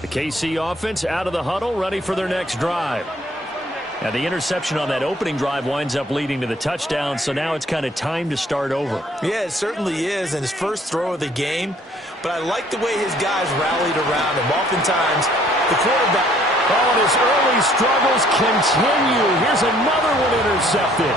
The KC offense out of the huddle, ready for their next drive. Now, the interception on that opening drive winds up leading to the touchdown, so now it's kind of time to start over. Yeah, it certainly is, and his first throw of the game. But I like the way his guys rallied around him. Oftentimes, the quarterback... Oh, and his early struggles continue. Here's another one intercepted.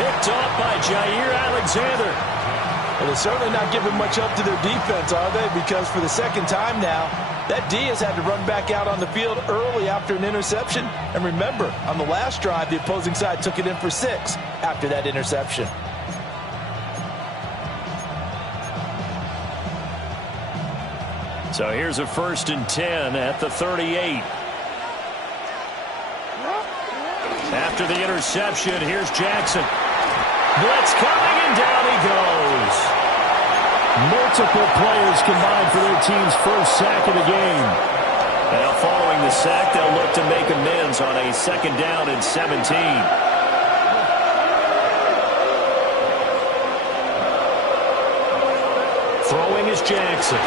Picked off by Jair Alexander. Well, they're certainly not giving much up to their defense, are they? Because for the second time now, that D has had to run back out on the field early after an interception. And remember, on the last drive, the opposing side took it in for 6 after that interception. So here's a 1st and 10 at the 38. After the interception, here's Jackson. Blitz coming, and down he goes. Multiple players combined for their team's first sack of the game. Now following the sack, they'll look to make amends on a 2nd down and 17. Throwing is Jackson.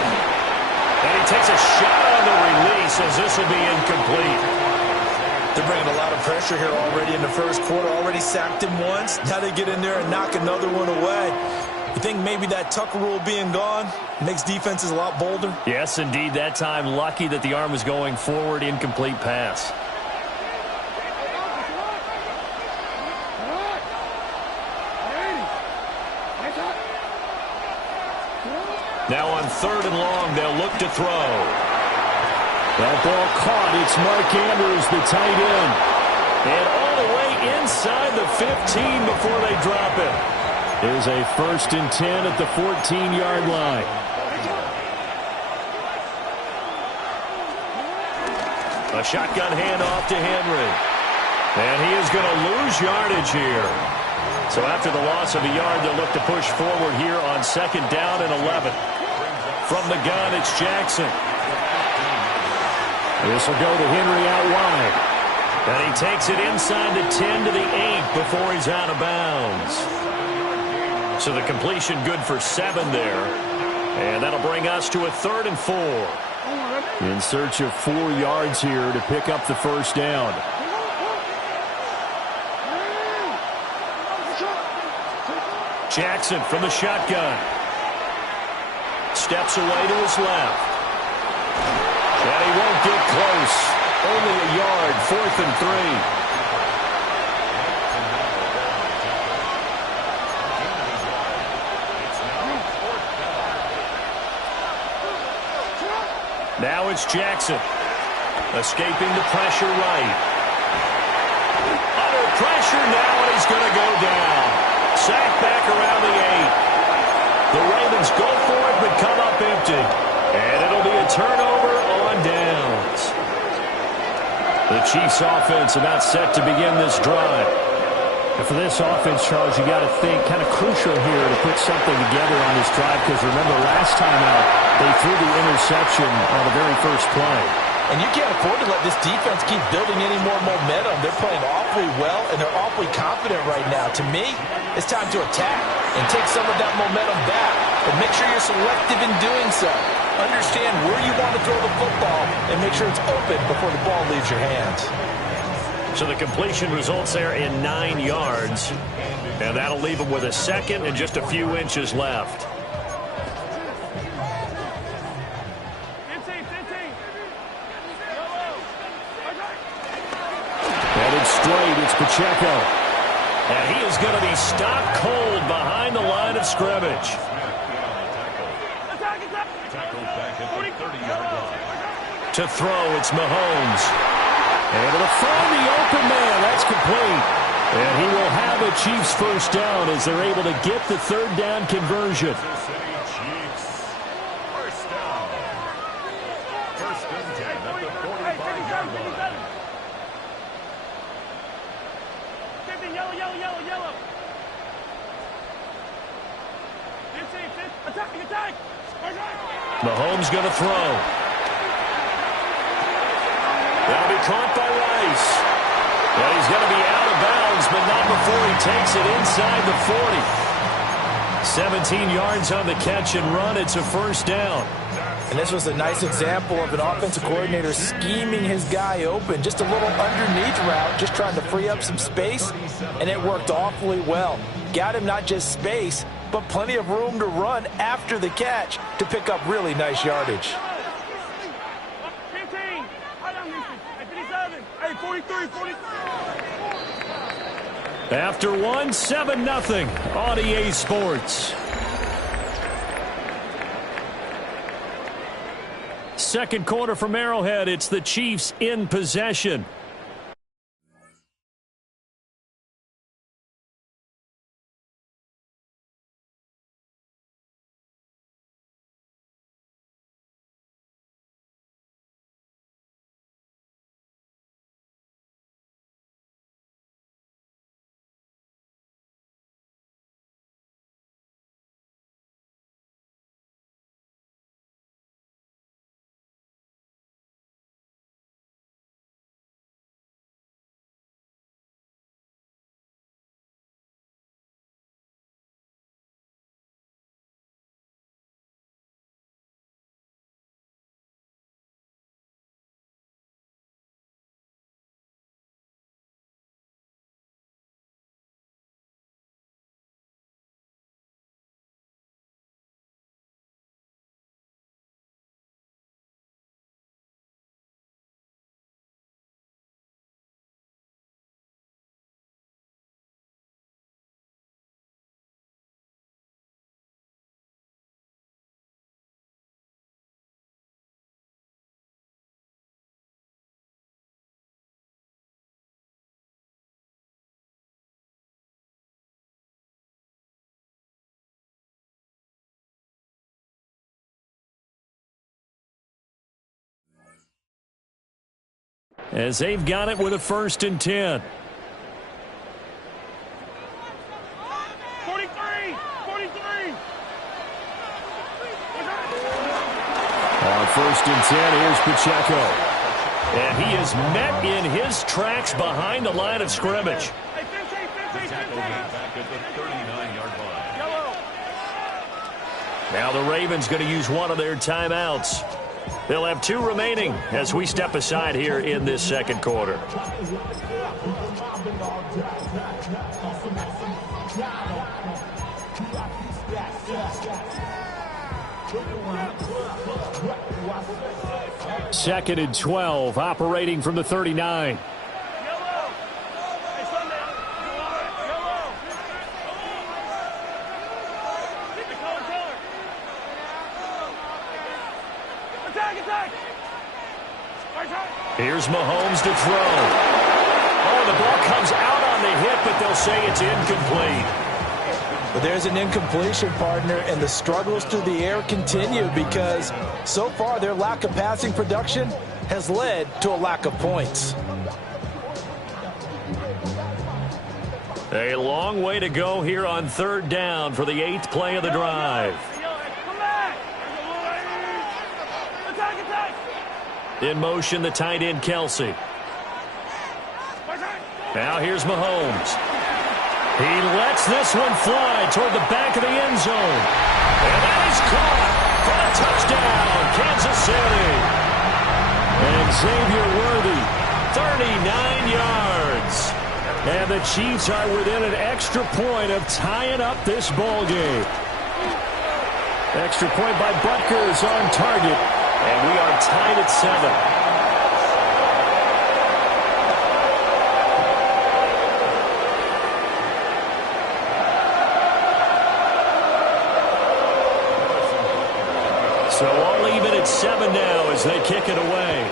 And he takes a shot on the release as this will be incomplete. They're bringing a lot of pressure here already in the first quarter. Already sacked him once. Now they get in there and knock another one away. You think maybe that Tucker rule being gone makes defenses a lot bolder? Yes, indeed. That time, lucky that the arm was going forward. Incomplete pass. Now on 3rd and long, they'll look to throw. That ball caught. It's Mark Andrews, the tight end. And all the way inside the 15 before they drop it. There's a 1st and 10 at the 14-yard line. A shotgun handoff to Henry. And he is going to lose yardage here. So after the loss of a yard, they'll look to push forward here on 2nd down and 11. From the gun, it's Jackson. This will go to Henry out wide. And he takes it inside the 10 to the 8 before he's out of bounds. So the completion good for 7 there. And that'll bring us to a 3rd and 4. In search of 4 yards here to pick up the 1st down. Jackson from the shotgun. Steps away to his left. And he won't get close. Only a yard, 4th and 3. Now it's Jackson. Escaping the pressure right. Under pressure now, and he's going to go down. Sacked back around the 8. The Ravens go for it, but come up empty. And it'll be a turnover on downs. The Chiefs offense about set to begin this drive. And for this offense, Charles, you got to think kind of crucial here to put something together on this drive, because remember last time out, they threw the interception on the very first play. And you can't afford to let this defense keep building any more momentum. They're playing awfully well, and they're awfully confident right now. To me, it's time to attack and take some of that momentum back. But make sure you're selective in doing so. Understand where you want to throw the football and make sure it's open before the ball leaves your hands. So the completion results there in 9 yards. And that'll leave them with a 2nd and just a few inches left. Headed straight, it's Pacheco. And he is going to be stopped cold behind the line of scrimmage. To throw, it's Mahomes. Able to find the open man. That's complete. And he will have a Chiefs 1st down as they're able to get the 3rd down conversion. Mahomes going to throw. That'll be caught by Rice. And he's going to be out of bounds, but not before he takes it inside the 40. 17 yards on the catch and run. It's a 1st down. And this was a nice example of an offensive coordinator scheming his guy open. Just a little underneath route, just trying to free up some space, and it worked awfully well. Got him not just space, but plenty of room to run after the catch to pick up really nice yardage. 15. 43, 43. After one, 7-0 on EA Sports. Second quarter from Arrowhead. It's the Chiefs in possession. As they've got it with a 1st and 10. 43, 43. On 1st and 10, here's Pacheco. And he is met in his tracks behind the line of scrimmage. Hey, 15, 15, 15. Back at the 39-yard line. Yellow. Now the Ravens going to use one of their timeouts. They'll have 2 remaining as we step aside here in this second quarter. Second and 12, operating from the 39. Here's Mahomes to throw. Oh, the ball comes out on the hit, but they'll say it's incomplete. But there's an incompletion, partner, and the struggles through the air continue because so far their lack of passing production has led to a lack of points. A long way to go here on 3rd down for the 8th play of the drive. In motion, the tight end, Kelsey. Now here's Mahomes. He lets this one fly toward the back of the end zone. And that is caught for a touchdown, Kansas City. And Xavier Worthy, 39 yards. And the Chiefs are within an extra point of tying up this ball game. Extra point by Butker's on target. And we are tied at 7. So all even at 7 now as they kick it away.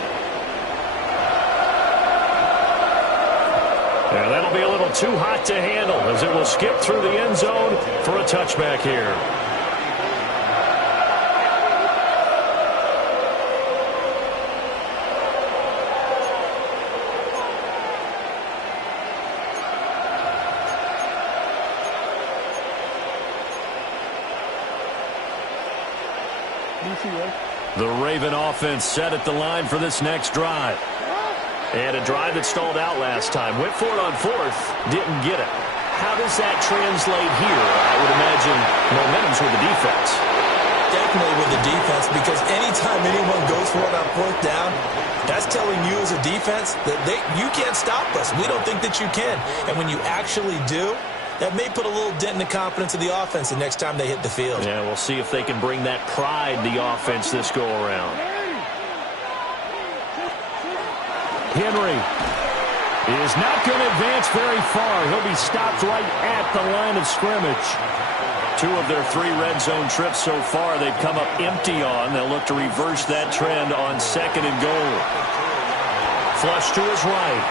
And that'll be a little too hot to handle as it will skip through the end zone for a touchback here. The Raven offense set at the line for this next drive. And a drive that stalled out last time. Went for it on 4th, didn't get it. How does that translate here? I would imagine momentum's with the defense. That definitely with the defense, because anytime anyone goes for it on fourth down, that's telling you as a defense that you can't stop us. We don't think that you can. And when you actually do, that may put a little dent in the confidence of the offense the next time they hit the field. Yeah, we'll see if they can bring that pride in the offense this go-around. Henry is not going to advance very far. He'll be stopped right at the line of scrimmage. 2 of their 3 red zone trips so far they've come up empty on. They'll look to reverse that trend on 2nd and goal. Flush to his right.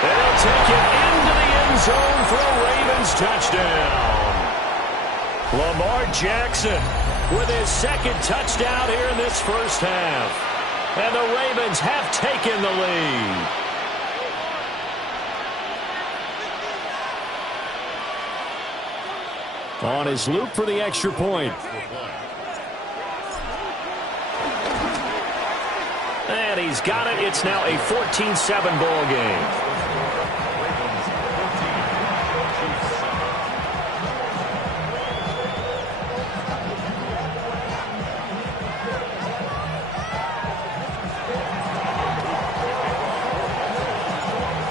And he'll take it into the end zone for a Ravens touchdown. Lamar Jackson with his 2nd touchdown here in this first half. And the Ravens have taken the lead. On his loop for the extra point. And he's got it. It's now a 14-7 ball game.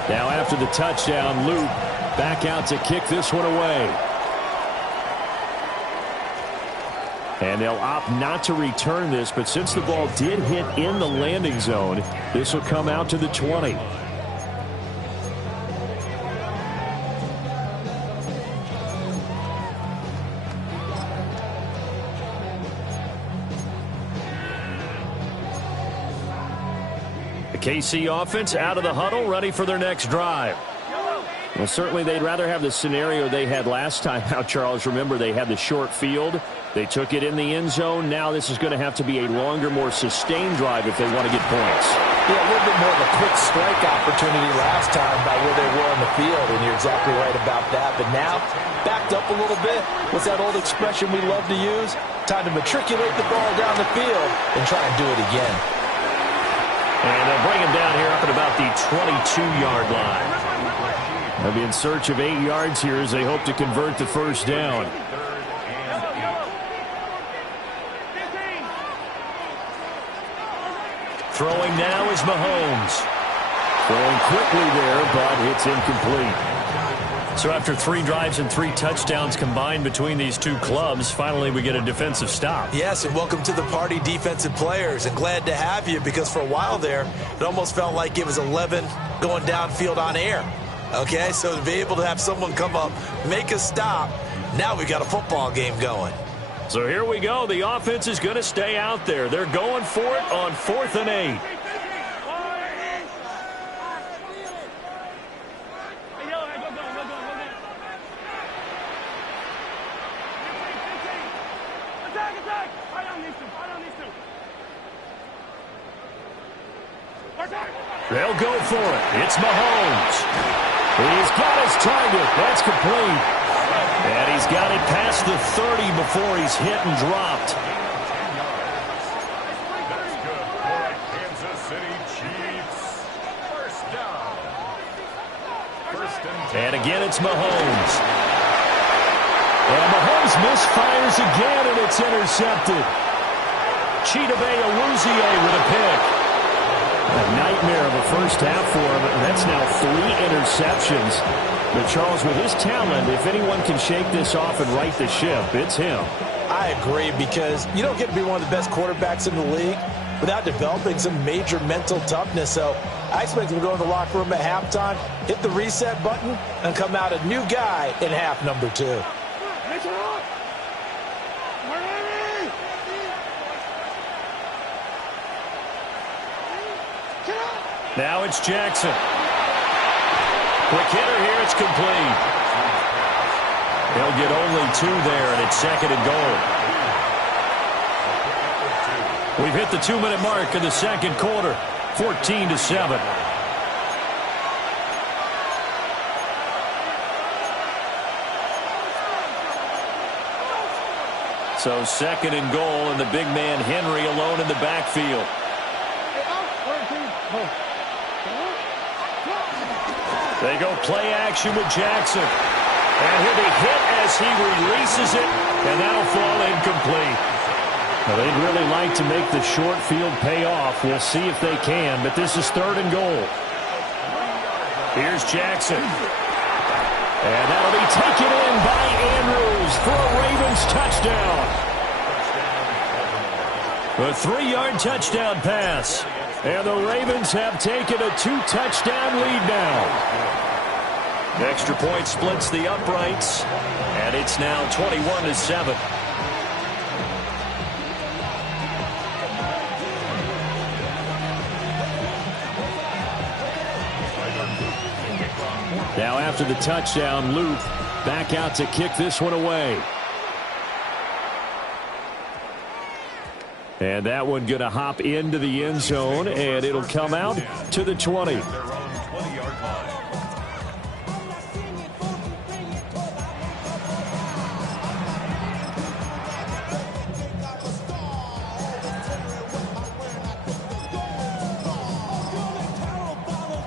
Now after the touchdown, Luke back out to kick this one away. And they'll opt not to return this, but since the ball did hit in the landing zone, this will come out to the 20. The KC offense out of the huddle, ready for their next drive. Well, certainly they'd rather have the scenario they had last time out, Charles. Remember, they had the short field. They took it in the end zone. Now this is going to have to be a longer, more sustained drive if they want to get points. Yeah, a little bit more of a quick strike opportunity last time by where they were on the field, and you're exactly right about that. But now, backed up a little bit. What's that old expression we love to use? Time to matriculate the ball down the field and try and do it again. And they'll bring him down here up at about the 22-yard line. They'll be in search of 8 yards here as they hope to convert the first down. Throwing now is Mahomes. Throwing quickly there, but it's incomplete. So after 3 drives and 3 touchdowns combined between these two clubs, finally we get a defensive stop. Yes, and welcome to the party, defensive players. And glad to have you, because for a while there, it almost felt like it was 11 going downfield on air. Okay, so to be able to have someone come up, make a stop, now we've got a football game going. So here we go. The offense is going to stay out there. They're going for it on 4th and 8. They'll go for it. It's Mahomes. He's got his target. That's complete. And he's got it past the 30 before he's hit and dropped. That's good for the Kansas City Chiefs. First down. First and 10. And again, it's Mahomes. And Mahomes misfires again, and it's intercepted. Chidobe Awuzie with a pick. A nightmare of a first half for him, and that's now 3 interceptions. But, Charles, with his talent, if anyone can shake this off and right the ship, it's him. I agree, because you don't get to be one of the best quarterbacks in the league without developing some major mental toughness. So I expect him to go in the locker room at halftime, hit the reset button, and come out a new guy in half number 2. Now it's Jackson. Quick hitter here, it's complete. He'll get only 2 there, and it's 2nd and goal. We've hit the 2-minute mark in the second quarter, 14-7. So 2nd and goal, and the big man Henry alone in the backfield. They go play action with Jackson. And he'll be hit as he releases it, and that'll fall incomplete. Well, they'd really like to make the short field pay off. We'll see if they can, but this is 3rd and goal. Here's Jackson. And that'll be taken in by Andrews for a Ravens touchdown. A 3-yard touchdown pass. And the Ravens have taken a 2-touchdown lead now. Extra point splits the uprights, and it's now 21-7. Now after the touchdown, Luke back out to kick this one away. And that one going to hop into the end zone, and it'll come out to the 20.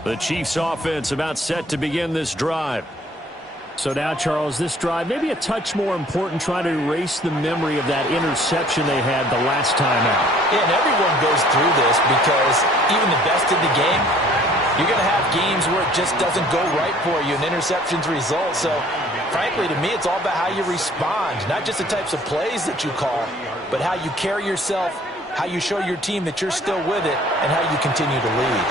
The Chiefs offense about set to begin this drive. So now, Charles, this drive maybe a touch more important, trying to erase the memory of that interception they had the last time out. Yeah, and everyone goes through this because even the best in the game, you're going to have games where it just doesn't go right for you and interceptions result. So, frankly, to me, it's all about how you respond, not just the types of plays that you call, but how you carry yourself, how you show your team that you're still with it, and how you continue to lead.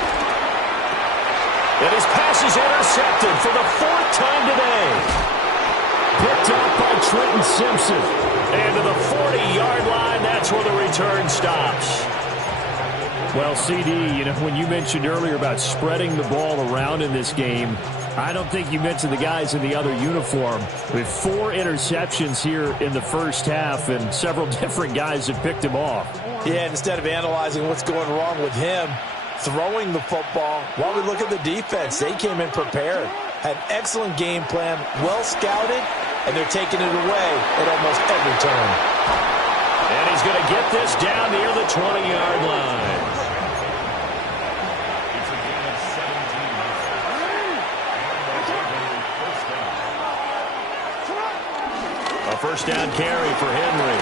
And his pass is intercepted for the 4th time today. Picked up by Trenton Simpson. And to the 40-yard line, that's where the return stops. Well, CD, when you mentioned earlier about spreading the ball around in this game, I don't think you mentioned the guys in the other uniform. With 4 interceptions here in the first half, and several different guys have picked him off. Yeah, instead of analyzing what's going wrong with him, throwing the football, while we look at the defense, they came in prepared, had an excellent game plan, well scouted, and they're taking it away at almost every turn. And he's going to get this down near the 20-yard line. A first down carry for Henry.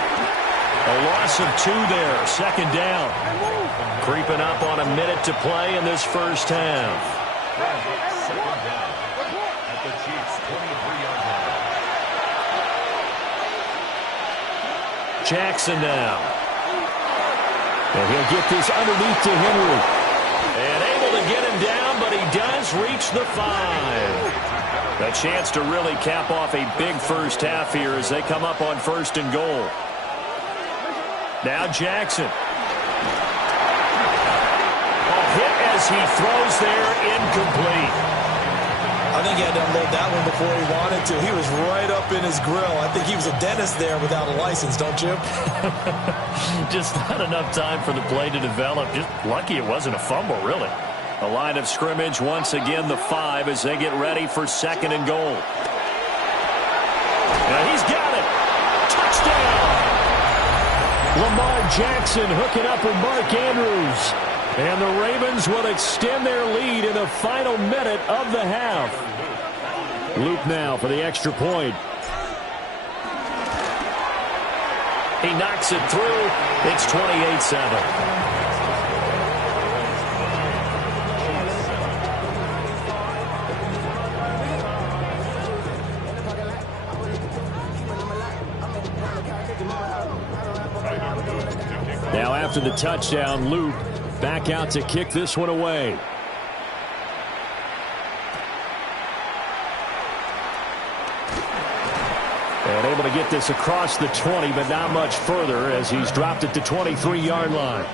A loss of 2 there, 2nd down. Creeping up on a minute to play in this first half. At the Chiefs' 23-yard line. Jackson now. And he'll get this underneath to Henry. And able to get him down, but he does reach the 5. A chance to really cap off a big first half here as they come up on 1st and goal. Now Jackson. Hit as he throws there, incomplete. I think he had to unload that one before he wanted to. He was right up in his grill. I think he was a dentist there without a license, don't you? Just not enough time for the play to develop. Just lucky it wasn't a fumble, really. The line of scrimmage, once again, the 5 as they get ready for 2nd and goal. Now he's got it. Touchdown! Lamar Jackson hooking up with Mark Andrews. And the Ravens will extend their lead in the final minute of the half. Luke now for the extra point. He knocks it through. It's 28-7. Now after the touchdown, Luke back out to kick this one away. And able to get this across the 20, but not much further as he's dropped it to 23-yard line.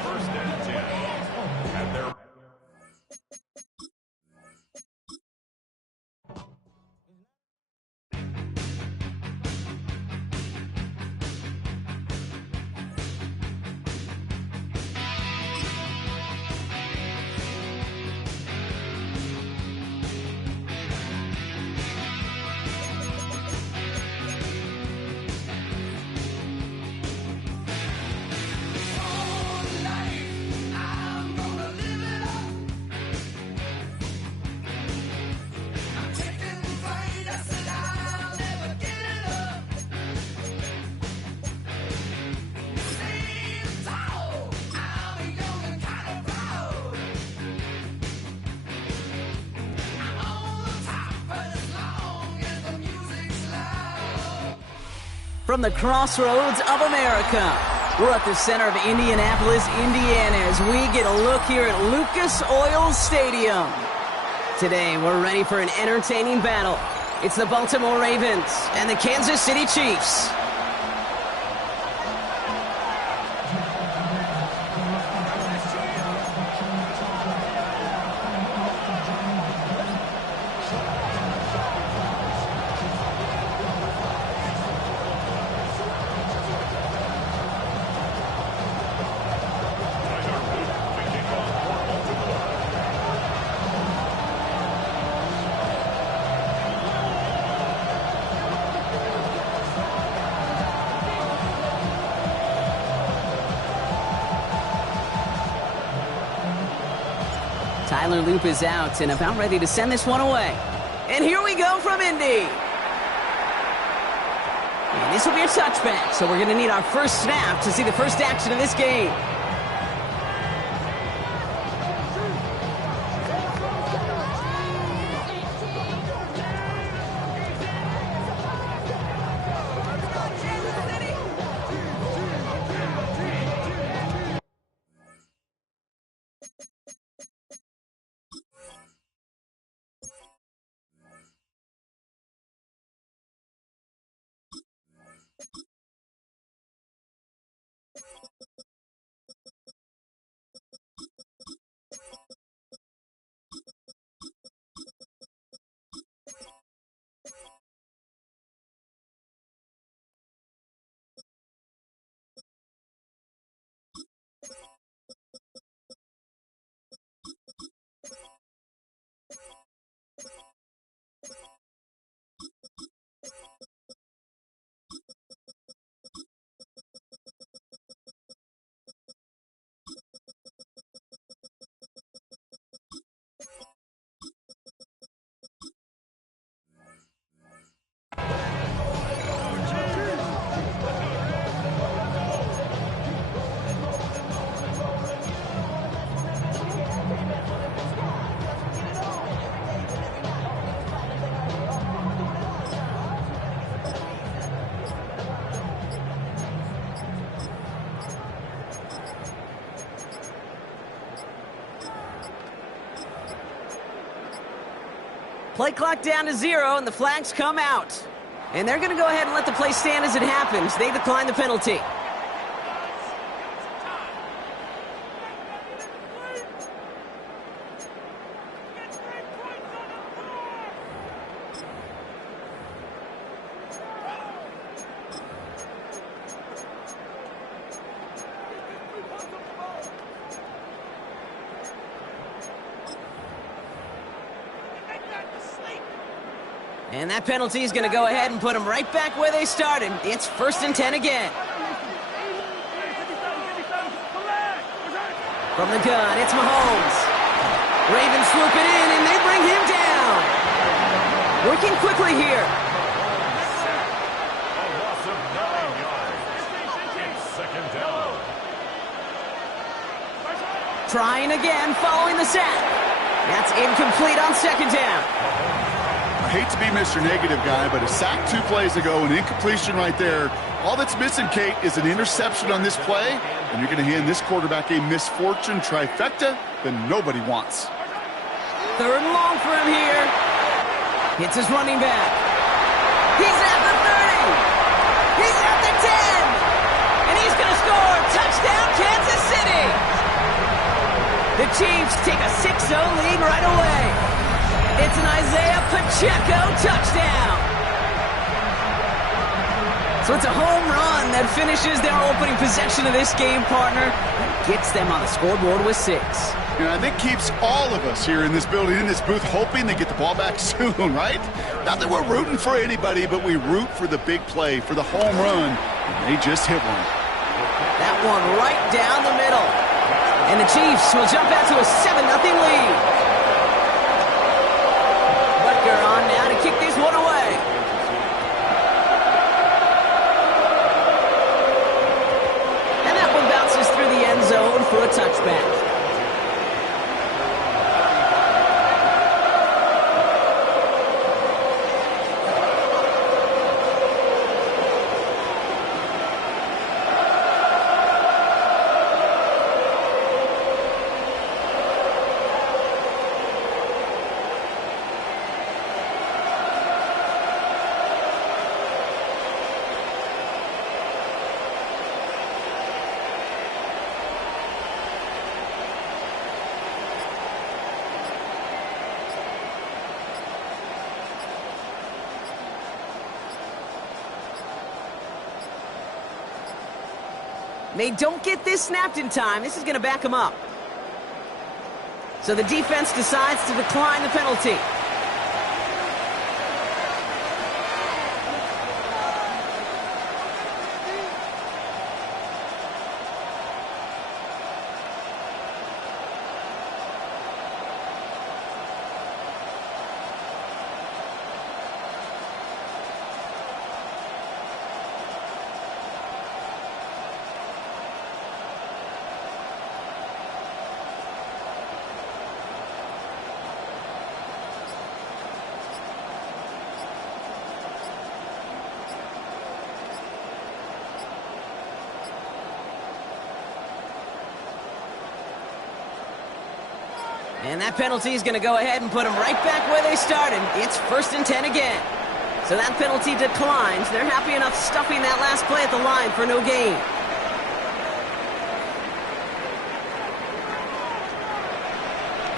From the crossroads of America, we're at the center of Indianapolis, Indiana, as we get a look here at Lucas Oil Stadium. Today, we're ready for an entertaining battle. It's the Baltimore Ravens and the Kansas City Chiefs. Tyler Loop is out and about ready to send this one away. And here we go from Indy. And this will be a touchback, so we're going to need our first snap to see the first action of this game. Play clock down to 0, and the flags come out. And they're going to go ahead and let the play stand as it happens. They decline the penalty. And that penalty is going to go ahead and put them right back where they started. It's 1st and 10 again. From the gun, it's Mahomes. Ravens swoop it in, and they bring him down. Working quickly here. A loss of 9 yards. It's 2nd down. Trying again, following the sack. That's incomplete on 2nd down. I hate to be Mr. Negative guy, but a sack 2 plays ago, an incompletion right there. All that's missing, Kate, is an interception on this play, and you're going to hand this quarterback a misfortune trifecta that nobody wants. 3rd and long for him here. Hits his running back. He's at the 30. He's at the 10. And he's going to score. Touchdown, Kansas City. The Chiefs take a 6-0 lead right away. It's an Isaiah Pacheco touchdown. So it's a home run that finishes their opening possession of this game, partner, and gets them on the scoreboard with 6. You know, I think keeps all of us here in this building, in this booth, hoping they get the ball back soon, right? Not that we're rooting for anybody, but we root for the big play, for the home run, and they just hit one. That one right down the middle. And the Chiefs will jump out to a 7-0 lead. On now to kick this one away. And that one bounces through the end zone for a touchback. They don't get this snapped in time. This is going to back them up. So the defense decides to decline the penalty. And that penalty is going to go ahead and put them right back where they started. It's 1st and 10 again. So that penalty declines. They're happy enough stuffing that last play at the line for no gain.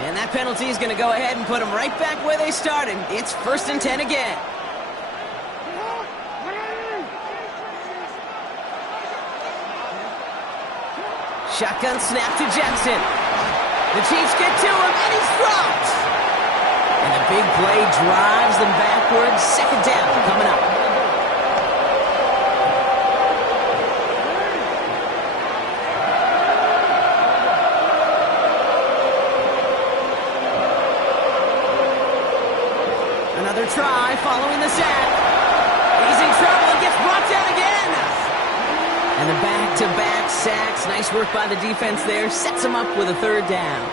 And that penalty is going to go ahead and put them right back where they started. It's 1st and 10 again. Shotgun snap to Jackson. The Chiefs get to him, and he's dropped. And the big play drives them backwards. 2nd down coming up. Another try following the sack. He's in trouble and gets brought down again. And the back-to-back sacks. Nice work by the defense there. Sets him up with a 3rd down.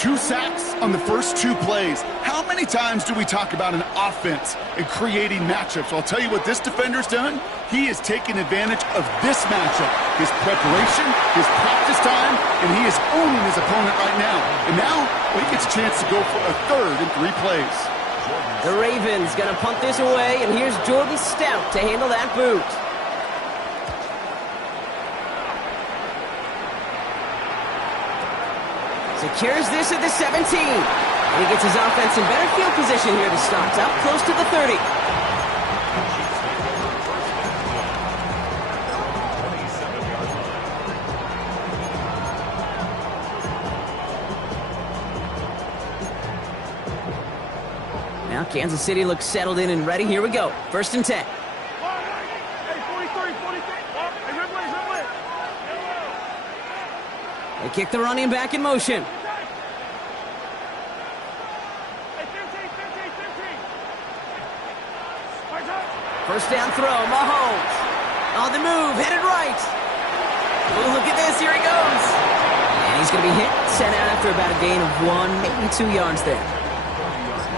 2 sacks on the first 2 plays. How many times do we talk about an offense and creating matchups? Well, I'll tell you what this defender's done. He is taking advantage of this matchup. His preparation, his practice time, and he is owning his opponent right now. And now he gets a chance to go for a 3rd and 3 plays. The Ravens going to punt this away, and here's Jordan Stout to handle that boot. Secures this at the 17. And he gets his offense in better field position here to start. Up close to the 30. Now Kansas City looks settled in and ready. Here we go. 1st and 10. They kick the running back in motion. First down throw, Mahomes. On the move, headed right. Oh, look at this, here he goes. And he's going to be hit, sent out after about a gain of 1, maybe 2 yards there.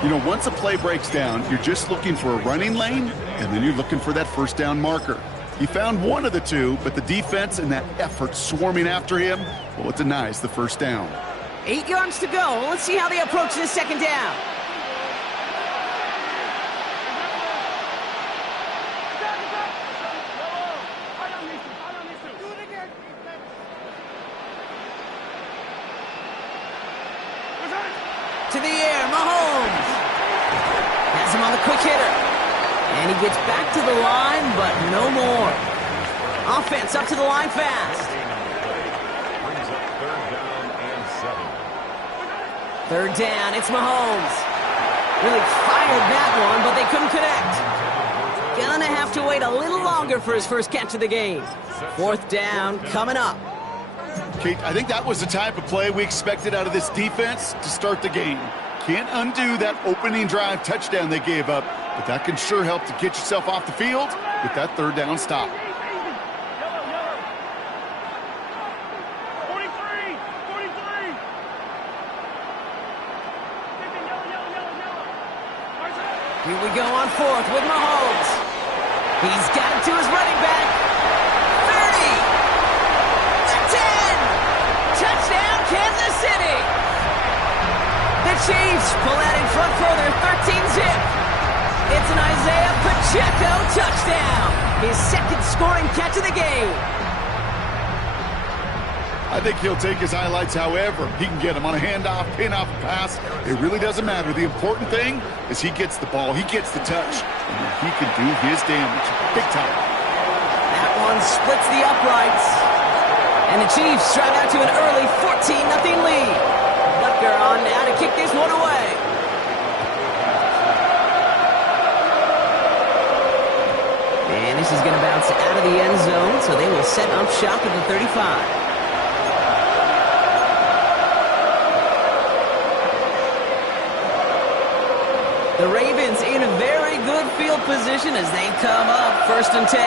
You know, once a play breaks down, you're just looking for a running lane, and then you're looking for that 1st down marker. He found one of the 2, but the defense and that effort swarming after him, well, it denies the 1st down. 8 yards to go. Let's see how they approach this 2nd down. To the air, Mahomes. Has him on the quick hitter. And he gets back to the line, but no more. Offense up to the line fast. Brings up 3rd down and 7. 3rd down, it's Mahomes. Really fired that one, but they couldn't connect. Gonna have to wait a little longer for his first catch of the game. 4th down coming up. Kate, I think that was the type of play we expected out of this defense to start the game. Can't undo that opening drive touchdown they gave up, but that can sure help to get yourself off the field with that 3rd down stop. Here we go on 4th with Mahomes. He's got it to his running back. 30. The 10. Touchdown, Kansas City. The Chiefs pull out in front for their 13-zip. It's an Isaiah Pacheco touchdown. His 2nd scoring catch of the game. I think he'll take his highlights however he can get them on a handoff, pin-off, pass. It really doesn't matter. The important thing is he gets the ball, he gets the touch, and then he can do his damage big time. That one splits the uprights. And the Chiefs drive out to an early 14-0 lead. Butker on now to kick this one away. And this is going to bounce out of the end zone, so they will set up shop at the 35. The Ravens in a very good field position as they come up 1st and 10.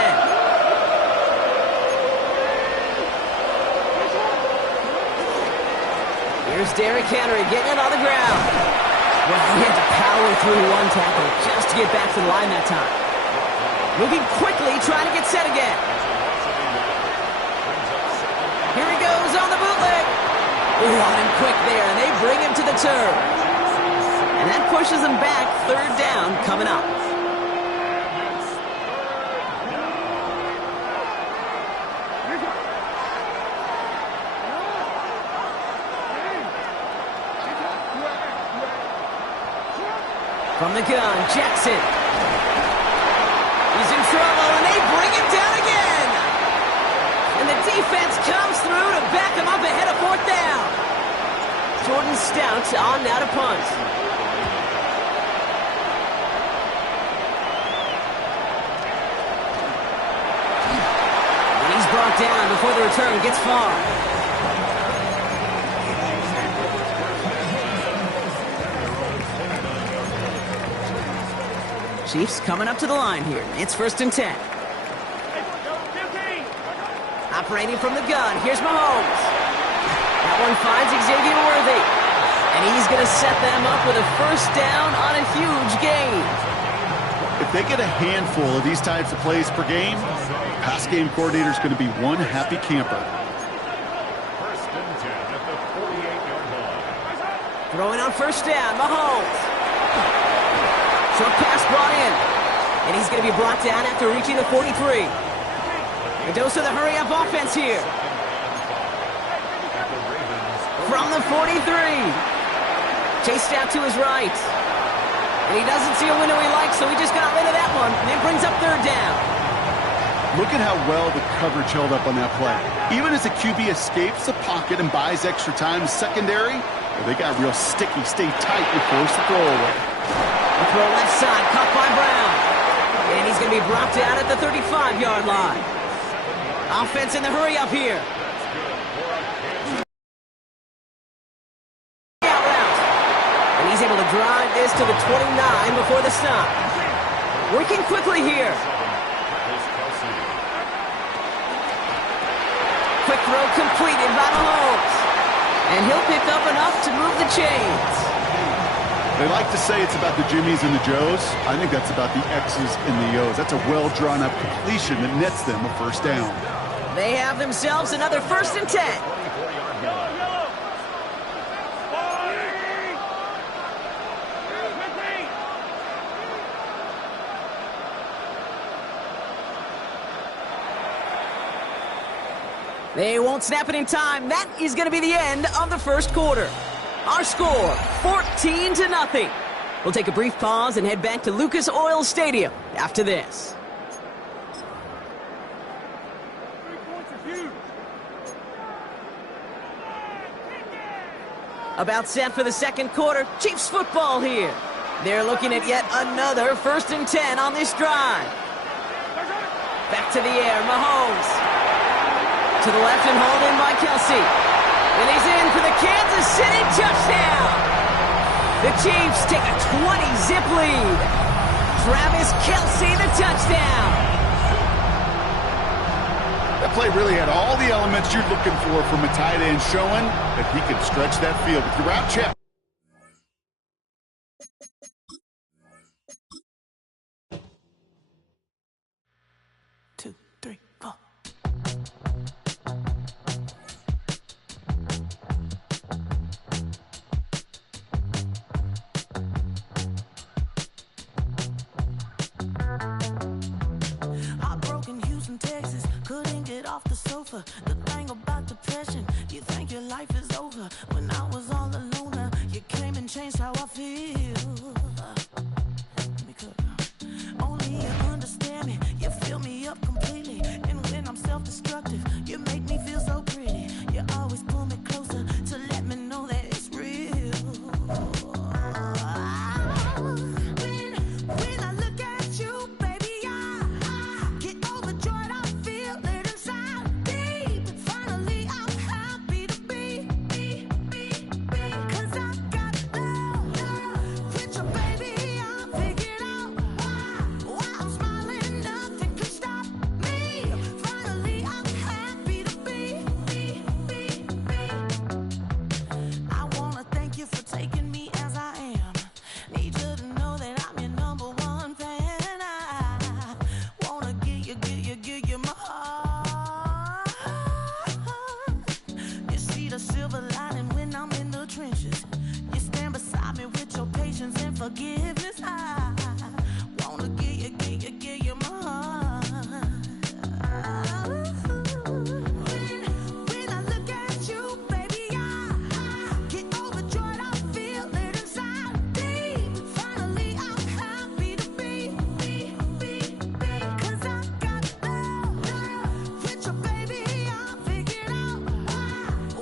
Here's Derrick Henry getting it on the ground. Well, he had to power through one tackle just to get back to the line that time. Moving quickly, trying to get set again. Here he goes on the bootleg. On him quick there, and they bring him to the turf. And that pushes them back, 3rd down coming up. From the gun, Jackson. He's in trouble, and they bring him down again. And the defense comes through to back him up ahead of 4th down. Jordan Stout on now to punt. And he's brought down before the return gets far. Chiefs coming up to the line here. It's 1st and 10. Operating from the gun. Here's Mahomes. That one finds Xavier Worthy. And he's going to set them up with a 1st down on a huge gain. If they get a handful of these types of plays per game, pass game coordinator is going to be one happy camper. 1st and 10 at the 48-yard line. Throwing on 1st down, Mahomes. Short pass brought in. And he's going to be brought down after reaching the 43. A dose of the hurry-up offense here. From the 43. Chased out to his right. And he doesn't see a window he likes, so he just got rid of that one. And it brings up 3rd down. Look at how well the coverage held up on that play. Even as the QB escapes the pocket and buys extra time secondary, they got real sticky, stay tight, and force the throw away. The throw left side, caught by Brown. And he's going to be brought down at the 35-yard line. Offense in the hurry-up here. Out route. And he's able to drive this to the 29 before the stop. Working quickly here. Quick throw completed by Mahomes. And he'll pick up enough to move the chains. They like to say it's about the Jimmies and the Joes. I think that's about the X's and the O's. That's a well-drawn-up completion that nets them a 1st down. They have themselves another 1st and 10. They won't snap it in time. That is going to be the end of the 1st quarter. Our score, 14-0. We'll take a brief pause and head back to Lucas Oil Stadium after this. About set for the 2nd quarter. Chiefs football here. They're looking at yet another 1st and 10 on this drive. Back to the air, Mahomes. To the left and hauled in by Kelsey. And he's in for the Kansas City touchdown. The Chiefs take a 20-zip lead. Travis Kelsey, the touchdown. That play really had all the elements you're looking for from a tight end, showing that he could stretch that field with your route check. Two, three, four. Heartbroken Houston, Texas, couldn't get off the sofa. The thing about depression, you think your life is over. When I was all alone, you came and changed how I feel. Only you understand me, you fill me up completely. And when I'm self-destructive, you make me feel so pretty. silver lining when I'm in the trenches. You stand beside me with your patience and forgiveness. I wanna give you my heart. When I look at you, baby, I get overjoyed. I feel it inside deep. Finally, I'm happy to be. 'Cause I got love with your baby. I figured out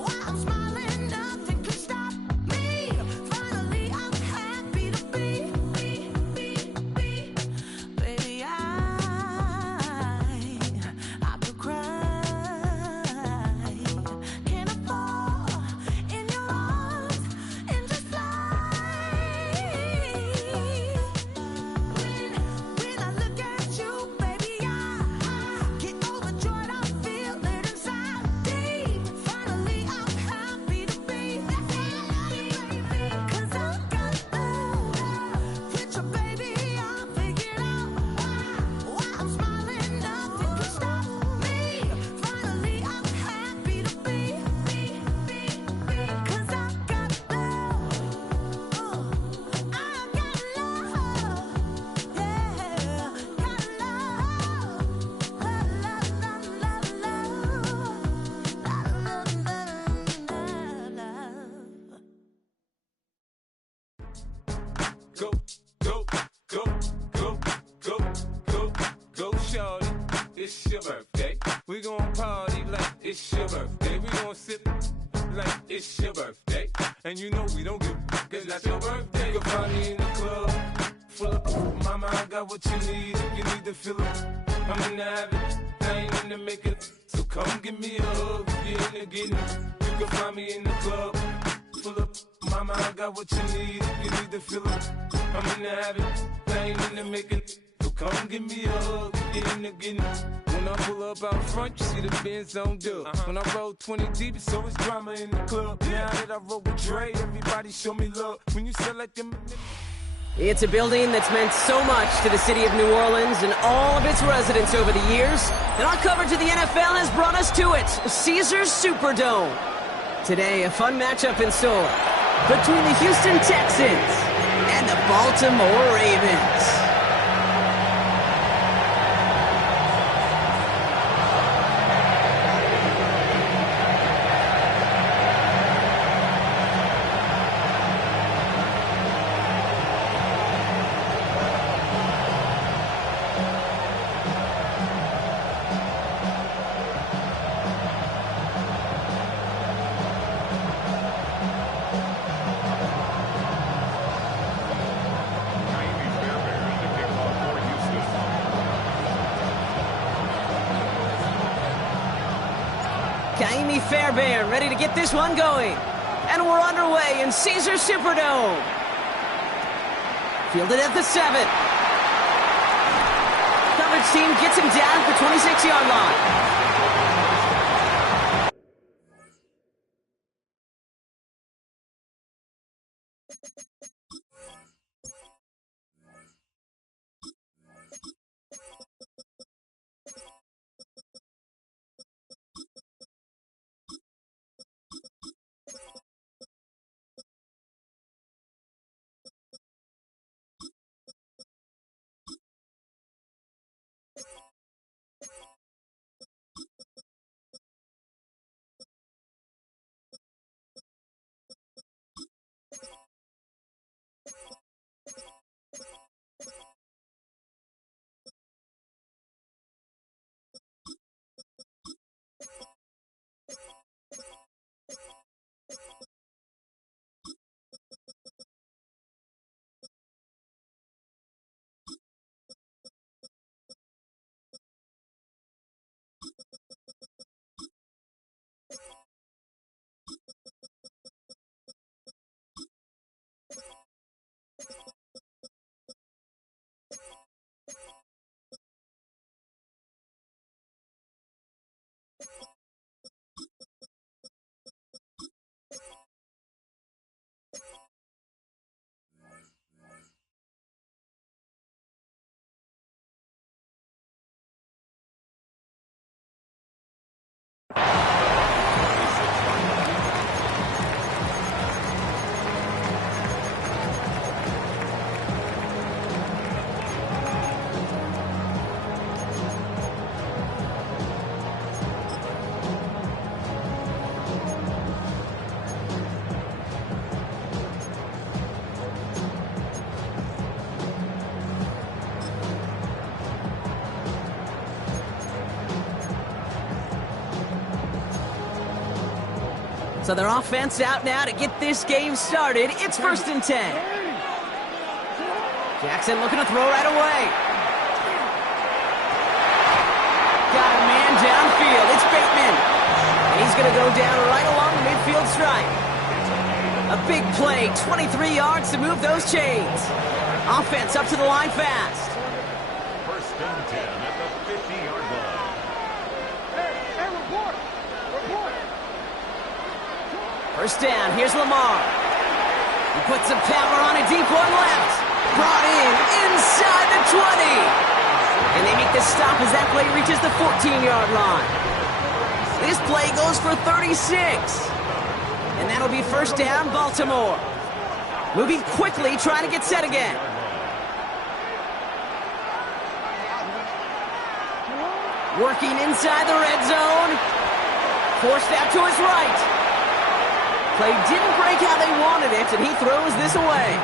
why I'm smiling. Nothing could stop me. Finally, I'm happy to be. Baby, I could cry. Can I fall in your arms and just fly? When I look at you, baby, I get overjoyed. I feel it inside deep. Finally, I'm happy to be. 'Cause I got love with your baby. I figured out why I'm smiling. Nothing can stop me. Finally, I'm happy to be. 'Cause I got love. I got love. Yeah, got love. Love. Go, go, go, go, go, go, go, shorty. It's your birthday. We gon' party like it's your birthday. We gon' sip like it's your birthday. And you know we don't give cause that's your birthday. You'll find me in the club full of mama, I got what you need if you need to fill it. I'm in the habit, I ain't in the making. So come give me a hug if you're in the getting. You can find me in the club full of mama, I got what you need if you need to fill it. I'm in the habit, I ain't in the making. So come give me a hug if you're in the getting. When I pull up out front, you see the Benz on dub. When I roll 20 deep, it's always drama in the club. Now that I roll with Dre, everybody show me love. When you sell like them. It's a building that's meant so much to the city of New Orleans and all of its residents over the years. And our coverage of the NFL has brought us to it, Caesars Superdome. Today, a fun matchup in store between the Houston Texans and the Baltimore Ravens. Kaimi Fairbairn ready to get this one going. And we're underway in Caesars Superdome. Fielded at the 7. Coverage team gets him down at the 26-yard line. So their offense out now to get this game started. It's 1st and 10. Jackson looking to throw right away. Got a man downfield. It's Bateman. And he's going to go down right along the midfield stripe. A big play, 23 yards to move those chains. Offense up to the line fast. 1st and 10 at the 50-yard line. Hey, report! Report! 1st down, here's Lamar. He puts some power on a deep one left. Brought in inside the 20. And they make the stop as that play reaches the 14-yard line. This play goes for 36. And that'll be 1st down, Baltimore. Moving quickly, trying to get set again. Working inside the red zone. Forced out to his right. Play didn't break how they wanted it, and he throws this away.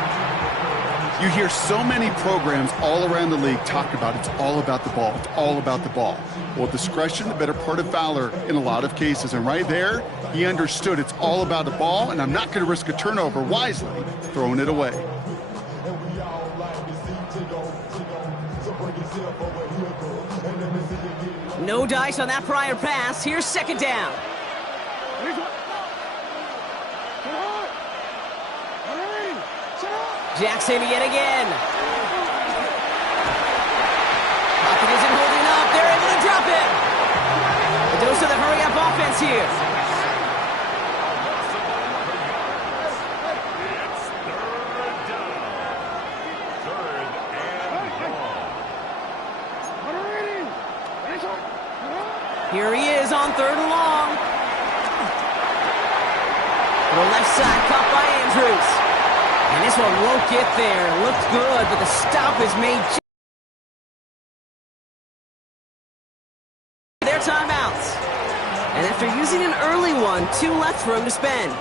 You hear so many programs all around the league talk about it's all about the ball. It's all about the ball. Well, discretion, the better part of valor in a lot of cases. And right there, he understood it's all about the ball, and I'm not going to risk a turnover wisely, throwing it away. No dice on that prior pass. Here's 2nd down. Jackson yet again. Pocket isn't holding up. They're able to drop it. A dose of the hurry-up offense here. It's 3rd down. 3rd and long. Here he is on 3rd and long. To the left side, caught by Andrews. And this one won't get there. Looked good, but the stop is made. Their timeouts. And after using an early one, 2 left for him to spend.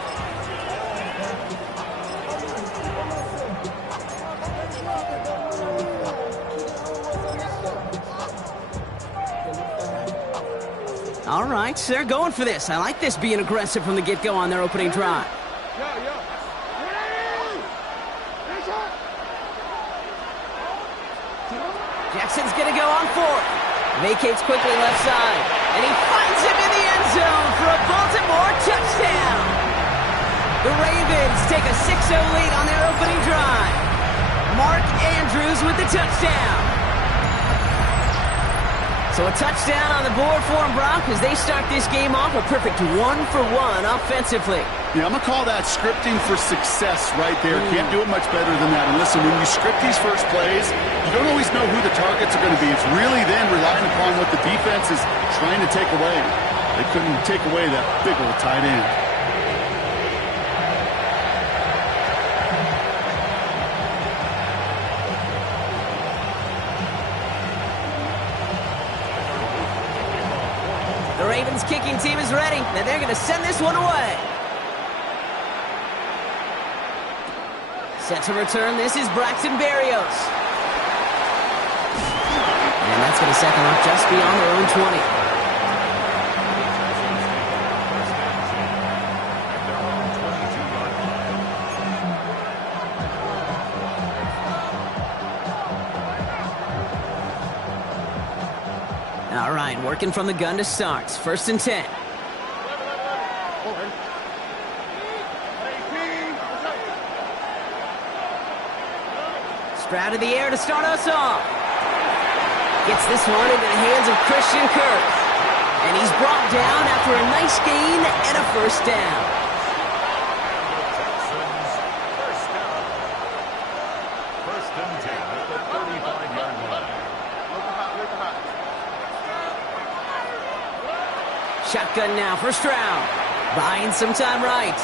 All right, so they're going for this. I like this being aggressive from the get-go on their opening drive. Jackson's going to go on 4th. Vacates quickly left side. And he finds him in the end zone for a Baltimore touchdown. The Ravens take a 6-0 lead on their opening drive. Mark Andrews with the touchdown. So a touchdown on the board for them, Brock, as they start this game off a perfect 1-for-1 offensively. Yeah, I'm going to call that scripting for success right there. Can't do it much better than that. And listen, when you script these first plays, you don't always know who the targets are going to be. It's really then relying upon what the defense is trying to take away. They couldn't take away that big old tight end. The Ravens kicking team is ready. Now they're going to send this one away. Set to return, this is Braxton Berrios. And that's going to set them up just beyond their own 20. All right, working from the gun to start. 1st and 10. Out of the air to start us off. Gets this one into the hands of Christian Kirk. And he's brought down after a nice gain and a 1st down. First down. 1st and 10 at the 35-yard line. Shotgun now, 1st round. Buying some time right.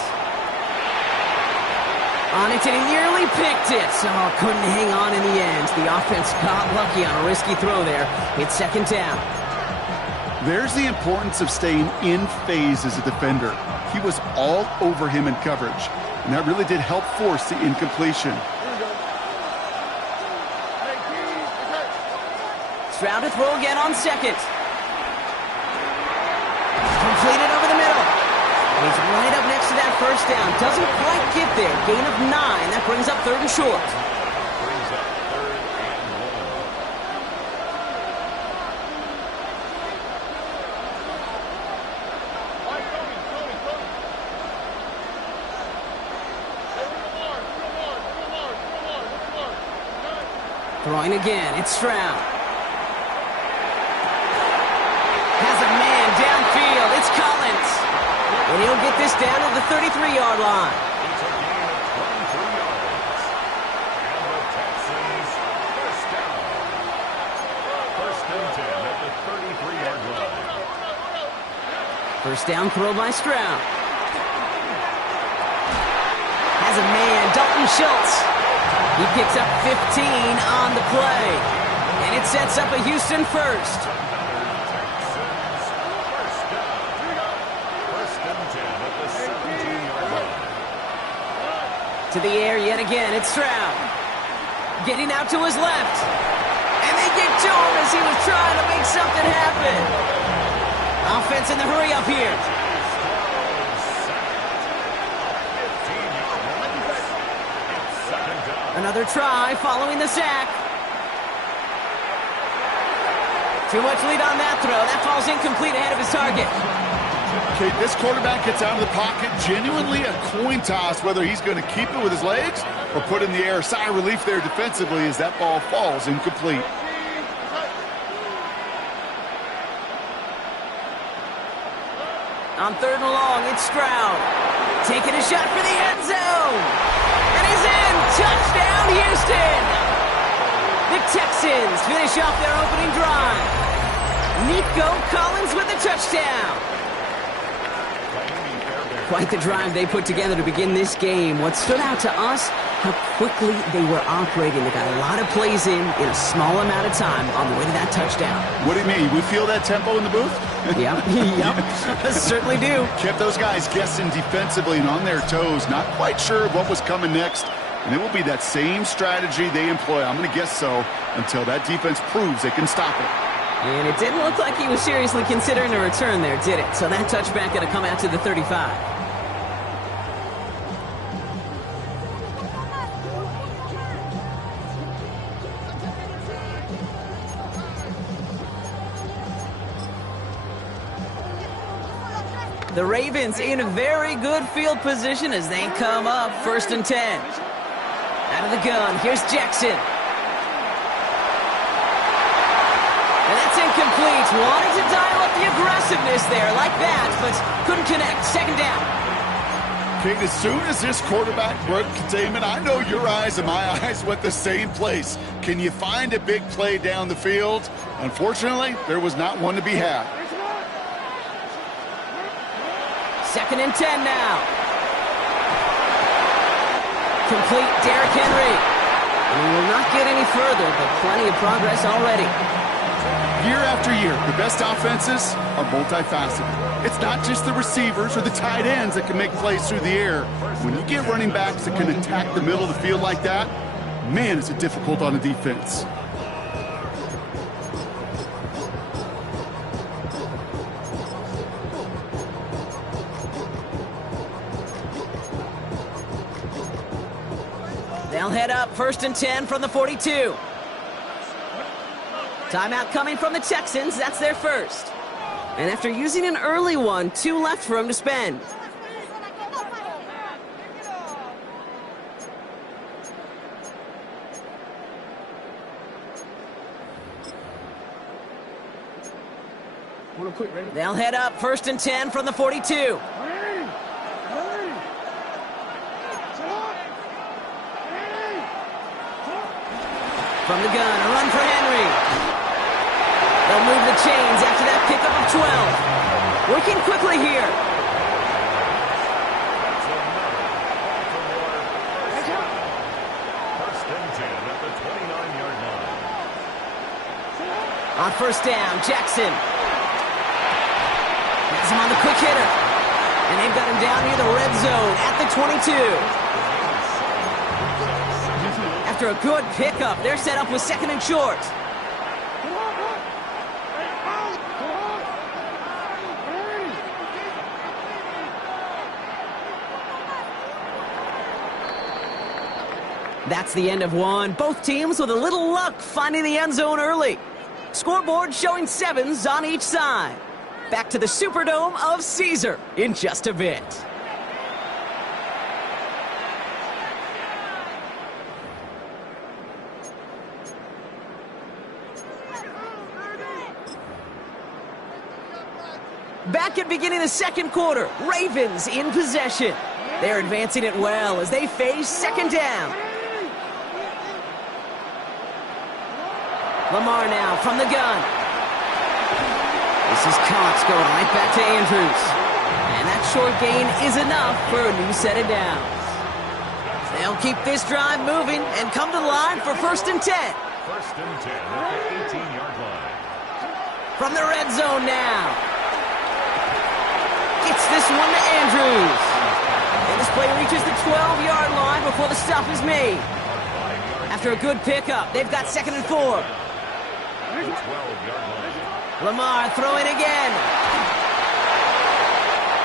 On it, and he nearly picked it. So couldn't hang on in the end. The offense got lucky on a risky throw there. It's 2nd down. There's the importance of staying in phase as a defender. He was all over him in coverage, and that really did help force the incompletion. Stroud to throw again on 2nd. Completed over the middle. He's right up next to first down. Doesn't quite get there. Gain of 9. That brings up 3rd and short. Brings up 3rd and 1. Throwing again. It's Stroud. Has a man downfield. It's Collins. And he'll get this down to the 33-yard line. It's a gain of 23 yards. And the Texans, first down. First and 10 at the 33-yard line. First down throw by Stroud. Has a man, Dalton Schultz. He picks up 15 on the play. And it sets up a Houston first. To the air yet again, it's Stroud. Getting out to his left. And they get to him as he was trying to make something happen. Offense in the hurry up here. Another try following the sack. Too much lead on that throw. That falls incomplete ahead of his target. Okay, this quarterback gets out of the pocket, genuinely a coin toss whether he's going to keep it with his legs or put in the air. Sigh of relief there defensively as that ball falls incomplete. On 3rd and long, it's Stroud. Taking a shot for the end zone. And he's in. Touchdown, Houston. The Texans finish off their opening drive. Nico Collins with the touchdown. Quite the drive they put together to begin this game. What stood out to us, how quickly they were operating. They got a lot of plays in a small amount of time on the way to that touchdown. What do you mean? We feel that tempo in the booth? Yep. Certainly do. Kept those guys guessing defensively and on their toes, not quite sure of what was coming next. And it will be that same strategy they employ, I'm going to guess so, until that defense proves they can stop it. And it didn't look like he was seriously considering a return there, did it? So that touchback going to come out to the 35. The Ravens in a very good field position as they come up 1st and 10. Out of the gun, here's Jackson. And that's incomplete. Wanted to dial up the aggressiveness there like that, but couldn't connect. 2nd down. Kate, as soon as this quarterback broke containment, I know your eyes and my eyes went the same place. Can you find a big play down the field? Unfortunately, there was not one to be had. 2nd and 10 now. Complete, Derrick Henry. And he will not get any further, but plenty of progress already. Year after year, the best offenses are multifaceted. It's not just the receivers or the tight ends that can make plays through the air. When you get running backs that can attack the middle of the field like that, man, is it difficult on a defense. They'll head up 1st and 10 from the 42. Timeout coming from the Texans. That's their first. And after using an early one, 2 left for him to spend. They'll head up 1st and 10 from the 42. From the gun, a run for Henry. They'll move the chains after that pickup of 12. Working quickly here. First and 10 at the 29-yard line. On 1st down, Jackson. Has him on the quick hitter. And they've got him down near the red zone at the 22. After a good pickup, they're set up with 2nd and short. That's the end of one. Both teams with a little luck finding the end zone early. Scoreboard showing 7s on each side. Back to the Superdome of Caesar in just a bit. Back at beginning the second quarter, Ravens in possession. They're advancing it well as they face second down. Lamar now from the gun. This is Cox going right back to Andrews. And that short gain is enough for a new set of downs. They'll keep this drive moving and come to the line for 1st and 10. 1st and 10 at the 18-yard line. From the red zone now. Gets this one to Andrews. And this play reaches the 12-yard line before the stop is made. After a good pickup, they've got 2nd and 4. The 12-yard line. Lamar throwing again.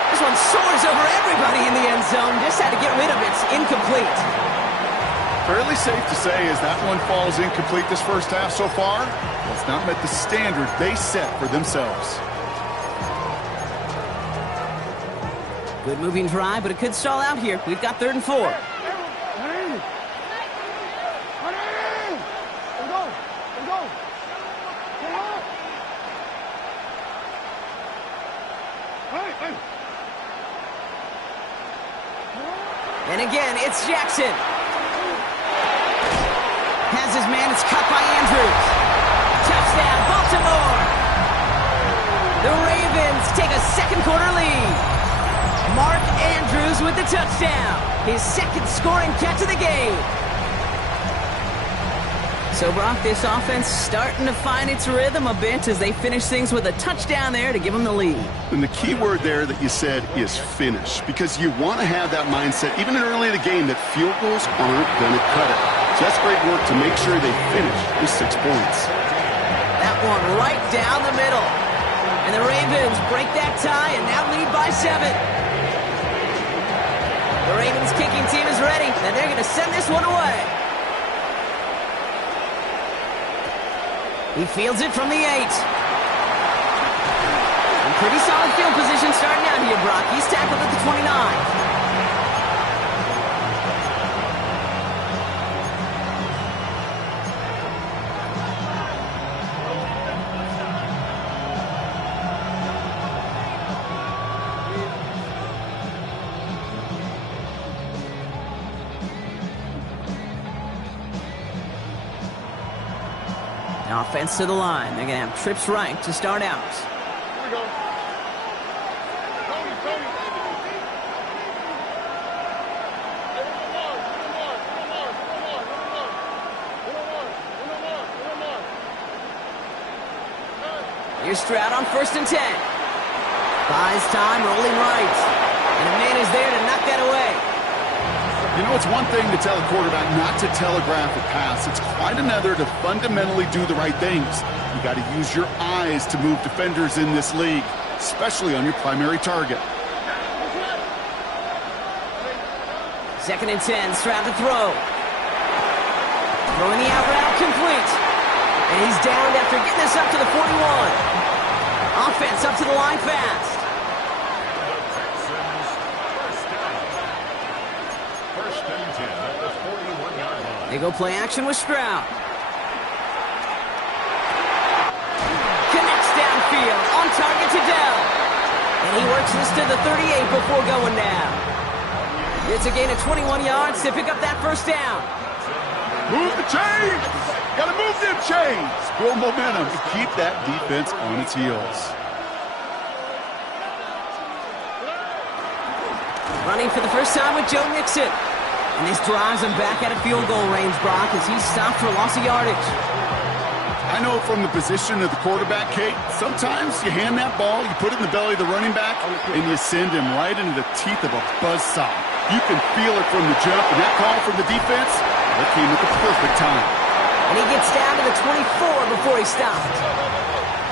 This one soars over everybody in the end zone. Just had to get rid of it. It's incomplete. Fairly safe to say as that one falls incomplete this first half so far, it's not met the standard they set for themselves. Good moving drive, but it could stall out here. We've got 3rd and 4. And again, it's Jackson. Has his man, it's cut by Andrews. Touchdown, Baltimore. The Ravens take a second quarter lead. Mark Andrews with the touchdown. His 2nd scoring catch of the game. So, Brock, this offense starting to find its rhythm a bit as they finish things with a touchdown there to give them the lead. And the key word there that you said is finish, because you want to have that mindset, even early in the game, that field goals aren't going to cut it. So that's great work to make sure they finish with 6 points. That one right down the middle. And the Ravens break that tie and now lead by 7. The Ravens kicking team is ready, and they're going to send this one away. He fields it from the 8. And pretty solid field position starting out here, Brock. He's tackled at the 29. Offense to the line. They're going to have trips right to start out. Here we go. Tony. Here's Stroud on 1st and 10. Buys time, rolling right. And a man is there to knock that away. You know, it's one thing to tell a quarterback not to telegraph a pass. It's quite another to fundamentally do the right things. You got to use your eyes to move defenders in this league, especially on your primary target. 2nd and 10, Stroud to throw. Throwing the out route complete. And he's downed after getting this up to the 41. Offense up to the line fast. They go play action with Stroud. Connects downfield, on target to Dell. And he works this to the 38 before going down. It's a gain of 21 yards to pick up that 1st down. Move the chains! Gotta move them chains! Build momentum to keep that defense on its heels. Running for the first time with Joe Mixon. And this drives him back out of field goal range, Brock, as he's stopped for loss of yardage. I know from the position of the quarterback, Kate, sometimes you hand that ball, you put it in the belly of the running back, and you send him right into the teeth of a buzzsaw. You can feel it from the jump, and that call from the defense, that came at the perfect time. And he gets down to the 24 before he stopped.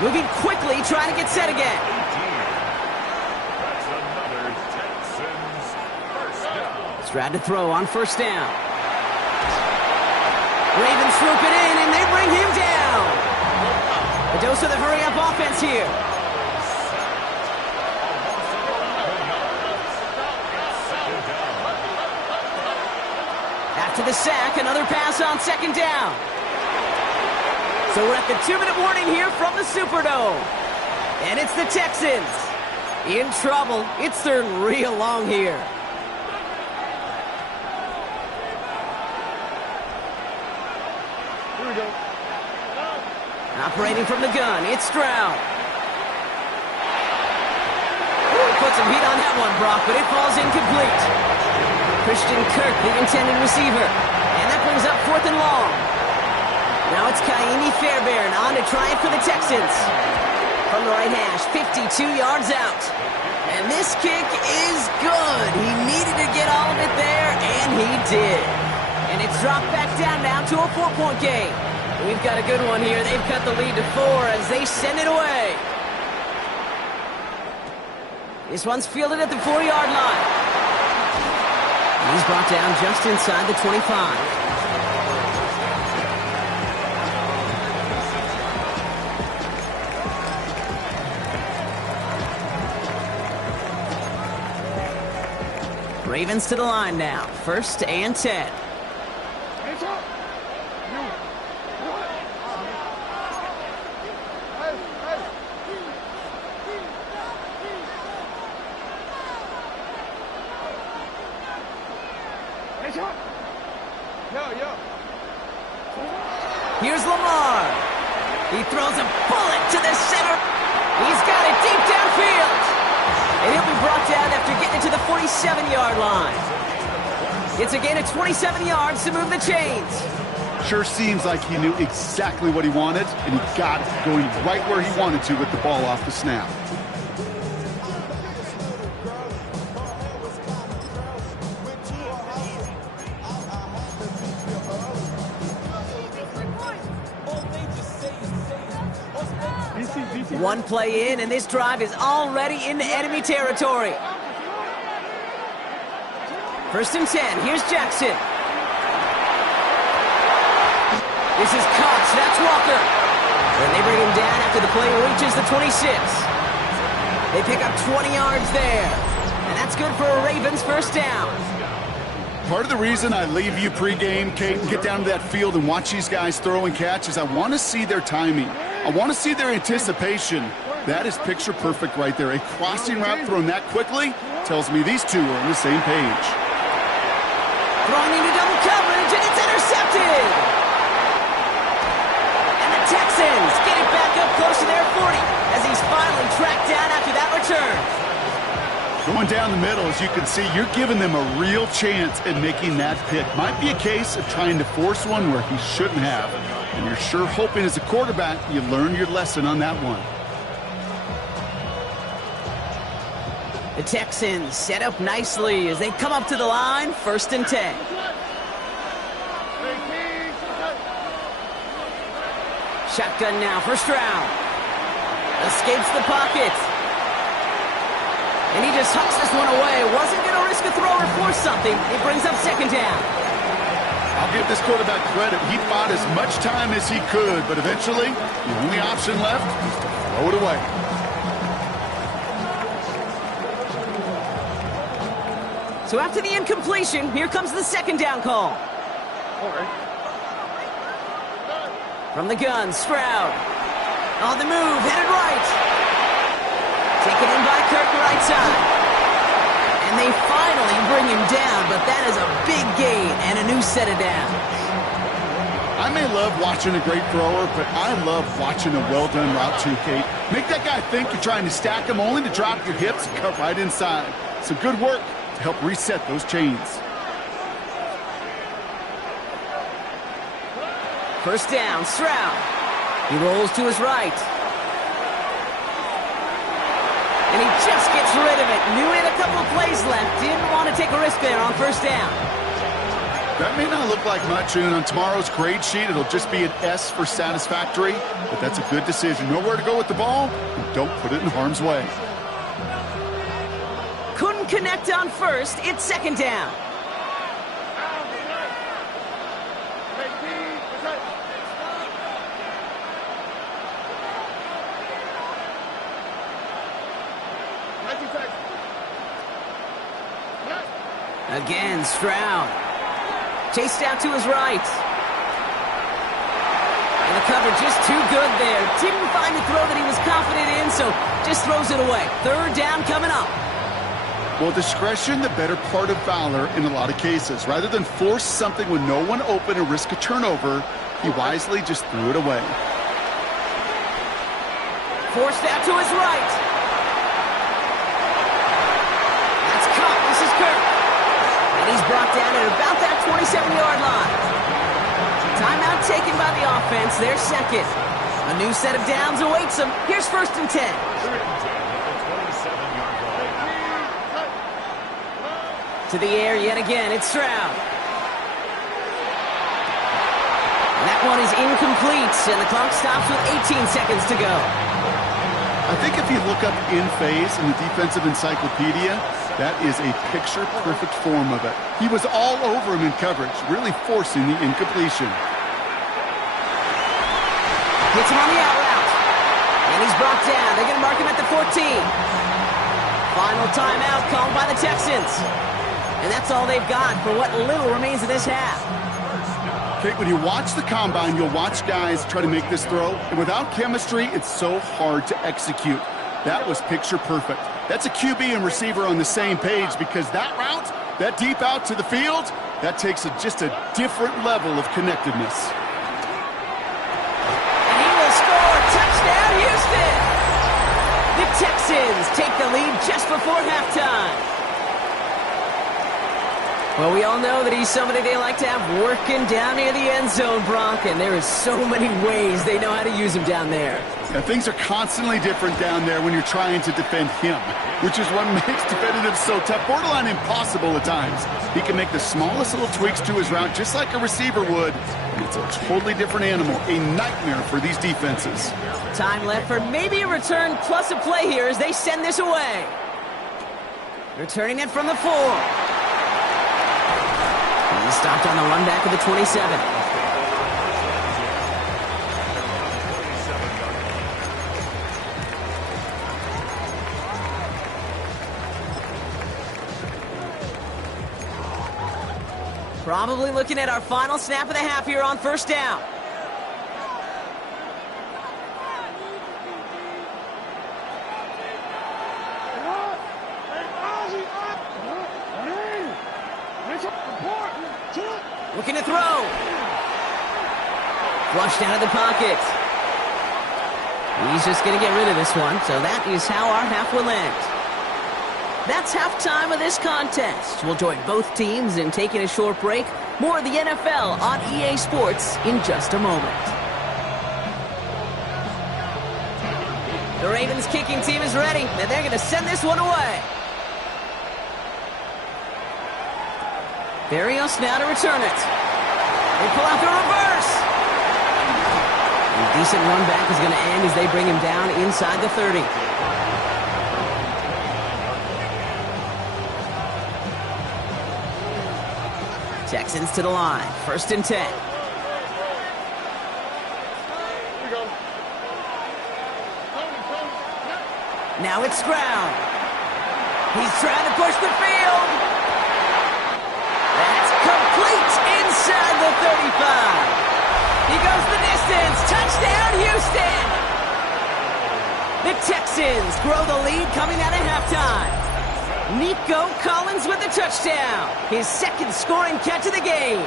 Moving quickly, trying to get set again. That's another Texans first down. Stroud to throw on 1st down. Ravens swoop it in, and they bring him down. A dose of the hurry-up offense here. After the sack, another pass on second down. So we're at the 2-minute warning here from the Superdome. And it's the Texans. In trouble. It's third and real long here. Here we go. Operating from the gun, it's Stroud. Ooh, put some heat on that one, Brock, but it falls incomplete. Christian Kirk, the intended receiver. And that brings up 4th and long. Now it's Kaimi Fairbairn on to try it for the Texans. From the right hash, 52 yards out. And this kick is good. He needed to get all of it there, and he did. And it's dropped back down now to a 4-point game. We've got a good one here. They've cut the lead to 4 as they send it away. This one's fielded at the 4-yard line. He's brought down just inside the 25. Ravens to the line now. 1st and 10. Hands up. You. Hey, hey. Hands up. Yo. Here's Lamar. He throws a bullet to the center. He's got it deep downfield. And he'll be brought down after getting it to the 47-yard line. It's a gain of 27 yards to move the chains. Sure seems like he knew exactly what he wanted, and he got it going right where he wanted to with the ball off the snap. One play in, and this drive is already into enemy territory. 1st and 10. Here's Jackson. This is Cox. That's Walker. And they bring him down after the play reaches the 26. They pick up 20 yards there. And that's good for a Ravens 1st down. Part of the reason I leave you pregame, Kate, and get down to that field and watch these guys throw and catch is I want to see their timing. I want to see their anticipation. That is picture perfect right there. A crossing route thrown that quickly tells me these two are on the same page. Throwing into double coverage, and it's intercepted. And the Texans get it back up close to their 40 as he's finally tracked down after that return. Going down the middle, as you can see, you're giving them a real chance at making that pick. Might be a case of trying to force one where he shouldn't have. And you're sure hoping as a quarterback you learn your lesson on that one. The Texans set up nicely as they come up to the line, 1st and 10. Shotgun now for Stroud. Escapes the pocket. And he just hucks this one away. Wasn't going to risk a throw or force something. It brings up 2nd down. I'll give this quarterback credit. He fought as much time as he could, but eventually the only option left was to throw it away. So after the incompletion, here comes the 2nd down call. From the gun, Stroud. On the move, headed right. Taken in by Kirk, right side. And they finally bring him down, but that is a big gain and a new set of downs. I may love watching a great thrower, but I love watching a well-done route too, Kate. Make that guy think you're trying to stack him only to drop your hips and cut right inside. Some good work to help reset those chains. 1st down, Stroud. He rolls to his right. And he just gets rid of it. Knew he had a couple of plays left. Didn't want to take a risk there on 1st down. That may not look like much, and on tomorrow's grade sheet, it'll just be an S for satisfactory, but that's a good decision. Know where to go with the ball, and don't put it in harm's way. Couldn't connect on 1st. It's 2nd down. Again, Stroud. Chased out to his right. And the cover just too good there. Didn't find the throw that he was confident in, so just throws it away. Third down coming up. Well, discretion, the better part of valor in a lot of cases. Rather than force something with no one open and risk a turnover, he wisely just threw it away. Forced out to his right. That's caught. This is Kirk. And he's brought down at about that 27-yard line. Timeout taken by the offense. Their second. A new set of downs awaits them. Here's 1st and 10. To the air yet again. It's Stroud. And that one is incomplete, and the clock stops with 18 seconds to go. I think if you look up in phase in the defensive encyclopedia, that is a picture-perfect form of it. He was all over him in coverage, really forcing the incompletion. Hits him on the out route. And he's brought down. They're going to mark him at the 14. Final timeout called by the Texans. And that's all they've got for what little remains of this half. Okay, when you watch the combine, you'll watch guys try to make this throw, and without chemistry, it's so hard to execute. That was picture perfect. That's a QB and receiver on the same page, because that route, that deep out to the field, that takes just a different level of connectedness. And he will score. Touchdown, Houston! The Texans take the lead just before halftime. Well, we all know that he's somebody they like to have working down near the end zone, Brock, and there is so many ways they know how to use him down there. Now, things are constantly different down there when you're trying to defend him, which is what makes defending him so tough, borderline impossible at times. He can make the smallest little tweaks to his route just like a receiver would, and it's a totally different animal, a nightmare for these defenses. Time left for maybe a return plus a play here as they send this away. Returning it from the 4. He stopped on the run back of the 27. Probably looking at our final snap of the half here on 1st down. Looking to throw. Flushed out of the pocket. He's just going to get rid of this one, so that is how our half will end. That's halftime of this contest. We'll join both teams in taking a short break. More of the NFL on EA Sports in just a moment. The Ravens kicking team is ready, and they're going to send this one away. Barrios now to return it. They pull out the reverse. A decent run back is going to end as they bring him down inside the 30. Texans to the line. 1st and 10. Now it's Stroud. He's trying to push the field. That's complete inside the 35. He goes the distance. Touchdown, Houston. The Texans grow the lead coming out of halftime. Nico Collins with the touchdown. His 2nd scoring catch of the game.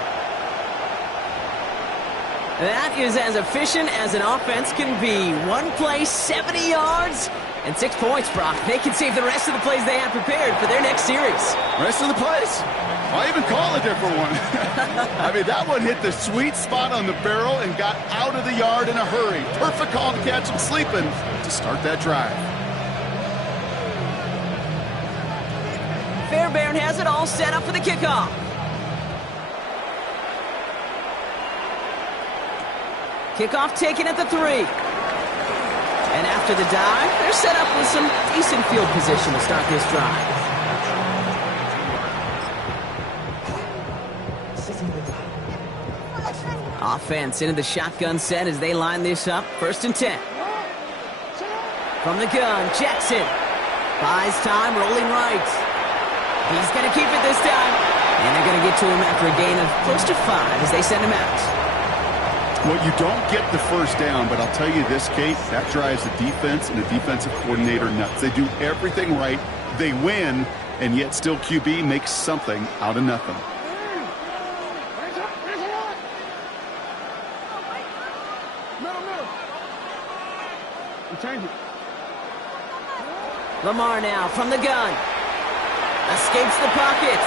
That is as efficient as an offense can be. One play, 70 yards, and 6 points, Brock. They can save the rest of the plays they have prepared for their next series. Rest of the plays? Why even call a different one? I mean, that one hit the sweet spot on the barrel and got out of the yard in a hurry. Perfect call to catch him sleeping to start that drive. Fairbairn has it all set up for the kickoff. Kickoff taken at the 3. And after the dive, they're set up with some decent field position to start this drive. Offense into the shotgun set as they line this up. 1st and 10. From the gun, Jackson buys time, rolling right. He's going to keep it this time. get to him after a gain of close to 5 as they send him out. Well, you don't get the first down, but I'll tell you this, Kate, that drives the defense and the defensive coordinator nuts. They do everything right. They win, and yet still QB makes something out of nothing. Middle. We change it. Lamar now from the gun. Escapes the pocket.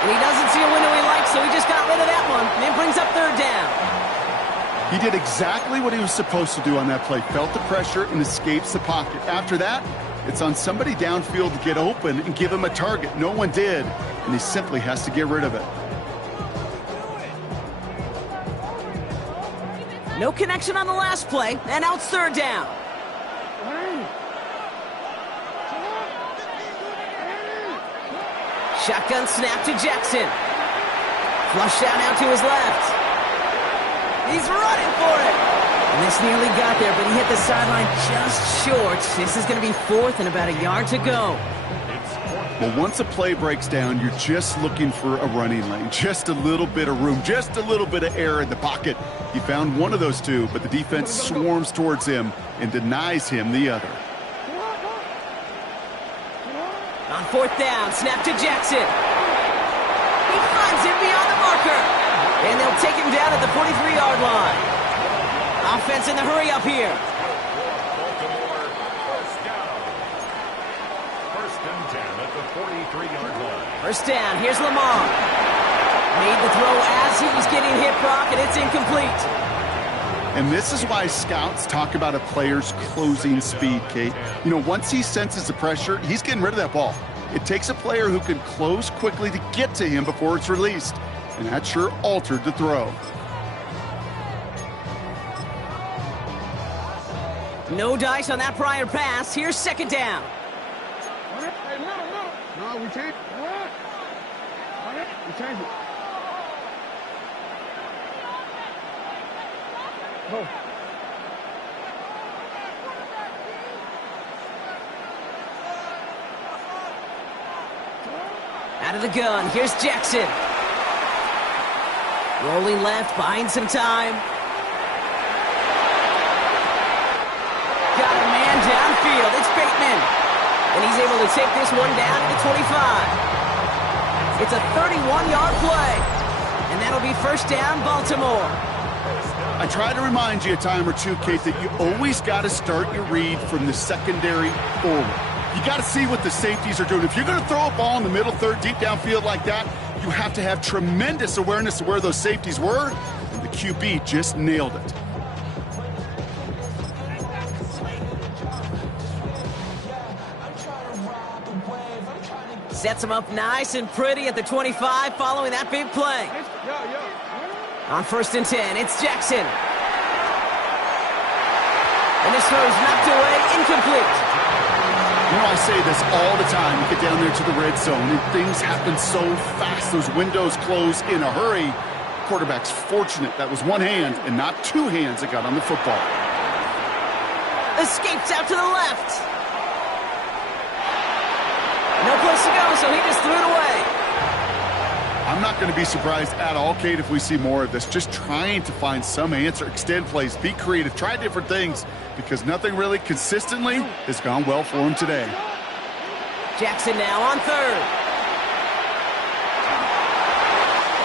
And he doesn't see a window he likes, so he just got rid of that one. And it brings up 3rd down. He did exactly what he was supposed to do on that play. Felt the pressure and escapes the pocket. After that, it's on somebody downfield to get open and give him a target. No one did, and he simply has to get rid of it. No connection on the last play, and now it's 3rd down. Shotgun snap to Jackson. Flush out now to his left. He's running for it. And this nearly got there, but he hit the sideline just short. This is going to be 4th and about a yard to go. Well, once a play breaks down, you're just looking for a running lane. Just a little bit of room, just a little bit of air in the pocket. He found one of those two, but the defense swarms towards him and denies him the other. On 4th down, snap to Jackson. He finds him beyond the marker. And they'll take him down at the 43-yard line. Offense in the hurry up here. Baltimore, first down. 1st and 10 at the 43-yard line. 1st down, here's Lamar. Made the throw as he was getting hit, Brock, and it's incomplete. And this is why scouts talk about a player's closing speed, Kate. You know, once he senses the pressure, he's getting rid of that ball. It takes a player who can close quickly to get to him before it's released. And that sure altered the throw. No dice on that prior pass. Here's 2nd down. Hey, middle. No, we change it. We change it. Go. Out of the gun, here's Jackson. Rolling left, buying some time. Got a man downfield, it's Bateman. And he's able to take this one down to the 25. It's a 31-yard play. And that'll be 1st down, Baltimore. I try to remind you a time or two, Kate, that you always got to start your read from the secondary forward. You got to see what the safeties are doing. If you're going to throw a ball in the middle third, deep downfield like that, you have to have tremendous awareness of where those safeties were, and the QB just nailed it. Sets him up nice and pretty at the 25 following that big play. On 1st and 10, it's Jackson. And this throw's knocked away, incomplete. You know, I say this all the time. You get down there to the red zone, and things happen so fast. Those windows close in a hurry. Quarterback's fortunate that was one hand and not 2 hands that got on the football. Escapes out to the left. No place to go, so he just threw it away. I'm not going to be surprised at all, Kate, if we see more of this. Just trying to find some answer, extend plays, be creative, try different things, because nothing really consistently has gone well for him today. Jackson now on 3rd.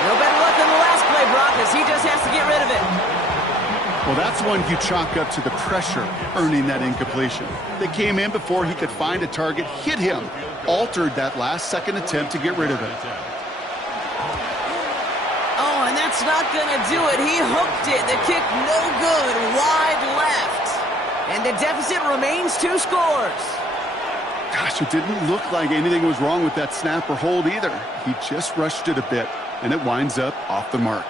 No better luck than the last play, Brock, as he just has to get rid of it. Well, that's one you chalk up to the pressure earning that incompletion. They came in before he could find a target, hit him, altered that last-second attempt to get rid of it. Oh, and that's not going to do it. He hooked it. The kick no good, wide left. And the deficit remains 2 scores. Gosh, it didn't look like anything was wrong with that snap or hold either. He just rushed it a bit, and it winds up off the mark.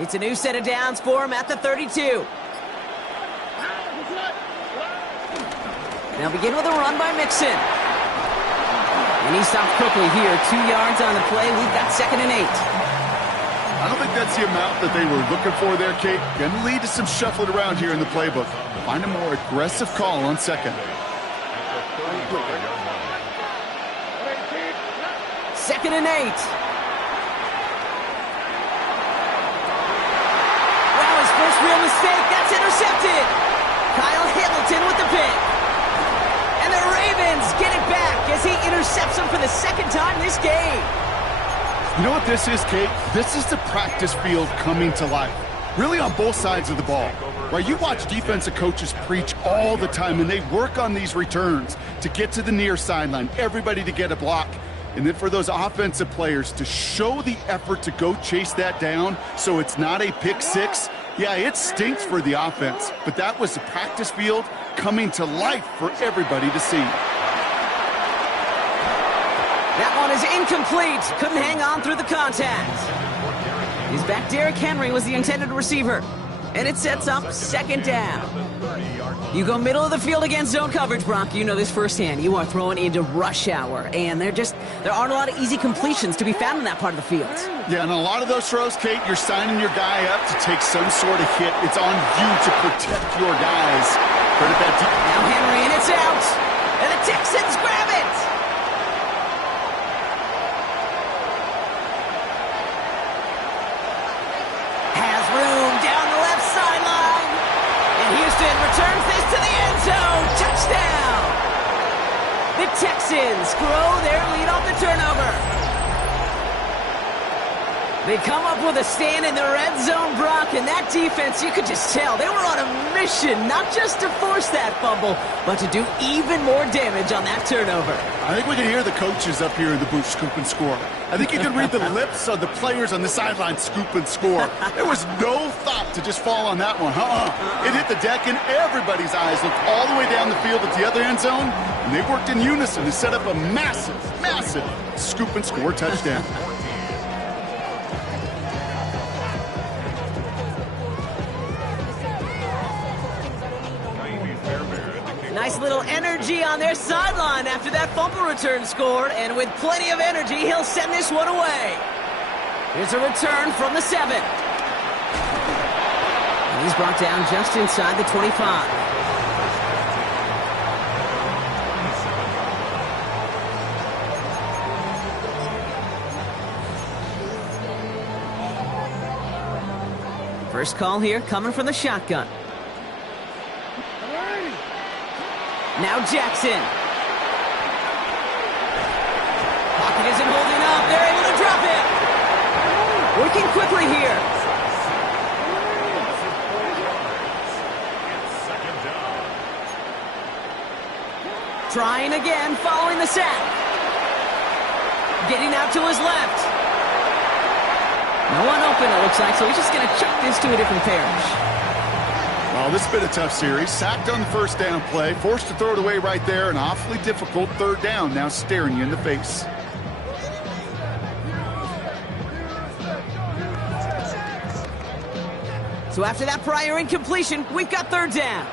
It's a new set of downs for him at the 32. They'll begin with a run by Mixon. And he stopped quickly here. 2 yards on the play. We've got 2nd and 8. I don't think that's the amount that they were looking for there, Kate. Going to lead to some shuffling around here in the playbook. Find a more aggressive call on 2nd. 2nd and 8. Wow, his first real mistake. That's intercepted. Kyle Hamilton with the pick. And the Ravens get it back as he intercepts him for the 2nd time this game. You know what this is, Kate? This is the practice field coming to life. Really on both sides of the ball. Right, you watch defensive coaches preach all the time, and they work on these returns to get to the near sideline, everybody to get a block. And then for those offensive players to show the effort to go chase that down so it's not a pick six, yeah, it stinks for the offense. But that was the practice field coming to life for everybody to see. That one is incomplete. Couldn't hang on through the contact. He's back. Derrick Henry was the intended receiver. And it sets up 2nd down. You go middle of the field against zone coverage, Brock. You know this firsthand. You are throwing into rush hour. And there aren't a lot of easy completions to be found in that part of the field. Yeah, and a lot of those throws, Kate, you're signing your guy up to take some sort of hit. It's on you to protect your guys. Now Henry, and it's out. And the Texans grab it. Has room down the left sideline. And Houston returns this to the end zone. Touchdown. The Texans grow their lead off the turnover. They come up with a stand in the red zone, Brock, and that defense, you could just tell, they were on a mission, not just to force that fumble, but to do even more damage on that turnover. I think we can hear the coaches up here in the booth scoop and score. I think you can read the lips of the players on the sideline scoop and score. There was no thought to just fall on that one. It hit the deck, and everybody's eyes looked all the way down the field at the other end zone, and they worked in unison to set up a massive, massive scoop and score touchdown. Nice little energy on their sideline after that fumble return scored, and with plenty of energy, he'll send this one away. Here's a return from the 7. And he's brought down just inside the 25. First call here coming from the shotgun. Now Jackson. Pocket isn't holding up. They're able to drop him. Working quickly here. Trying again, following the sack. Getting out to his left. No one open, it looks like, so he's just going to chuck this to a different parish. Well, this has been a tough series. Sacked on the first down play, forced to throw it away right there. An awfully difficult 3rd down now staring you in the face. So after that prior incompletion, we've got 3rd down.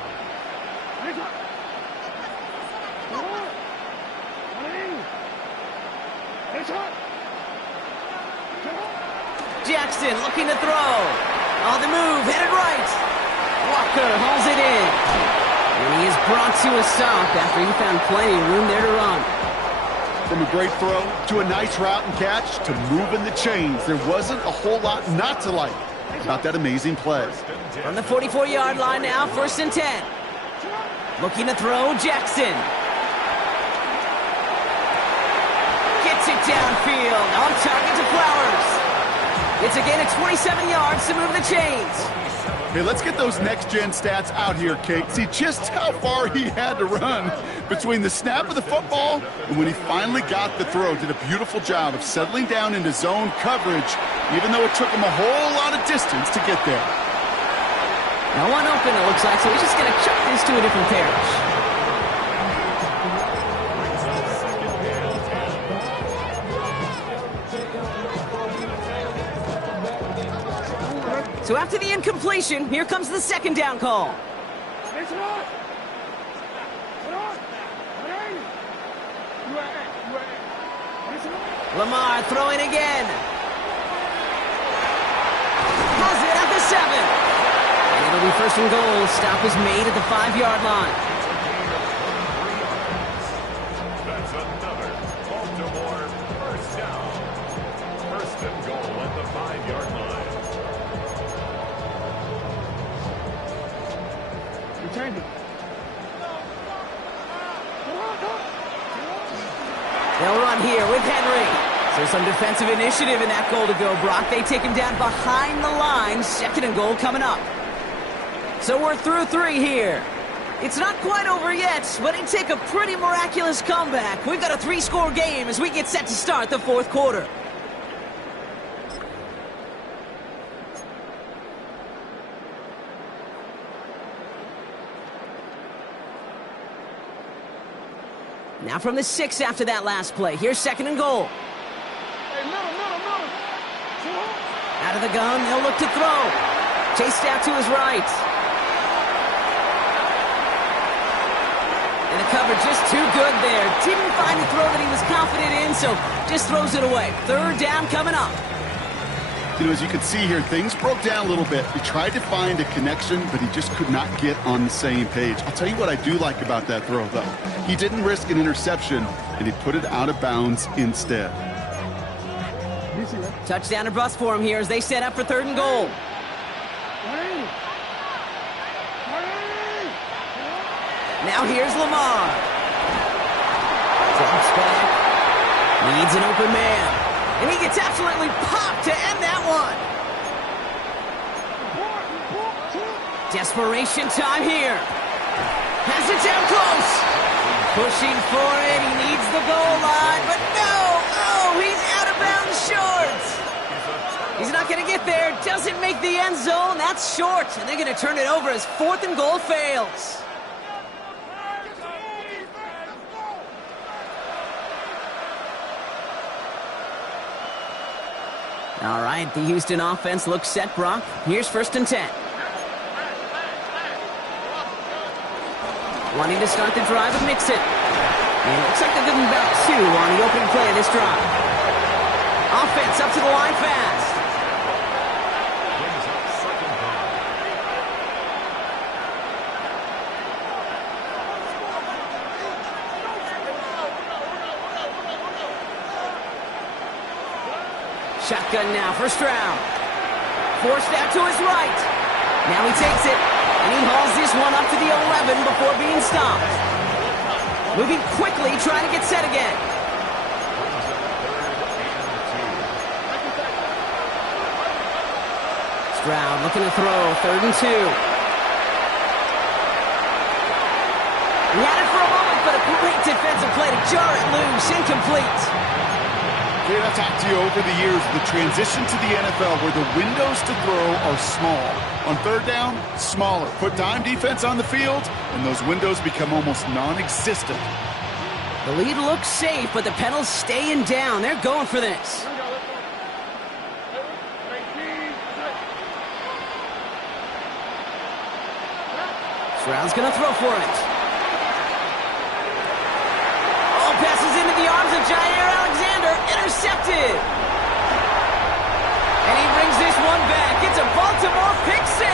Jackson looking to throw. On the move, headed right. Walker hauls it in. And he is brought to a stop after he found plenty of room there to run. From a great throw to a nice route and catch to moving the chains, there wasn't a whole lot not to like about that amazing play. From the 44-yard line now, 1st and 10. Looking to throw, Jackson. Gets it downfield, on target to Flowers. It's a gain of 27 yards to move the chains. Hey, let's get those next-gen stats out here, Kate. See just how far he had to run between the snap of the football and when he finally got the throw. Did a beautiful job of settling down into zone coverage, even though it took him a whole lot of distance to get there. No one open, it looks like, so he's just going to chuck this to a different parish. So after the incompletion, here comes the 2nd down call. Lamar throwing again. Has it at the 7. And it'll be first and goal. Stop is made at the 5-yard line. That's another Baltimore first down. First and goal at the 5-yard line. Return it. They'll run here with Henry. So some defensive initiative in that goal to go, Brock. They take him down behind the line. Second and goal coming up. So we're through 3 here. It's not quite over yet, but it'd take a pretty miraculous comeback. We've got a 3-score game as we get set to start the 4th quarter. Now from the 6 after that last play. Here's second and goal. Out of the gun, they'll look to throw. Chased out to his right. And the cover just too good there. Didn't find the throw that he was confident in, so just throws it away. 3rd down coming up. You know, as you can see here, things broke down a little bit. He tried to find a connection, but he just could not get on the same page. I'll tell you what I do like about that throw, though. He didn't risk an interception, and he put it out of bounds instead. Touchdown or bust for him here as they set up for 3rd and goal. Now here's Lamar. Drops back. Needs an open man. And he gets absolutely popped to end that one. Desperation time here. Has it down close. Pushing for it. He needs the goal line, but no. Oh, he's out of bounds short. He's not going to get there. Doesn't make the end zone. That's short. And they're going to turn it over as 4th and goal fails. All right, the Houston offense looks set, Brock. Here's 1st and 10. Wanting to start the drive and mix it. And it looks like they're giving back 2 on the opening play of this drive. Offense up to the line fast. Shotgun now, first round. Forced out to his right. Now he takes it, and he hauls this one up to the 11 before being stopped. Moving quickly, trying to get set again. Stroud looking to throw, 3rd and 2. He had it for a moment, but a great defensive play to jar it loose, incomplete. Great, I've talked to you over the years, the transition to the NFL where the windows to throw are small. On 3rd down, smaller. Put dime defense on the field, and those windows become almost non-existent. The lead looks safe, but the pedals staying down. They're going for this. Stroud's going to throw for it. Oh, passes into the arms of Jair Alexander. Intercepted. And he brings this one back. It's a Baltimore pick-6.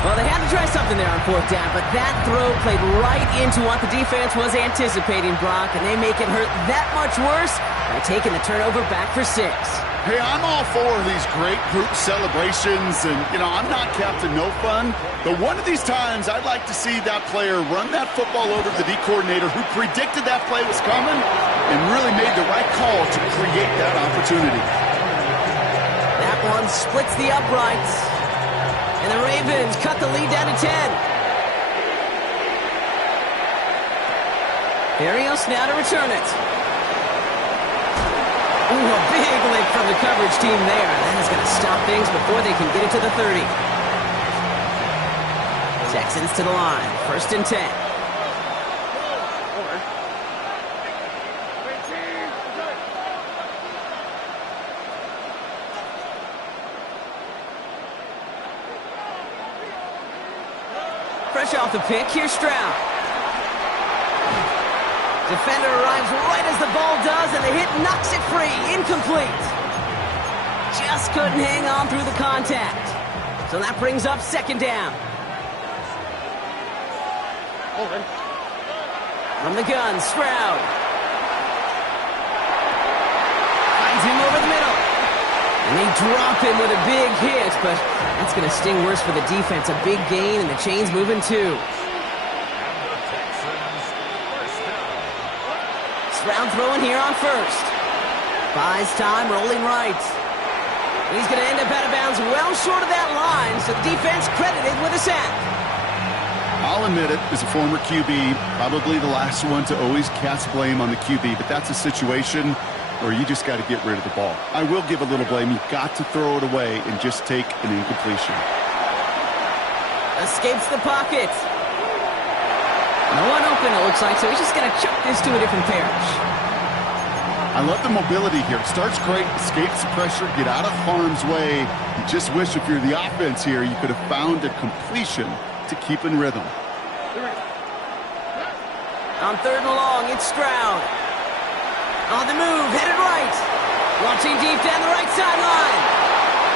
Well, they had to try something there on 4th down, but that throw played right into what the defense was anticipating, Brock, and they make it hurt that much worse by taking the turnover back for 6. Hey, I'm all for these great group celebrations, and, you know, I'm not Captain No Fun, but one of these times I'd like to see that player run that football over to the D coordinator who predicted that play was coming and really made the right call to create that opportunity. That one splits the uprights. And the Ravens cut the lead down to 10. Arios now to return it. Ooh, a big lick from the coverage team there. That is going to stop things before they can get it to the 30. Texans to the line. 1st and 10. Fresh off the pick, here's Stroud. Defender arrives right as the ball does, and the hit knocks it free. Incomplete. Just couldn't hang on through the contact. So that brings up second down. From the gun, Stroud. Finds him over the middle. And they drop him with a big hit, but that's going to sting worse for the defense. A big gain, and the chain's moving too. Stroud throwing here on first. Buys time, rolling right. He's going to end up out of bounds well short of that line, so the defense credited with a sack. I'll admit it, as a former QB, probably the last one to always cast blame on the QB, but that's a situation where you just got to get rid of the ball. I will give a little blame. You've got to throw it away and just take an incompletion. Escapes the pocket. No one open, it looks like, so he's just going to chuck this to a different parish. I love the mobility here. Starts great, escapes the pressure, get out of harm's way. You just wish if you're the offense here, you could have found a completion to keep in rhythm. On third and long, it's Stroud. On the move, headed right. Launching deep down the right sideline.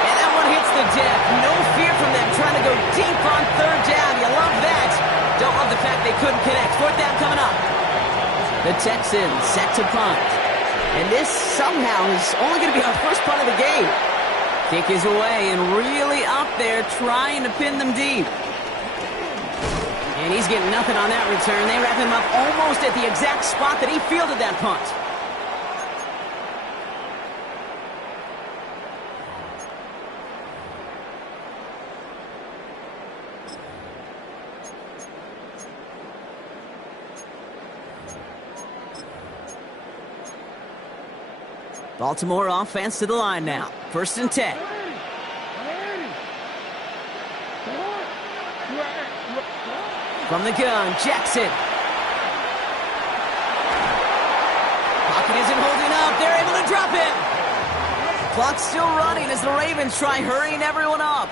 And that one hits the deck. No fear from them trying to go deep on third down. You love that. Don't love the fact they couldn't connect. Fourth down coming up. The Texans set to punt. And this somehow is only going to be our first punt of the game. Kick is away and really up there trying to pin them deep. And he's getting nothing on that return. They wrap him up almost at the exact spot that he fielded that punt. Baltimore offense to the line now. First and 10. From the gun, Jackson. Pocket isn't holding up. They're able to drop him. Clock's still running as the Ravens try hurrying everyone up.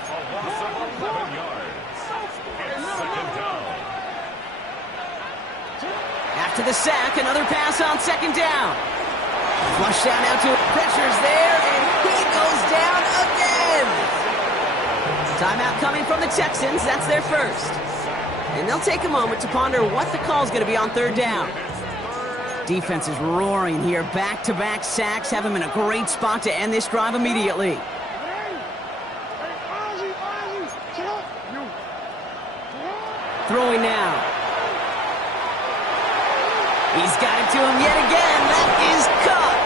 After the sack, another pass on second down. Flush down now to pressure's there, and he goes down again. Timeout coming from the Texans. That's their first. And they'll take a moment to ponder what the call is going to be on third down. Defense is roaring here. Back-to-back sacks have him in a great spot to end this drive immediately. Throwing now. He's got it to him yet again. That is cut.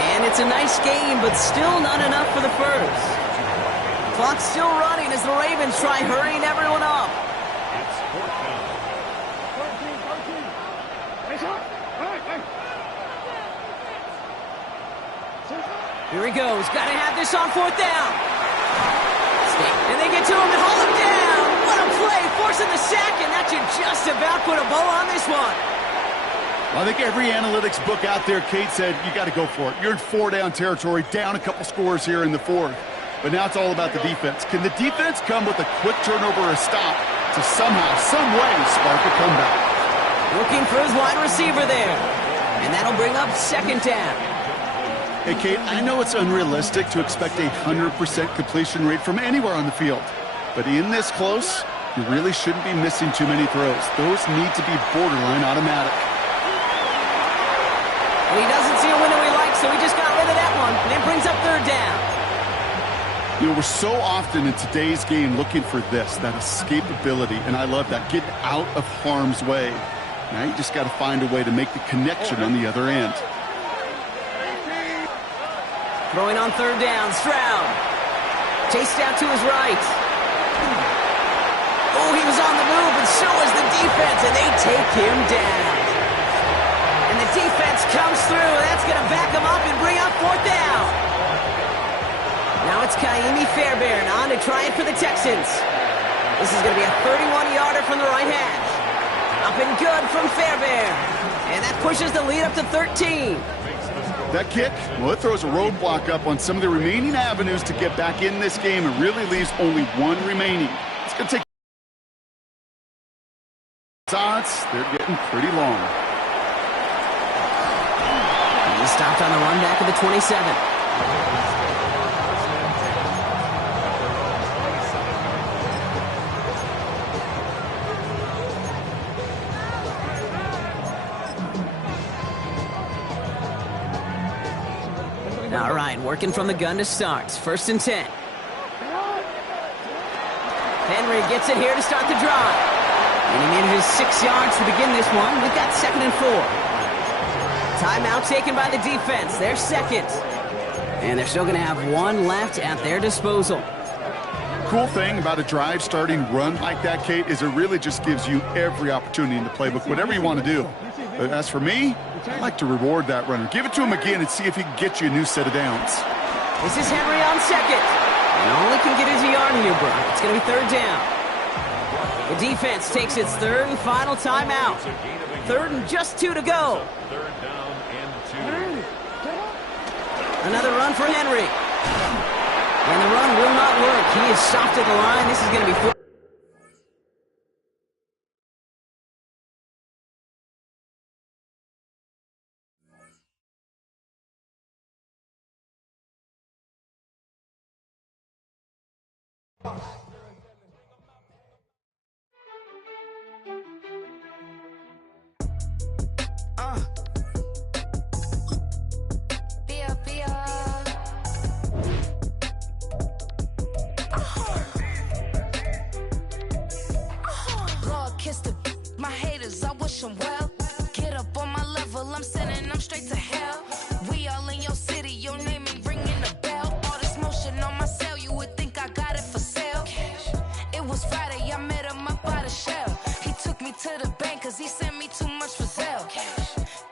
And it's a nice game, but still not enough for the first. Clock's still running as the Ravens try hurrying everyone up. Here he goes. Got to have this on fourth down. And they get to him and haul him down. What a play. Forcing the sack, and that should just about put a bow on this one. Well, I think every analytics book out there, Kate said, you got to go for it. You're in four-down territory, down a couple scores here in the fourth. But now it's all about the defense. Can the defense come with a quick turnover or a stop to somehow, some way, spark a comeback? Looking for his wide receiver there. And that'll bring up second down. Hey, Kate, I know it's unrealistic to expect a 100% completion rate from anywhere on the field. But in this close, you really shouldn't be missing too many throws. Those need to be borderline automatic. And he doesn't see a window he likes, so he just got rid of that one. And it brings up third down. You know, we're so often in today's game looking for this, that escapability, and I love that, getting out of harm's way. Now you just got to find a way to make the connection on the other end. Throwing on third down, Stroud. Chased out to his right. Oh, he was on the move, and so was the defense, and they take him down. And the defense comes through, and that's going to back him up and bring up fourth down. Now it's Kaimi Fairbairn on to try it for the Texans. This is going to be a 31-yarder from the right hash. Up and good from Fairbairn. And that pushes the lead up to 13. That kick, well, it throws a roadblock up on some of the remaining avenues to get back in this game and really leaves only one remaining. It's going to take odds. They're getting pretty long. He's stopped on the run back of the 27. All right, working from the gun to start. It's 1st and 10. Henry gets it here to start the drive. And he manages 6 yards to begin this one. We've got 2nd and 4. Timeout taken by the defense. They're second. And they're still going to have 1 left at their disposal. Cool thing about a drive starting run like that, Kate, is it really just gives you every opportunity in the playbook, whatever you want to do. But as for me, I like to reward that runner. Give it to him again and see if he can get you a new set of downs. This is Henry on second. And only can get his yard here, Brock. It's going to be 3rd down. The defense takes its 3rd and final timeout. 3rd and just 2 to go. 3rd down and 2. Another run for Henry. And the run will not work. He is stopped at the line. This is going to be 4th. Lord, kiss the my haters, I wish them well. Get up on my level, I'm sending them straight to hell. We all in your city, your name ain't ringing a bell. All this motion on my cell, you would think I got it for sale. It was Friday, I met him up by the shell. He took me to the bank, cause he sent me too much for sale.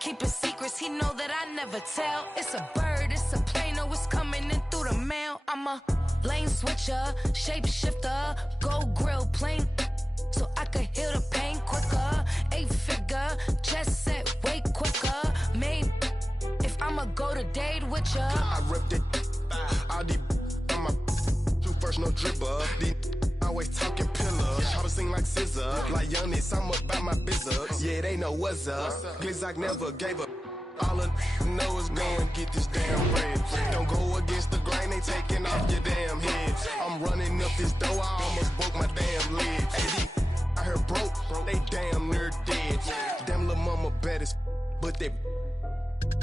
Keeping secrets, he know that I never tell. It's a bird, it's a plane, oh, it's coming in through the mail. I'm a lane switcher, shapeshifter, gold grill, plane, so I could heal the pain quicker. 8-figure, just set way quicker. Maybe if I'ma go to date with ya. I ripped it. All these on my you first, no dribble. These always talking pillars. Chopper sing like scissor. Like youngest, I'm about my business. Yeah, they know what's up. Glizzock never gave up. All I know is go and get this damn bread. Don't go against the grain, they taking off your damn head. I'm running up this door, I almost broke my damn leg. Hey, I heard broke, they damn near dead. Damn little mama bad as but they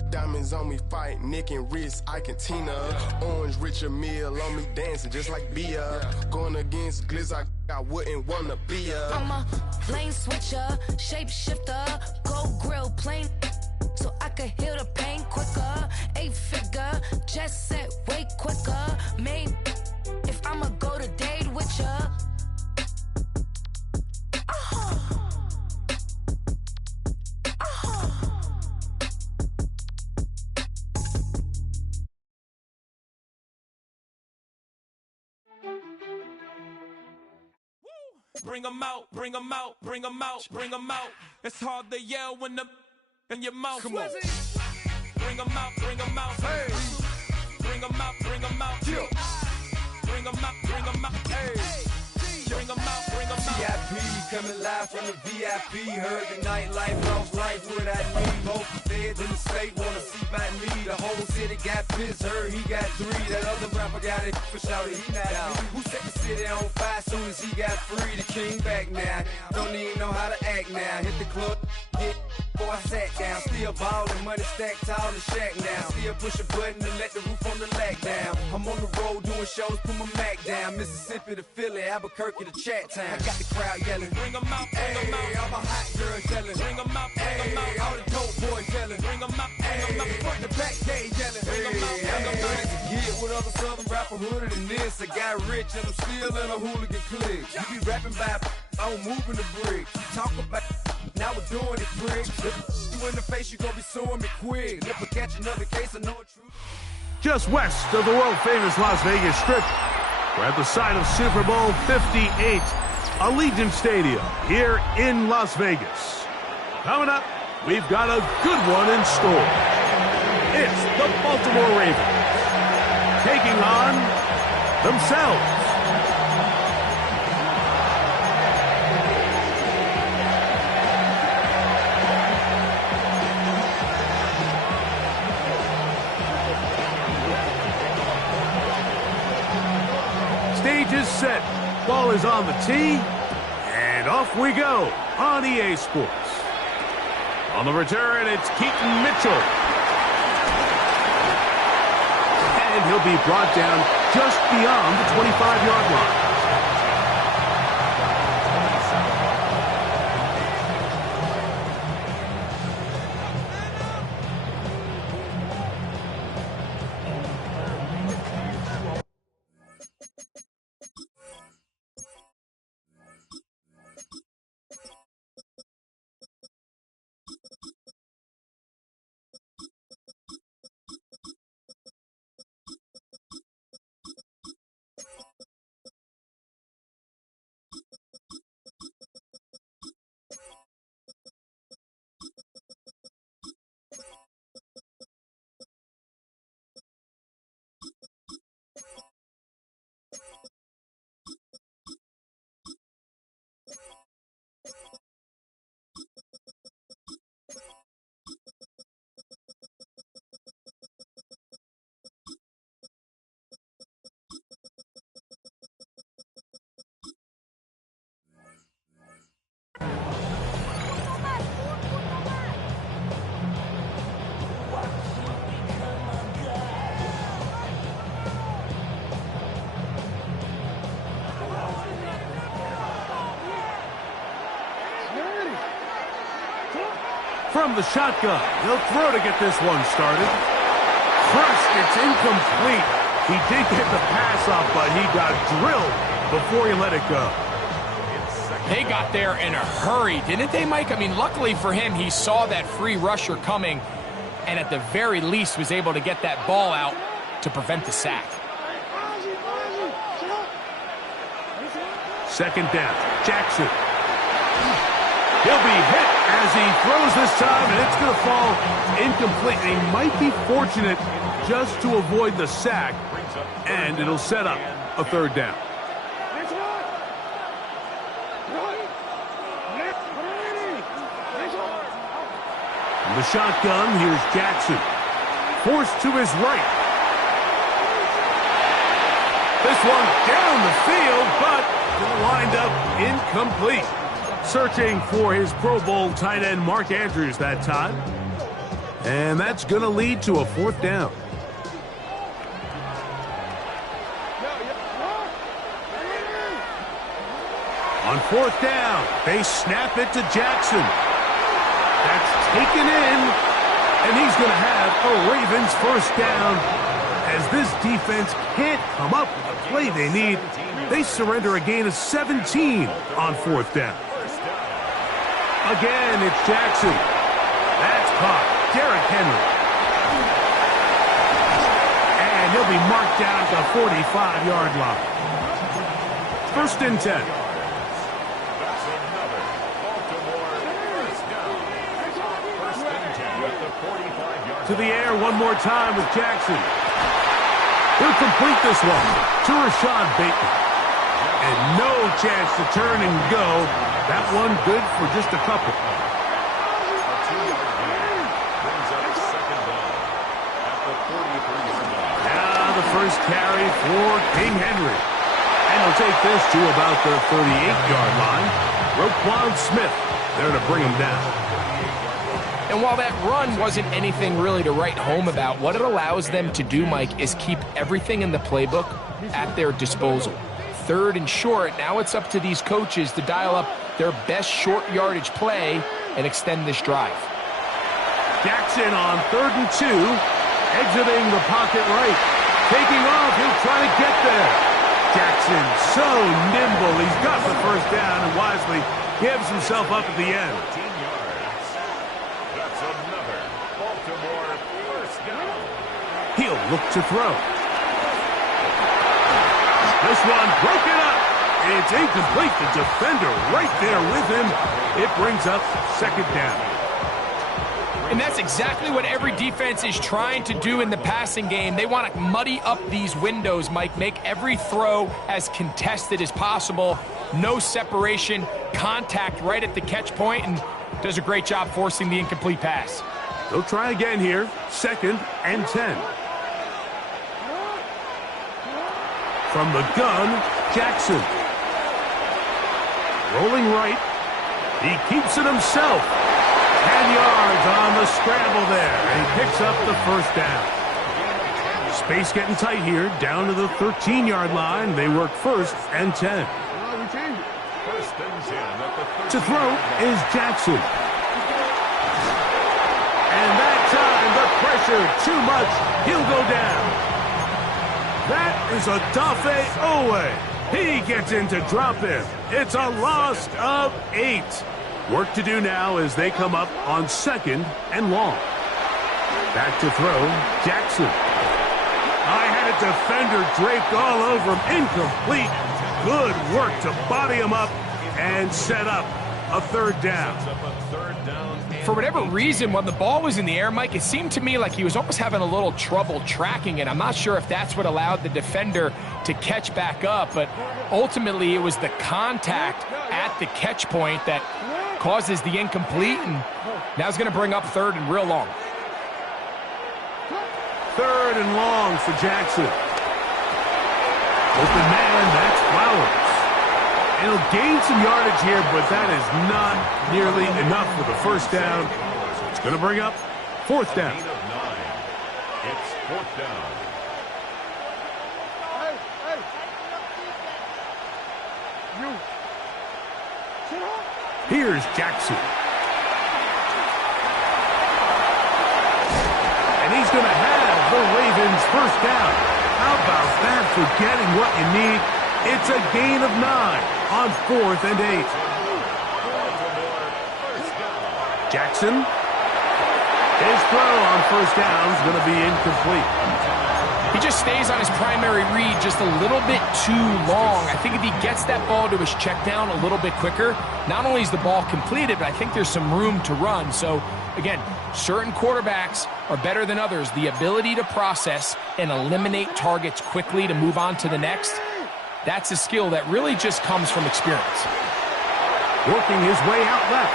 diamonds on me fight, neck and wrist, I can Tina. Orange Richard Mill on me dancing just like Bia. Going against Glizzock, I wouldn't wanna be a. I'm a lane switcher, shapeshifter, gold grill, plane, so I could heal the pain quicker. 8-figure, just set way quicker. Maybe if I'ma go to date with ya. Bring 'em out, bring 'em out, bring 'em out, bring 'em out. It's hard to yell when the in your mouth. Come on. Bring 'em out, bring 'em out. Hey. Bring 'em out, bring 'em out. Yeah. Bring 'em out, bring 'em out. Hey. Bring 'em out, bring 'em out. VIP coming live from the VIP. Heard the nightlife, lost life without me. Both feds in the state wanna see by me. The whole city got pissed, heard he got 3. That other rapper got it for shouted, he not out. Who set the city on fire soon as he got free? The king back now, don't even know how to act now. Hit the club, hit before I sat down. Still ballin', money stacked tall in the shack now. Still push a button to let the roof on the lag down. I'm on the road doing shows, put my Mac down. Mississippi to Philly, Albuquerque to Chat Town. I got the crowd yelling, bring 'em out, bring 'em out. All my hot girls yelling, Bring 'em out, bring 'em out. all the dope boys yelling, Bring 'em out, bring 'em out. front to back gay yelling, Bring 'em out, bring 'em I'm out. ready to get with other southern rapper hooded than this. I got rich and I'm still in a hooligan clique. You be rapping by, I'm moving the brick. Talk about, now we're doing it, prick. You in the face, you gonna be suing me quick. Never catch another case, I know it's true. Just west of the world-famous Las Vegas Strip, we're at the site of Super Bowl 58, Allegiant Stadium here in Las Vegas. Coming up, we've got a good one in store. It's the Baltimore Ravens taking on themselves. is set. Ball is on the tee. And off we go on EA Sports. On the return, it's Keaton Mitchell. And he'll be brought down just beyond the 25-yard line. From the shotgun, he'll throw to get this one started. First, it's incomplete. He did get the pass off, but he got drilled before he let it go. They got there in a hurry, didn't they, Mike? I mean, luckily for him, he saw that free rusher coming and at the very least was able to get that ball out to prevent the sack. Second down, Jackson. He'll be hit as he throws this time, and it's going to fall incomplete. He might be fortunate just to avoid the sack, and it'll set up a third down. From the shotgun, here's Jackson. Forced to his right. This one down the field, but it'll wind up incomplete. Searching for his Pro Bowl tight end Mark Andrews that time. And that's going to lead to a fourth down. On fourth down, they snap it to Jackson. That's taken in, and he's going to have a Ravens first down. As this defense can't come up with the play they need, they surrender a gain of 17 on fourth down. Again, it's Jackson. That's caught. Derrick Henry. And he'll be marked down at the 45-yard line. First and 10. That's another Baltimore first down. First and 10 at the 45-yard line. To the air one more time with Jackson. He'll complete this one to Rashad Bateman. And no chance to turn and go. That one good for just a couple. A 2-yard gain brings up second down at the 43-yard line. Now the first carry for King Henry. And he'll take this to about the 38-yard line. Roquan Smith there to bring him down. And while that run wasn't anything really to write home about, what it allows them to do, Mike, is keep everything in the playbook at their disposal. Third and short, now it's up to these coaches to dial up their best short yardage play and extend this drive. Jackson on 3rd and 2, exiting the pocket right. Taking off, he'll try to get there. Jackson so nimble, he's got the first down and wisely gives himself up at the end. 15 yards. That's another Baltimore first down. He'll look to throw. This one broken up. It's incomplete. The defender right there with him. It brings up second down. And that's exactly what every defense is trying to do in the passing game. They want to muddy up these windows, Mike, make every throw as contested as possible. No separation, contact right at the catch point, and does a great job forcing the incomplete pass. They'll try again here. 2nd and 10. From the gun, Jackson. Rolling right. He keeps it himself. 10 yards on the scramble there. And he picks up the first down. Space getting tight here. Down to the 13-yard line. They work 1st and 10. First and 10 at the 13. To throw is Jackson. And that time, the pressure too much. He'll go down. That is a Dafe Owe. He gets in to drop him. It's a loss of 8. Work to do now as they come up on 2nd and long. Back to throw, Jackson. I had a defender draped all over him. Incomplete. Good work to body him up and set up a 3rd down. For whatever reason, when the ball was in the air, Mike, it seemed to me like he was almost having a little trouble tracking it. I'm not sure if that's what allowed the defender to catch back up, but ultimately it was the contact at the catch point that causes the incomplete, and now it's going to bring up 3rd and real long. 3rd and long for Jackson. Open man, that's Flowers. And he'll gain some yardage here, but that is not nearly enough for the first down. So it's going to bring up 4th down. It's 4th down. Here's Jackson. And he's going to have the Ravens' first down. How about that for getting what you need? It's a gain of 9 on 4th and 8. Jackson. His throw on first down is going to be incomplete. He just stays on his primary read just a little bit too long. I think if he gets that ball to his check down a little bit quicker, not only is the ball completed, but I think there's some room to run. So, again, certain quarterbacks are better than others. The ability to process and eliminate targets quickly to move on to the next, that's a skill that really just comes from experience. Working his way out left.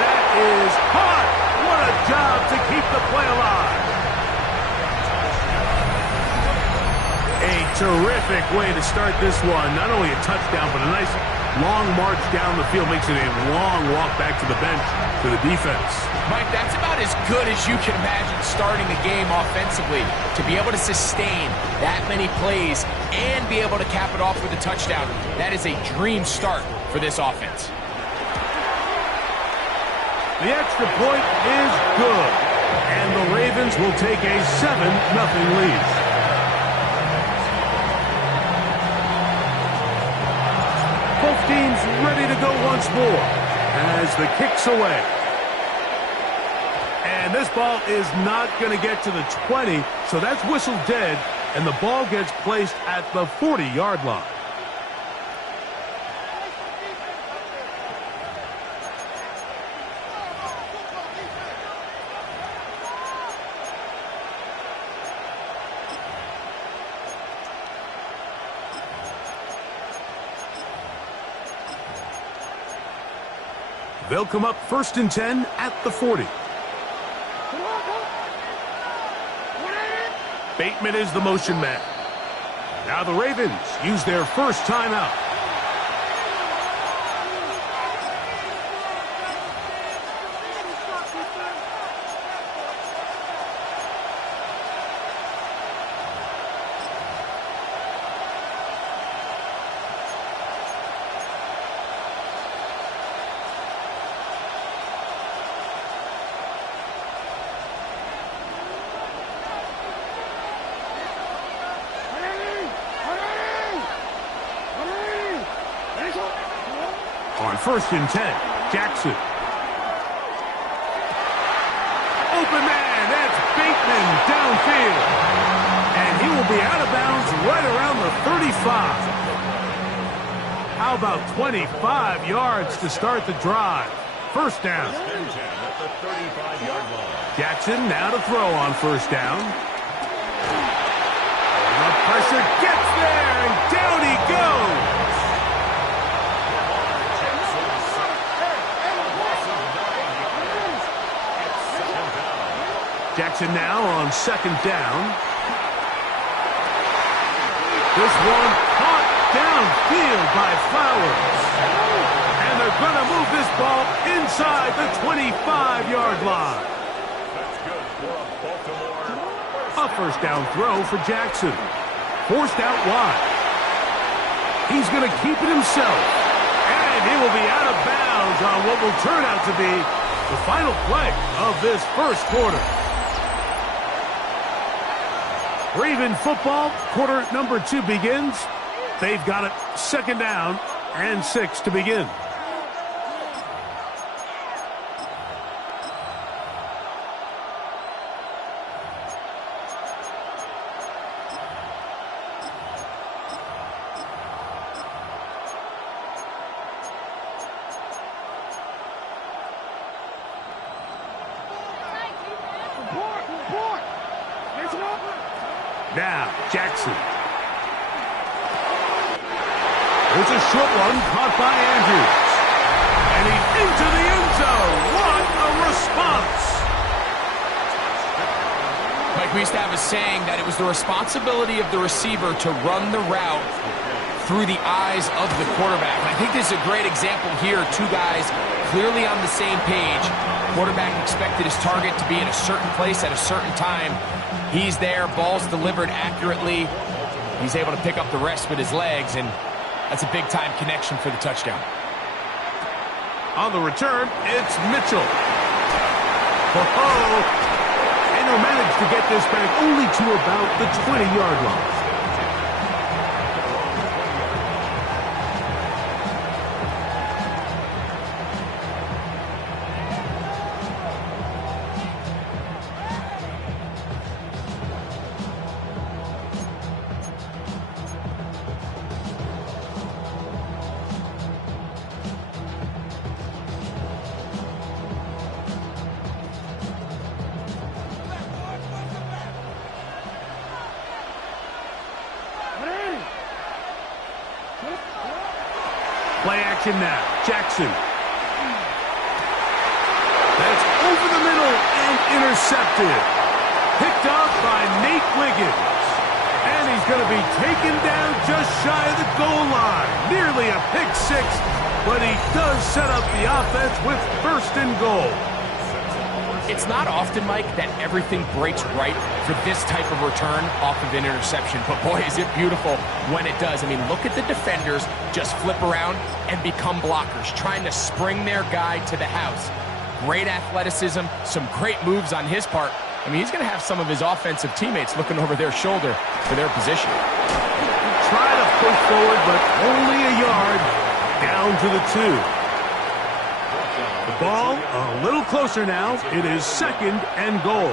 That is hot. What a job to keep the play alive. A terrific way to start this one. Not only a touchdown, but a nice long march down the field. Makes it a long walk back to the bench to the defense. Mike, that's about as good as you can imagine starting a game offensively. To be able to sustain that many plays and be able to cap it off with a touchdown, that is a dream start for this offense. The extra point is good. And the Ravens will take a 7-0 lead. Both teams ready to go once more as the kick's away. And this ball is not going to get to the 20, so that's whistled dead, and the ball gets placed at the 40-yard line. They'll come up 1st and 10 at the 40. Bateman is the motion man. Now the Ravens use their first timeout. On 1st and 10, Jackson. Open man, that's Bateman downfield. And he will be out of bounds right around the 35. How about 25 yards to start the drive? First down. Jackson now to throw on first down. And the pressure gets there, and down he goes. Jackson now on 2nd down. This one caught downfield by Flowers. And they're going to move this ball inside the 25-yard line. That's good for a Baltimore. A first down throw for Jackson. Forced out wide. He's going to keep it himself. And he will be out of bounds on what will turn out to be the final play of this first quarter. Raven football, quarter number 2 begins. They've got it second down and 6 to begin. Now, Jackson. There's a short one caught by Andrews. And he's into the end zone. What a response. Mike, we used to have a saying that it was the responsibility of the receiver to run the route through the eyes of the quarterback. And I think this is a great example here. Two guys clearly on the same page. Quarterback expected his target to be in a certain place at a certain time. He's there, ball's delivered accurately. He's able to pick up the rest with his legs, and that's a big-time connection for the touchdown. On the return, it's Mitchell. Oh, and he'll manage to get this back only to about the 20-yard line. Play action now. Jackson. That's over the middle and intercepted. Picked up by Nate Wiggins. And he's going to be taken down just shy of the goal line. Nearly a pick six, but he does set up the offense with first and goal. It's not often, Mike, that everything breaks right for this type of return off of an interception. But boy, is it beautiful when it does. I mean, look at the defenders just flip around and become blockers, trying to spring their guy to the house. Great athleticism, some great moves on his part. I mean, he's going to have some of his offensive teammates looking over their shoulder for their position. Try to push forward, but only a yard down to the 2. The ball a little closer now. It is second and goal.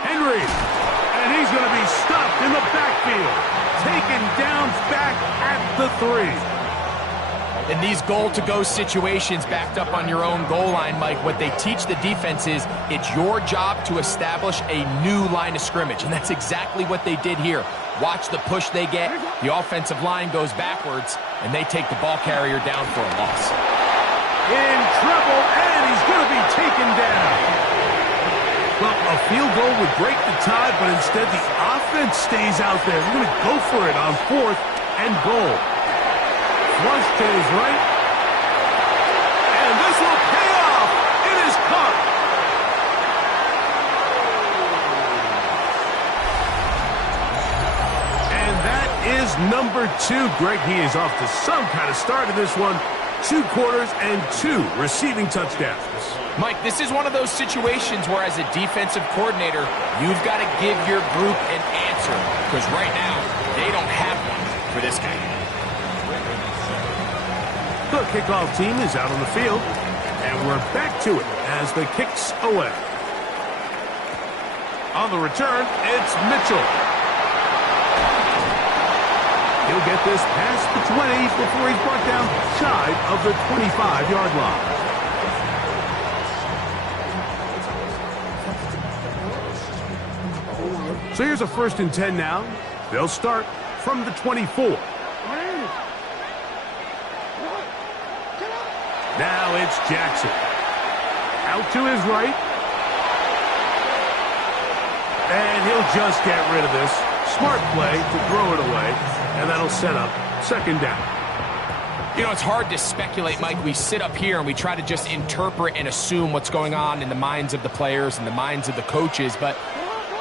Henry, and he's going to be stopped in the backfield. Taken down back at the 3. In these goal-to-go situations backed up on your own goal line, Mike, what they teach the defense is it's your job to establish a new line of scrimmage, and that's exactly what they did here. Watch the push they get. The offensive line goes backwards, and they take the ball carrier down for a loss. In trouble, and he's going to be taken down. Well, a field goal would break the tie, but instead the offense stays out there. We're going to go for it on 4th and goal. Flush to his right. And this will pay off. It is caught. And that is number 2. Greg, he is off to some kind of start in this one. 2 quarters and 2 receiving touchdowns. Mike, this is one of those situations where as a defensive coordinator, you've got to give your group an answer. Because right now, they don't have one for this guy. The kickoff team is out on the field, and we're back to it as the kick's away. On the return, it's Mitchell. He'll get this past the 20 before he's brought down shy of the 25-yard line. So here's a 1st and 10 now. They'll start from the 24. Now it's Jackson. Out to his right. And he'll just get rid of this. Smart play to throw it away, and that'll set up second down. You know, it's hard to speculate, Mike. We sit up here and we try to just interpret and assume what's going on in the minds of the players and the minds of the coaches, but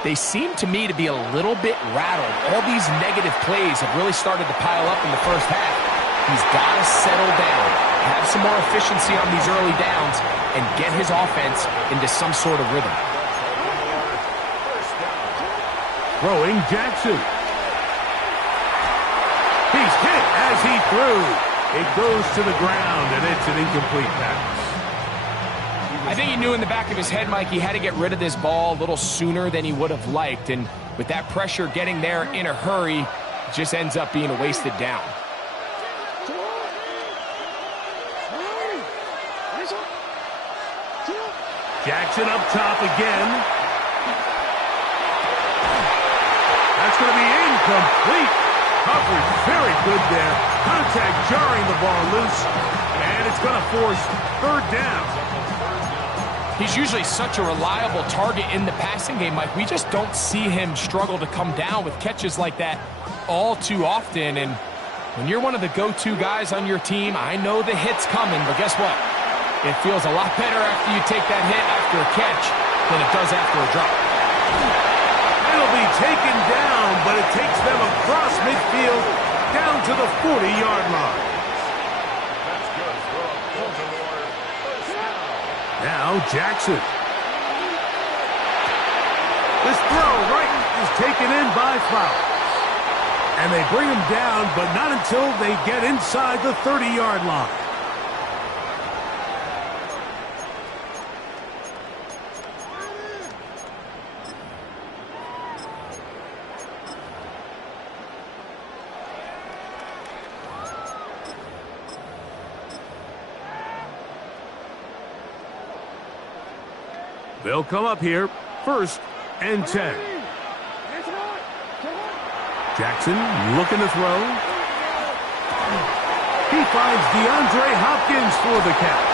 they seem to me to be a little bit rattled. All these negative plays have really started to pile up in the first half. He's got to settle down, have some more efficiency on these early downs, and get his offense into some sort of rhythm. Throwing Jackson. He's hit as he threw. It goes to the ground, and it's an incomplete pass. I think he knew in the back of his head, Mike, he had to get rid of this ball a little sooner than he would have liked. And with that pressure getting there in a hurry, it just ends up being a wasted down. Jackson up top again. That's going to be incomplete. Coverage very good there. Contact jarring the ball loose. And it's going to force third down. He's usually such a reliable target in the passing game, Mike. We just don't see him struggle to come down with catches like that all too often. And when you're one of the go-to guys on your team, I know the hit's coming, but guess what? It feels a lot better after you take that hit after a catch than it does after a drop. It'll be taken down, but it takes them across midfield down to the 40-yard line. Now Jackson. This throw right is taken in by Flowers. And they bring him down, but not until they get inside the 30-yard line. They'll come up here, 1st and 10. Jackson looking to throw. He finds DeAndre Hopkins for the catch.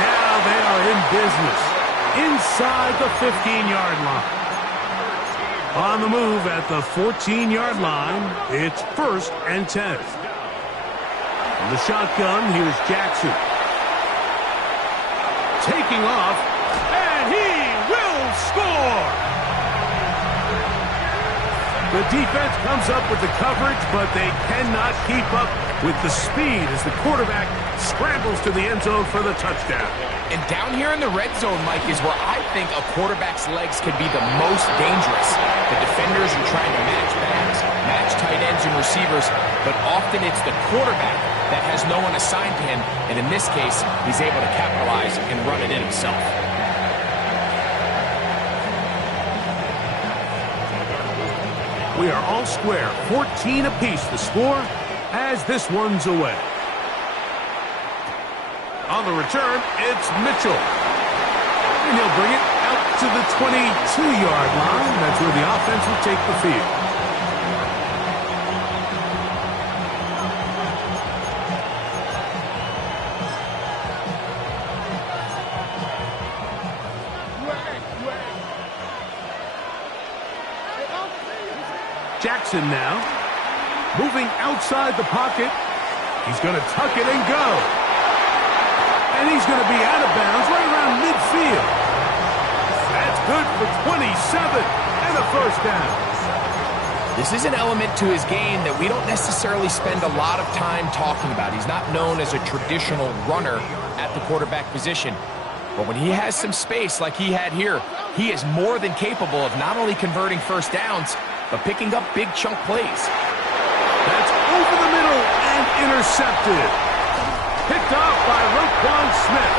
Now they are in business inside the 15-yard line. On the move at the 14-yard line, it's 1st and 10. From the shotgun, here's Jackson. Taking off, and he will score! The defense comes up with the coverage, but they cannot keep up with the speed as the quarterback scrambles to the end zone for the touchdown. And down here in the red zone, Mike, is where I think a quarterback's legs can be the most dangerous. The defenders are trying to match backs, match tight ends and receivers, but often it's the quarterback that has no one assigned to him, and in this case, he's able to capitalize and run it in himself. We are all square, 14 apiece the score as this one's away. On the return, it's Mitchell. And he'll bring it out to the 22-yard line. That's where the offense will take the field. Jackson now, moving outside the pocket. He's going to tuck it and go. And he's going to be out of bounds right around midfield. That's good for 27 and a first down. This is an element to his game that we don't necessarily spend a lot of time talking about. He's not known as a traditional runner at the quarterback position. But when he has some space like he had here, he is more than capable of not only converting first downs, but picking up big chunk plays. That's over the middle and intercepted. Picked off by Roquan Smith.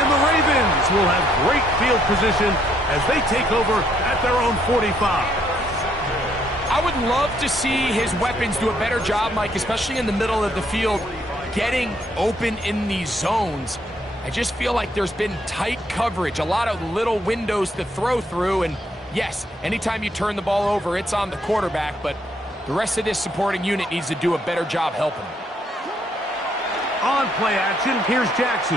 And the Ravens will have great field position as they take over at their own 45. I would love to see his weapons do a better job, Mike, especially in the middle of the field, getting open in these zones. I just feel like there's been tight coverage, a lot of little windows to throw through, and yes, anytime you turn the ball over, it's on the quarterback, but the rest of this supporting unit needs to do a better job helping him. On play action, here's Jackson.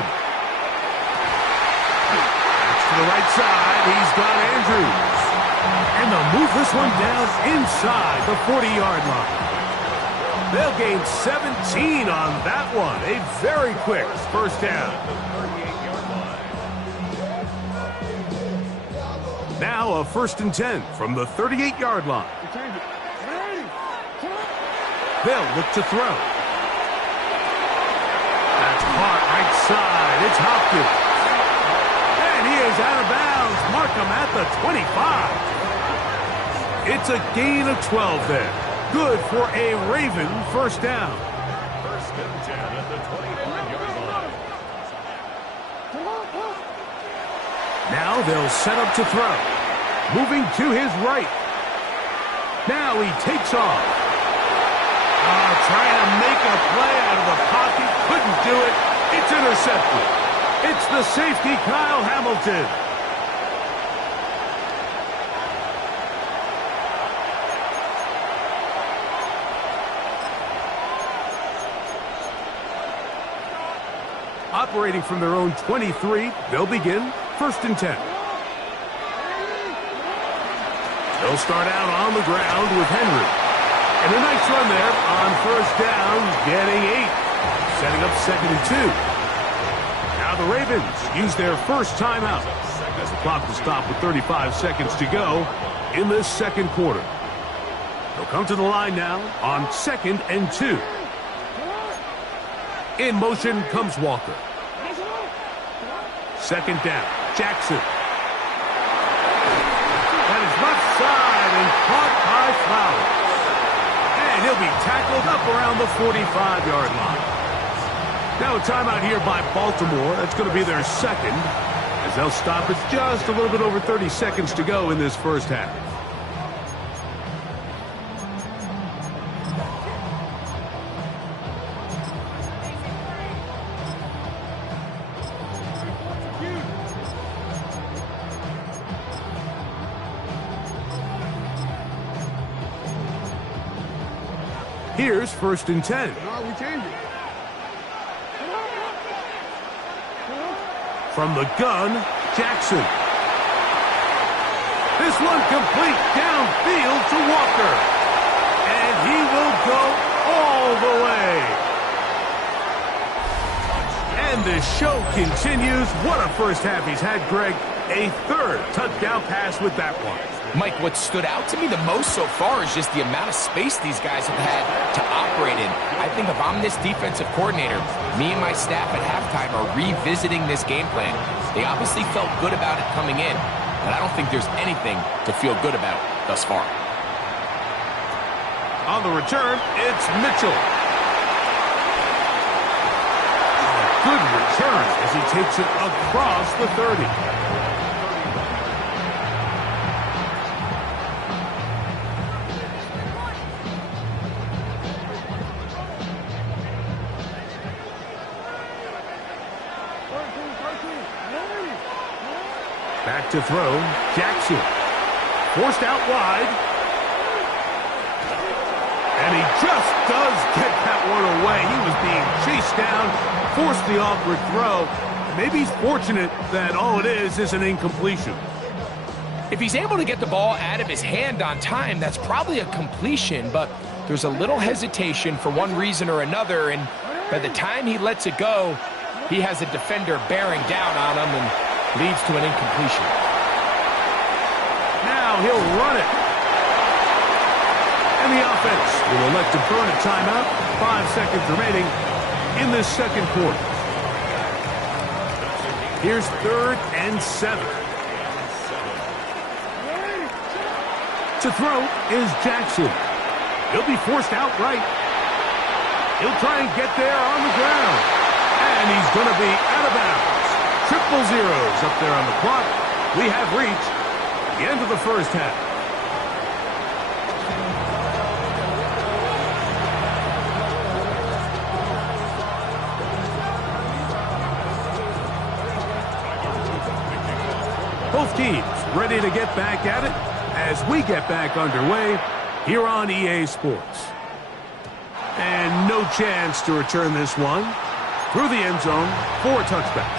That's to the right side. He's got Andrews. And they'll move this one down inside the 40-yard line. They'll gain 17 on that one. A very quick first down. Now a 1st and 10 from the 38-yard line. They'll look to throw. That's caught right side. It's Hopkins. And he is out of bounds. Mark him at the 25. It's a gain of 12 there. Good for a Raven first down. 1st and 10 at the 25-yard line. Now they'll set up to throw. Moving to his right. Now he takes off. Trying to make a play out of the pocket. Couldn't do it. It's intercepted. It's the safety, Kyle Hamilton. Operating from their own 23, they'll begin 1st and 10. They'll start out on the ground with Henry. And a nice run there on 1st down, getting 8. Setting up 2nd and 2. Now the Ravens use their first timeout as the clock will stop with 35 seconds to go in this 2nd quarter. They'll come to the line now on 2nd and 2. In motion comes Walker. 2nd down, Jackson. That is left side and caught by Flowers. And he'll be tackled up around the 45-yard line. Now a timeout here by Baltimore. That's going to be their 2nd, as they'll stop at just a little bit over 30 seconds to go in this first half. Here's 1st and 10. No, we change it. From the gun, Jackson. This one complete downfield to Walker. And he will go all the way. And the show continues. What a first half he's had, Greg. A 3rd touchdown pass with that one. Mike, what stood out to me the most so far is just the amount of space these guys have had to operate in. I think if I'm this defensive coordinator, me and my staff at halftime are revisiting this game plan. They obviously felt good about it coming in, but I don't think there's anything to feel good about thus far. On the return, it's Mitchell. Good return as he takes it across the 30. Back to throw, Jackson. Forced out wide. And he just does get that one away. He was being chased down, forced the awkward throw. Maybe he's fortunate that all it is an incompletion. If he's able to get the ball out of his hand on time, that's probably a completion, but there's a little hesitation for one reason or another, and by the time he lets it go, he has a defender bearing down on him and leads to an incompletion. Now he'll run it. And the offense will elect to burn a timeout. 5 seconds remaining in this 2nd quarter. Here's 3rd and 7. To throw is Jackson. He'll be forced out right. He'll try and get there on the ground. And he's going to be out of bounds. Triple zeros up there on the clock. We have reached the end of the first half. Both teams ready to get back at it as we get back underway here on EA Sports. And no chance to return this one through the end zone for a touchback.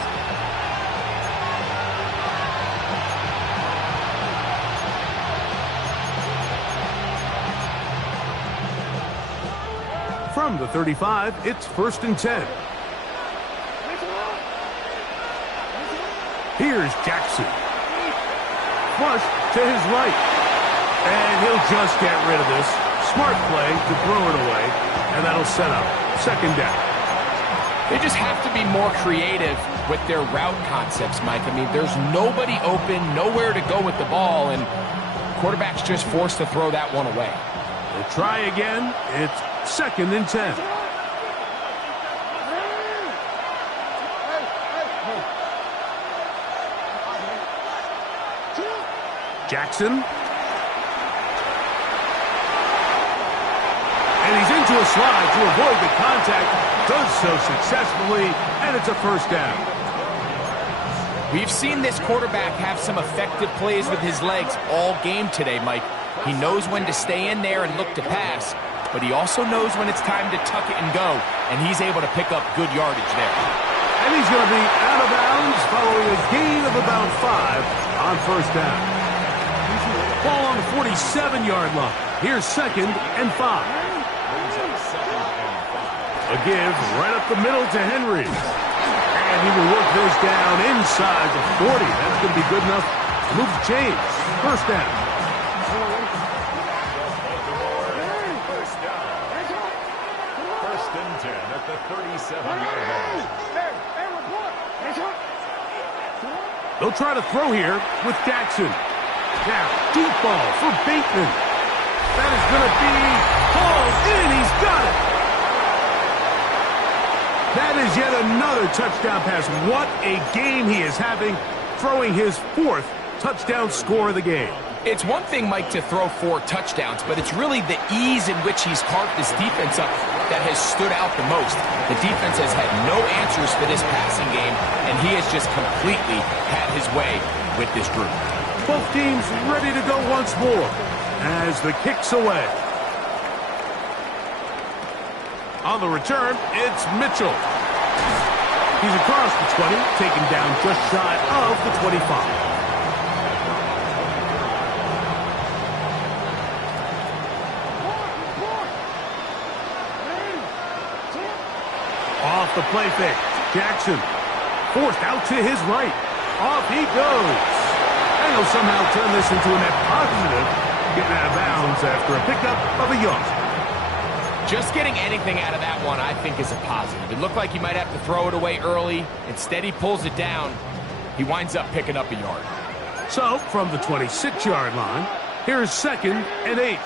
From the 35, it's 1st and 10. Here's Jackson. Flush to his right. And he'll just get rid of this. Smart play to throw it away. And that'll set up 2nd down. They just have to be more creative with their route concepts, Mike. I mean, there's nobody open, nowhere to go with the ball, and quarterback's just forced to throw that one away. They'll try again. It's 2nd and 10. Jackson. And he's into a slide to avoid the contact. Does so successfully, and it's a 1st down. We've seen this quarterback have some effective plays with his legs all game today, Mike. He knows when to stay in there and look to pass, but he also knows when it's time to tuck it and go, and he's able to pick up good yardage there. And he's going to be out of bounds following a gain of about 5 on 1st down. Ball on the 47-yard line. Here's 2nd and 5. A give right up the middle to Henry. And he will work this down inside the 40. That's going to be good enough to move the chains. 1st down. First and 10 at the 37-yard line. They'll try to throw here with Jackson. Now, deep ball for Bateman. That is going to be hauled in. He's got it. That is yet another touchdown pass. What a game he is having, throwing his 4th touchdown score of the game. It's one thing, Mike, to throw 4 touchdowns, but it's really the ease in which he's carved this defense up that has stood out the most. The defense has had no answers for this passing game, and he has just completely had his way with this group. Both teams ready to go once more as the kick's away. On the return, it's Mitchell. He's across the 20, taken down just shy of the 25. Off the play fake. Jackson forced out to his right. Off he goes. And he'll somehow turn this into a net positive, getting out of bounds after a pickup of a yard. Just getting anything out of that one, I think, is a positive. It looked like he might have to throw it away early. Instead, he pulls it down. He winds up picking up a yard. So, from the 26-yard line, here's 2nd and 8.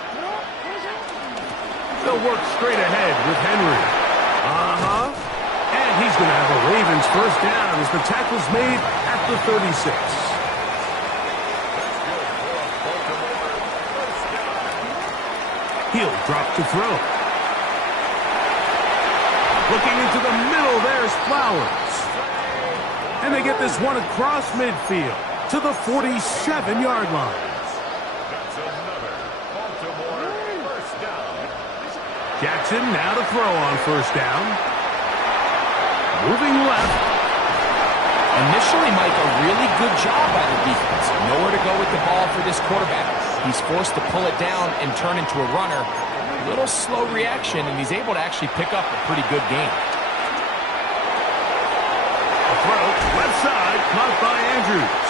They'll work straight ahead with Henry. And he's going to have a Ravens 1st down as the tackle's made at the 36. He'll drop to throw. Looking into the middle, there's Flowers. And they get this one across midfield to the 47-yard line. That's another Baltimore 1st down. Jackson now to throw on 1st down. Moving left. Initially, Mike, a really good job by the defense. Nowhere to go with the ball for this quarterback. He's forced to pull it down and turn into a runner. A little slow reaction, and he's able to actually pick up a pretty good game. A throw, left side, caught by Andrews.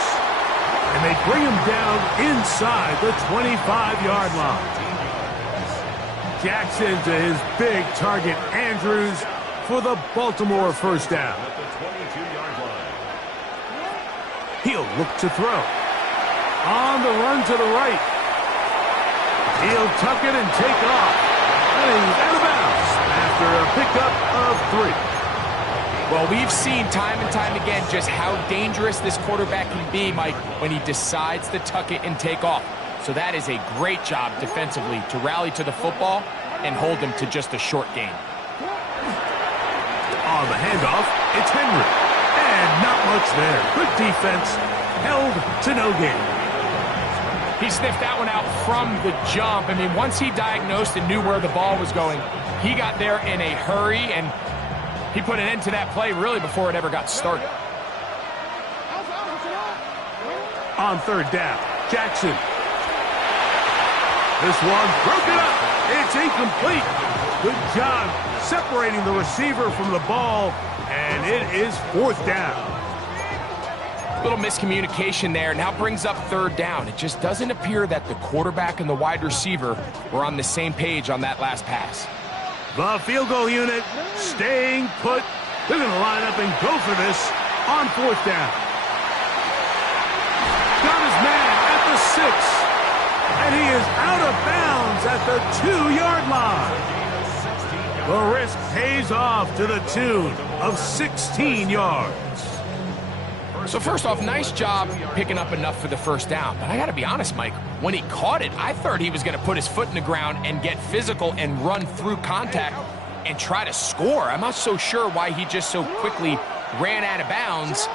And they bring him down inside the 25-yard line. Jackson to his big target, Andrews, for the Baltimore 1st down. At the 22-yard line. He'll look to throw. On the run to the right. He'll tuck it and take off. And he's out of bounds after a pickup of 3. Well, we've seen time and time again just how dangerous this quarterback can be, Mike, when he decides to tuck it and take off. So that is a great job defensively to rally to the football and hold him to just a short gain. On the handoff, it's Henry. And not much there. Good defense. Held to no gain. He sniffed that one out from the jump. I mean, once he diagnosed and knew where the ball was going, he got there in a hurry, and he put an end to that play really before it ever got started. On 3rd down, Jackson. This one broken up. It's incomplete. Good job separating the receiver from the ball, and it is 4th down. Little miscommunication there. Now brings up 3rd down. It just doesn't appear that the quarterback and the wide receiver were on the same page on that last pass. The field goal unit staying put. They're going to line up and go for this on 4th down. Got his man at the 6. And he is out of bounds at the 2-yard line. The risk pays off to the tune of 16 yards. So first off, nice job picking up enough for the 1st down. But I got to be honest, Mike, when he caught it, I thought he was going to put his foot in the ground and get physical and run through contact and try to score. I'm not so sure why he just so quickly ran out of bounds,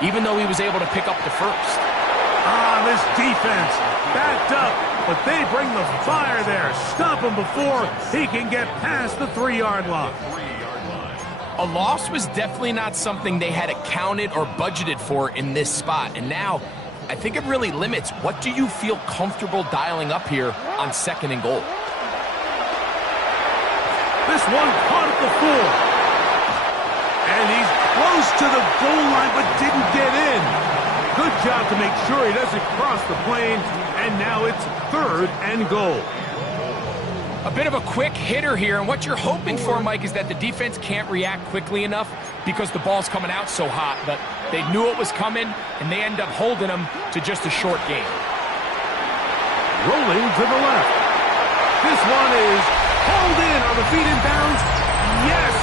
even though he was able to pick up the 1st. This defense backed up, but they bring the fire there. Stop him before he can get past the 3-yard line. A loss was definitely not something they had accounted or budgeted for in this spot. And now, I think it really limits what do you feel comfortable dialing up here on 2nd and goal. This one caught at the 4. And he's close to the goal line, but didn't get in. Good job to make sure he doesn't cross the plane. And now it's 3rd and goal. A bit of a quick hitter here, and what you're hoping for, Mike, is that the defense can't react quickly enough because the ball's coming out so hot. But they knew it was coming, and they end up holding them to just a short game. Rolling to the left. This one is hauled in. Are the feet in bounds? Yes!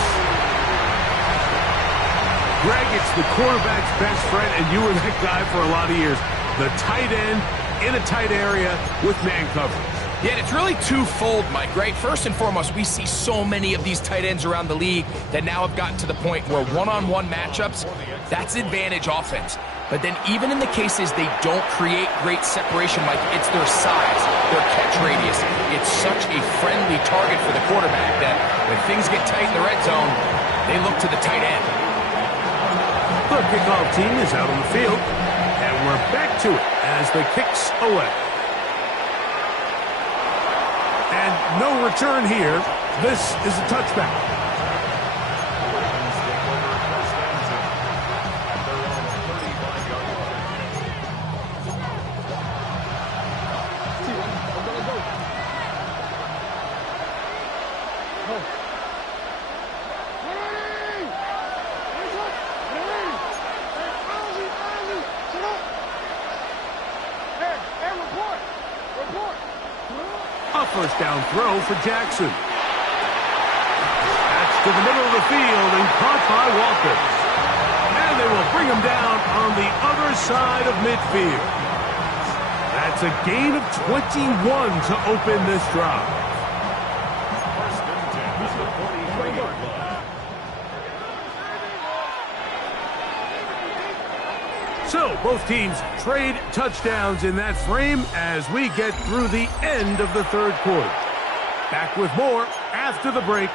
Greg, it's the quarterback's best friend, and you were that guy for a lot of years. The tight end in a tight area with man coverage. Yeah, it's really twofold, Mike, right? First and foremost, we see so many of these tight ends around the league that now have gotten to the point where one-on-one matchups, that's advantage offense. But then even in the cases they don't create great separation, Mike, it's their size, their catch radius. It's such a friendly target for the quarterback that when things get tight in the red zone, they look to the tight end. The kickoff team is out on the field, and we're back to it as the kick's away. And no return here. This is a touchback. First down throw for Jackson. That's to the middle of the field and caught by Walker. And they will bring him down on the other side of midfield. That's a gain of 21 to open this drive. First and 10 at the 43-yard line. So, both teams trade touchdowns in that frame as we get through the end of the 3rd quarter. Back with more after the break.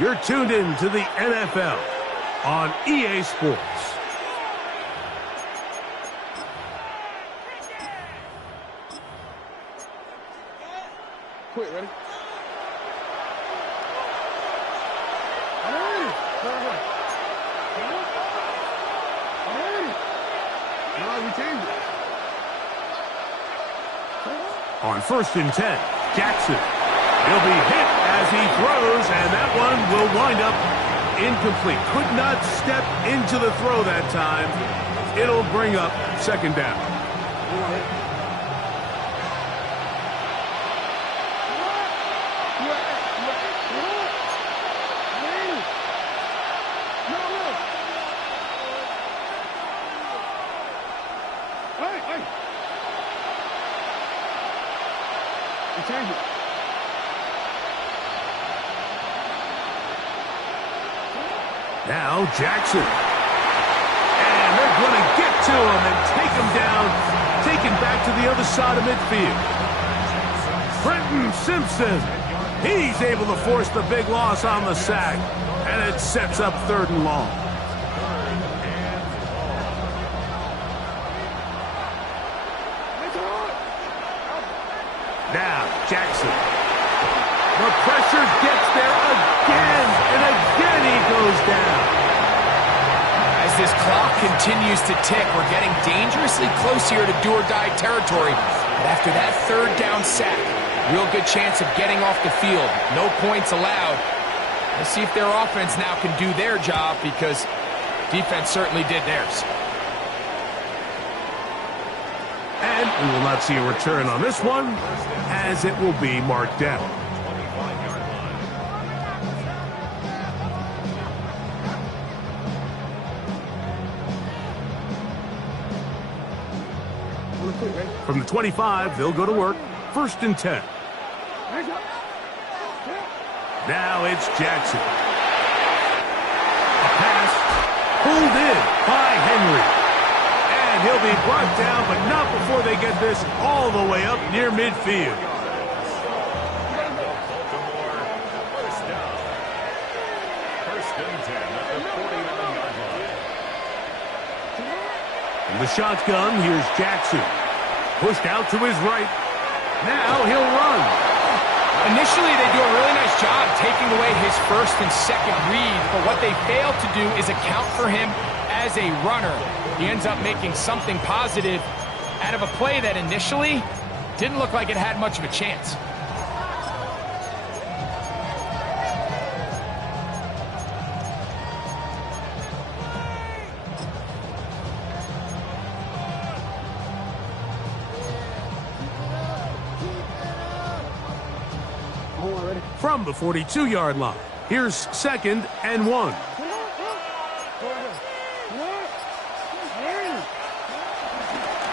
You're tuned in to the NFL on EA Sports. Quit, ready? On 1st and 10, Jackson. He'll be hit as he throws, and that one will wind up incomplete. Could not step into the throw that time. It'll bring up 2nd down. Now Jackson. And they're going to get to him and take him down, taken back to the other side of midfield. Brenton Simpson. He's able to force the big loss on the sack, and it sets up 3rd and long. Now Jackson. The pressure gets there again, and again he goes down. As this clock continues to tick, we're getting dangerously close here to do-or-die territory. But after that third down sack, real good chance of getting off the field. No points allowed. Let's see if their offense now can do their job, because defense certainly did theirs. And we will not see a return on this one, as it will be marked down. From the 25, they'll go to work. 1st and 10. Now it's Jackson. A pass pulled in by Henry. And he'll be brought down, but not before they get this all the way up near midfield. In the shotgun, here's Jackson. Pushed out to his right. Now he'll run. Initially, they do a really nice job taking away his first and second read, but what they fail to do is account for him as a runner. He ends up making something positive out of a play that initially didn't look like it had much of a chance. From the 42-yard line, here's 2nd and 1.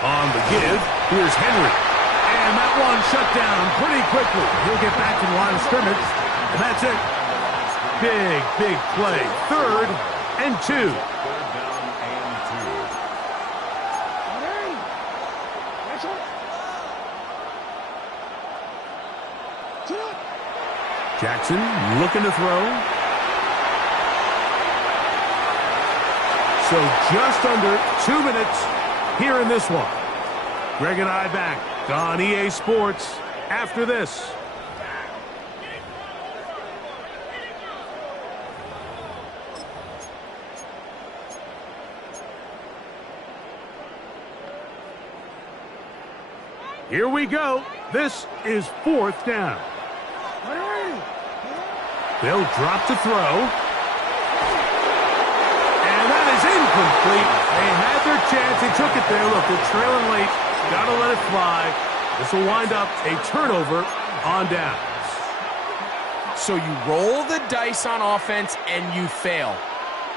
On the give, here's Henry. And that one shut down pretty quickly. He'll get back to the line of scrimmage, and that's it. Big play. 3rd and 2. Jackson looking to throw. So just under 2 minutes here in this one. Greg and I back on EA Sports after this. Here we go. This is 4th down. They'll drop to throw. And that is incomplete. They had their chance. They took it there. Look, they're trailing late. Got to let it fly. This will wind up a turnover on downs. So you roll the dice on offense and you fail.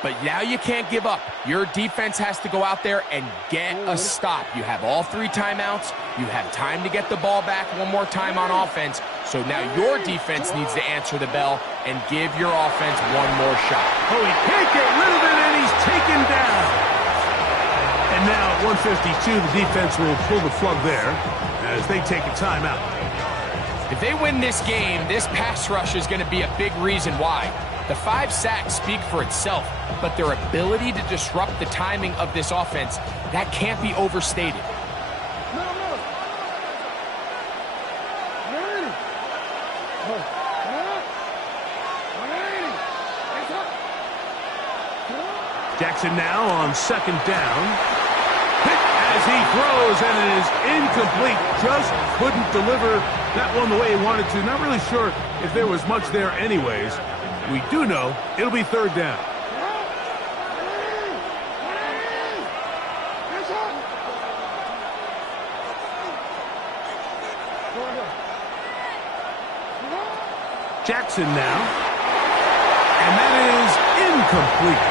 But now you can't give up. Your defense has to go out there and get a stop. You have all 3 timeouts. You have time to get the ball back one more time on offense. So now your defense needs to answer the bell and give your offense one more shot. Oh, he can't get rid of it, and he's taken down. And now at 152, the defense will pull the plug there as they take a timeout. If they win this game, this pass rush is going to be a big reason why. The 5 sacks speak for itself, but their ability to disrupt the timing of this offense, that can't be overstated. Jackson now on 2nd down. Hit as he throws, and it is incomplete. Just couldn't deliver that one the way he wanted to. Not really sure if there was much there anyways. We do know it'll be 3rd down. Jackson now. And that is incomplete.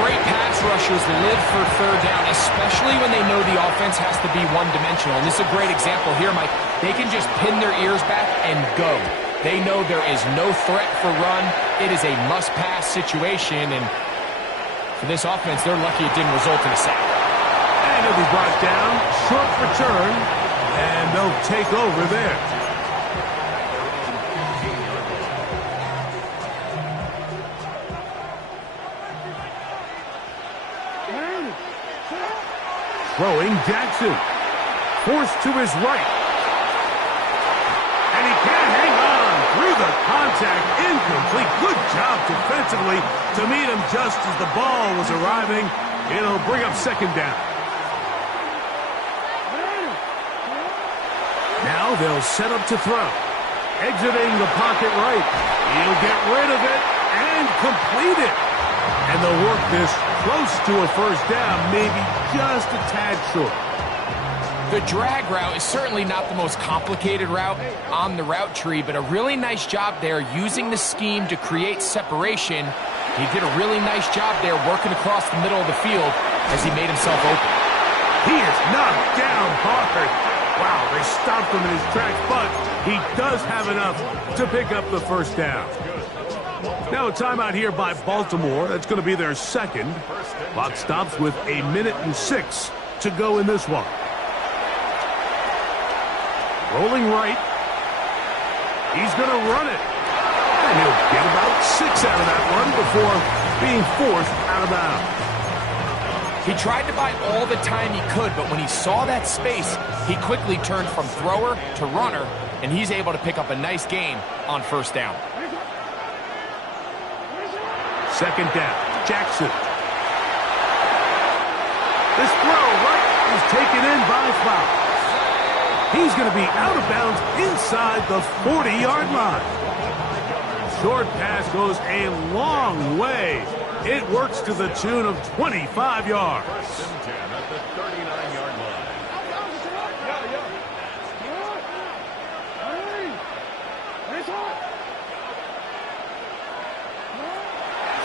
Great pass rushers live for 3rd down, especially when they know the offense has to be one-dimensional. And this is a great example here, Mike. They can just pin their ears back and go. They know there is no threat for run. It is a must-pass situation, and for this offense, they're lucky it didn't result in a sack. And it'll be brought down, short return, and they'll take over there. Throwing Jackson. Forced to his right. And he can't hang on through the contact, incomplete. Good job defensively to meet him just as the ball was arriving. It'll bring up second down. Now they'll set up to throw. Exiting the pocket right. He'll get rid of it and complete it. And they'll work this close to a first down, maybe just a tad short. The drag route is certainly not the most complicated route on the route tree, but a really nice job there using the scheme to create separation. He did a really nice job there working across the middle of the field as he made himself open. He is knocked down hard. Wow, they stopped him in his tracks, but he does have enough to pick up the first down. Now a timeout here by Baltimore. That's going to be their second. Clock stops with 1:06 to go in this one. Rolling right. He's going to run it. And he'll get about 6 out of that one before being forced out of bounds. He tried to buy all the time he could, but when he saw that space, he quickly turned from thrower to runner, and he's able to pick up a nice gain on first down. Second down, Jackson. This throw right is taken in by Flowers. He's going to be out of bounds inside the 40-yard line. Short pass goes a long way. It works to the tune of 25 yards. First and 10 at the 39-yard line.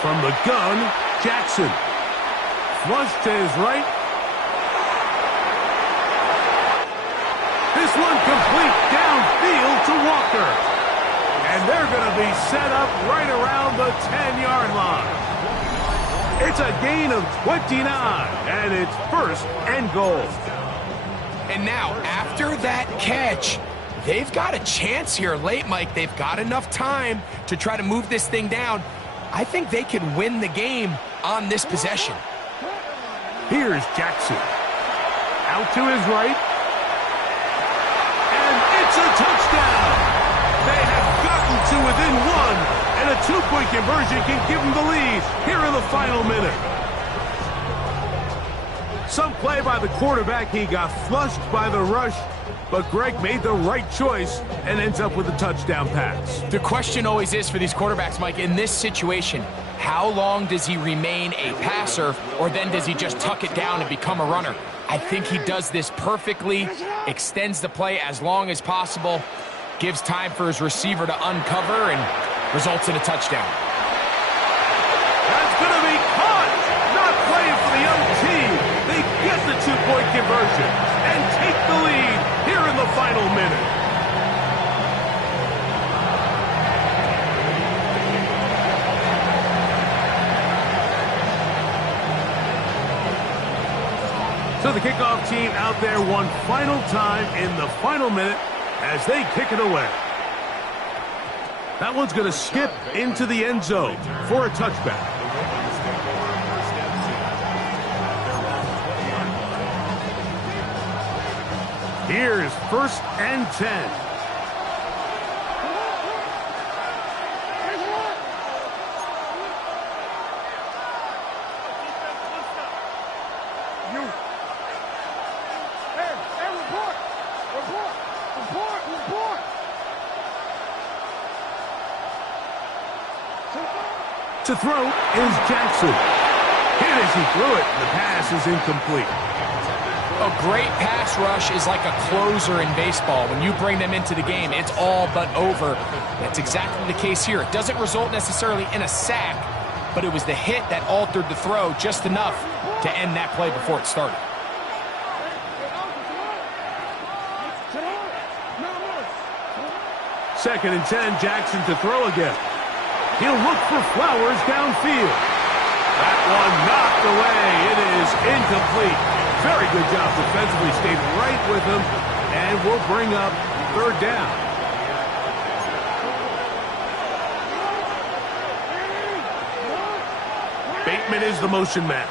From the gun, Jackson. Flush to his right. This one complete downfield to Walker. And they're going to be set up right around the 10-yard line. It's a gain of 29, and it's first and goal. And now, after that catch, they've got a chance here late, Mike. They've got enough time to try to move this thing down. I think they can win the game on this possession. Here's Jackson. Out to his right. And it's a touchdown. They have gotten to within one, and a two-point conversion can give them the lead here in the final minute. Some play by the quarterback. He got flushed by the rush, but Greg made the right choice and ends up with a touchdown pass. The question always is for these quarterbacks, Mike, in this situation, how long does he remain a passer, or then does he just tuck it down and become a runner? I think he does this perfectly, extends the play as long as possible, gives time for his receiver to uncover, and results in a touchdown. That's going to be caught! Not playing for the young team. They get the two-point conversion and take the lead here in the final minute. So the kickoff team out there one final time in the final minute as they kick it away. That one's going to skip into the end zone for a touchback. Here's first and 10. To throw is Jackson. Hit as he threw it. The pass is incomplete. A great pass rush is like a closer in baseball. When you bring them into the game, it's all but over. That's exactly the case here. It doesn't result necessarily in a sack, but it was the hit that altered the throw just enough to end that play before it started. Second and 10, Jackson to throw again. He'll look for Flowers downfield. That one knocked away. It is incomplete. Very good job defensively. Stayed right with him, and will bring up third down. Bateman is the motion man.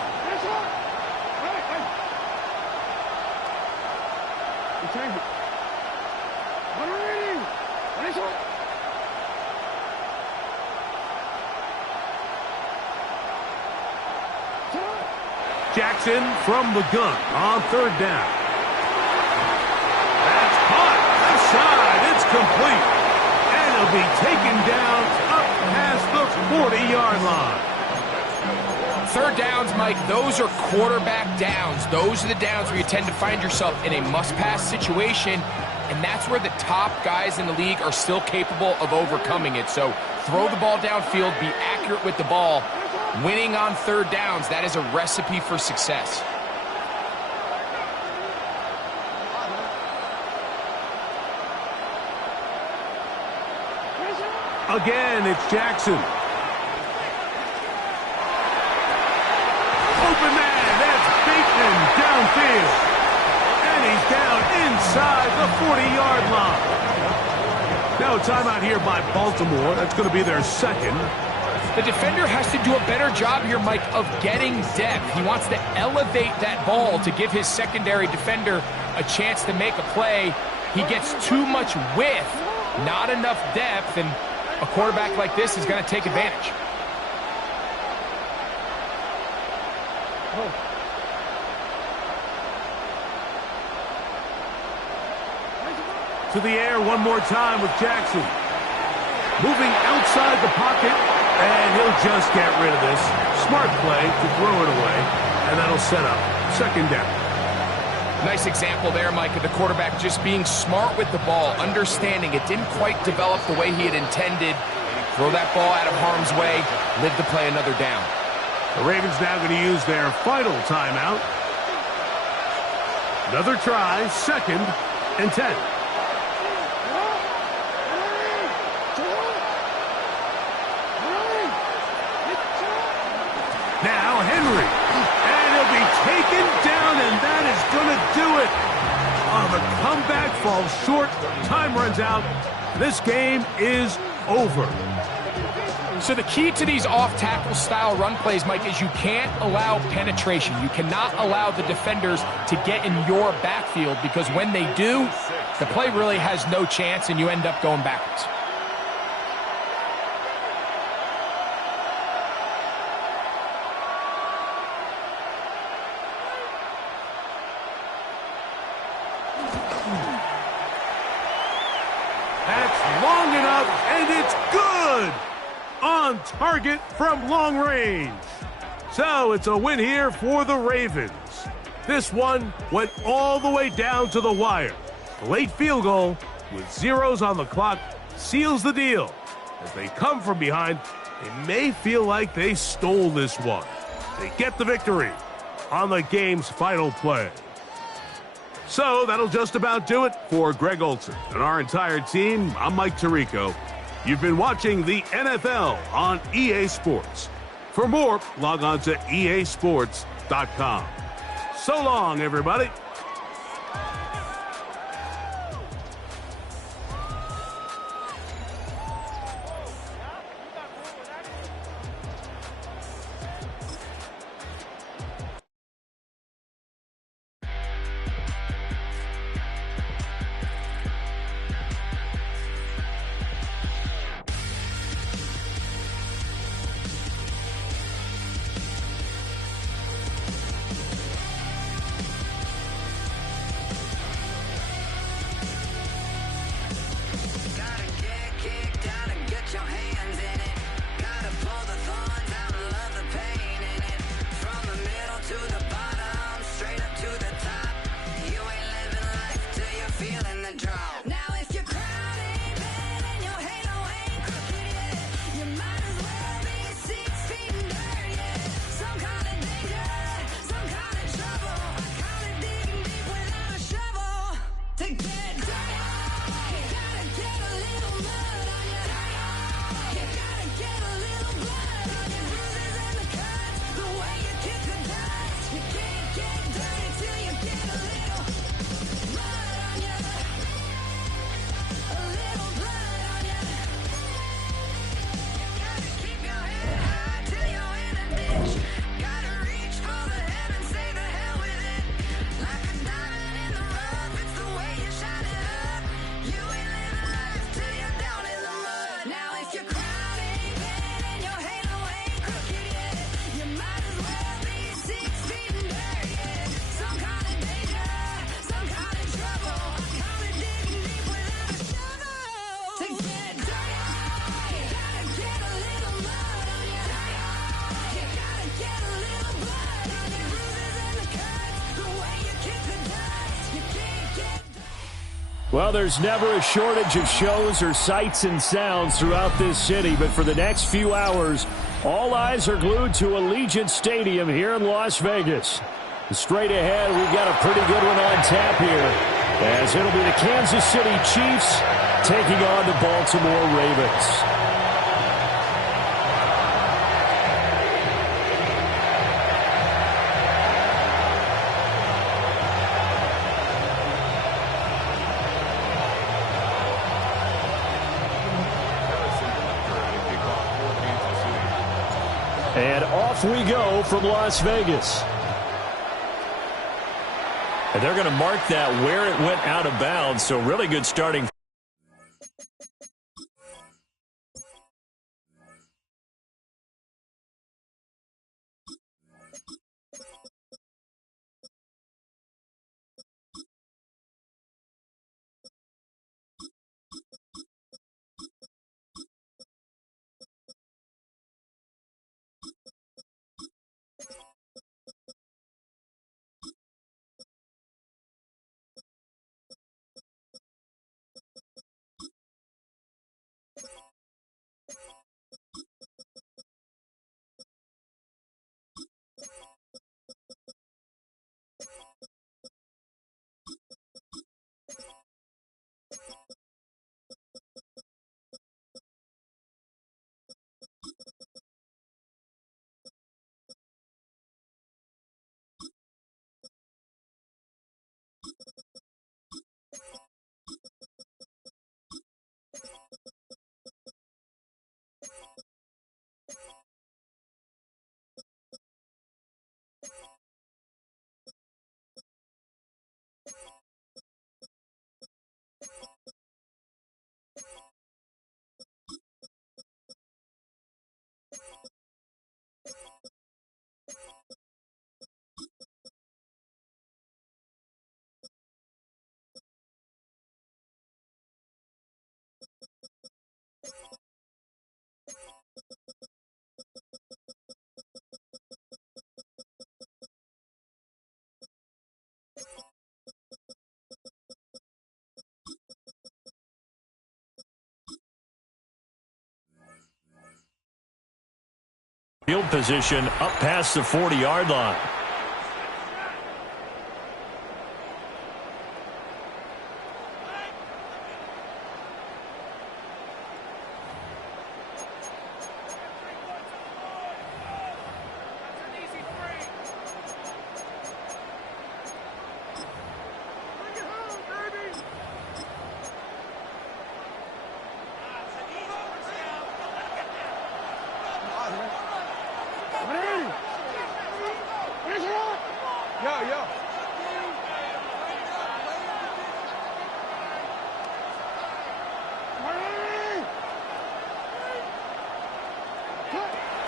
Jackson from the gun on third down. That's caught. Left side. It's complete. And it'll be taken down up past the 40-yard line. Third downs, Mike, those are quarterback downs. Those are the downs where you tend to find yourself in a must-pass situation, and that's where the top guys in the league are still capable of overcoming it. So throw the ball downfield, be accurate with the ball. Winning on third downs, that is a recipe for success. Again, it's Jackson. Open man, that's Bateman downfield. And he's down inside the 40-yard line. Now a timeout here by Baltimore. That's going to be their second. The defender has to do a better job here, Mike, of getting depth. He wants to elevate that ball to give his secondary defender a chance to make a play. He gets too much width, not enough depth, and a quarterback like this is going to take advantage. To the air one more time with Jackson. Moving outside the pocket, and he'll just get rid of this. Smart play to throw it away, and that'll set up second down. Nice example there, Mike, of the quarterback just being smart with the ball, understanding it didn't quite develop the way he had intended. Throw that ball out of harm's way, live to play another down. The Ravens now going to use their final timeout. Another try, second and 10. Now Henry, and he'll be taken down, and that is going to do it. Oh, the comeback falls short. Time runs out. This game is over. So the key to these off-tackle style run plays, Mike, is you can't allow penetration. You cannot allow the defenders to get in your backfield, because when they do, the play really has no chance, and you end up going backwards. That's long enough, and it's good! On target from long range. So it's a win here for the Ravens. This one went all the way down to the wire. The late field goal with zeros on the clock seals the deal. As they come from behind, they may feel like they stole this one. They get the victory on the game's final play. So that'll just about do it for Greg Olson and our entire team. I'm Mike Tirico. You've been watching the NFL on EA Sports. For more, log on to easports.com. So long, everybody. Well, there's never a shortage of shows or sights and sounds throughout this city, but for the next few hours, all eyes are glued to Allegiant Stadium here in Las Vegas. Straight ahead, we've got a pretty good one on tap here, as it'll be the Kansas City Chiefs taking on the Baltimore Ravens. And off we go from Las Vegas. And they're going to mark that where it went out of bounds, so really good starting. Field position up past the 40-yard line.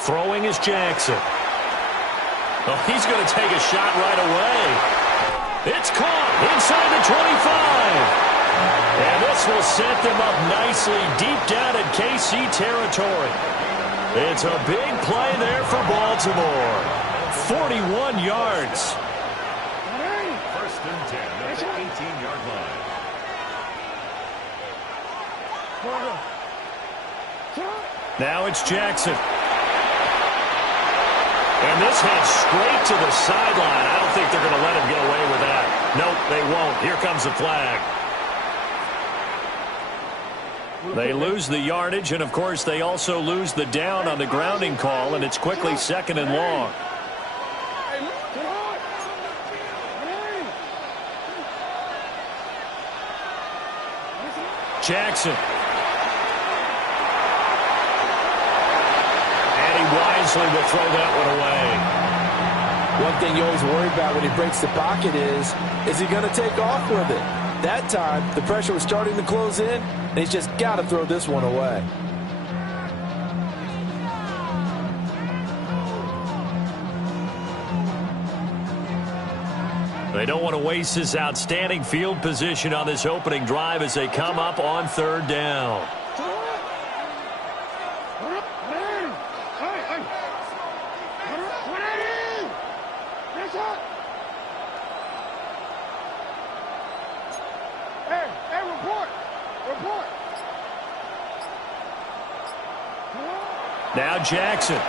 Throwing is Jackson. Oh, he's going to take a shot right away. It's caught inside the 25. And this will set them up nicely deep down in KC territory. It's a big play there for Baltimore. 41 yards. First and 10 at the 18-yard line. Now it's Jackson. And this heads straight to the sideline. I don't think they're going to let him get away with that. Nope, they won't. Here comes the flag. They lose the yardage, and, of course, they also lose the down on the grounding call, and it's quickly 2nd and long. Jackson. Wisely will throw that one away. One thing you always worry about when he breaks the pocket is he going to take off with it? That time, the pressure was starting to close in, and he's just got to throw this one away. They don't want to waste this outstanding field position on this opening drive as they come up on 3rd down. Now Jackson.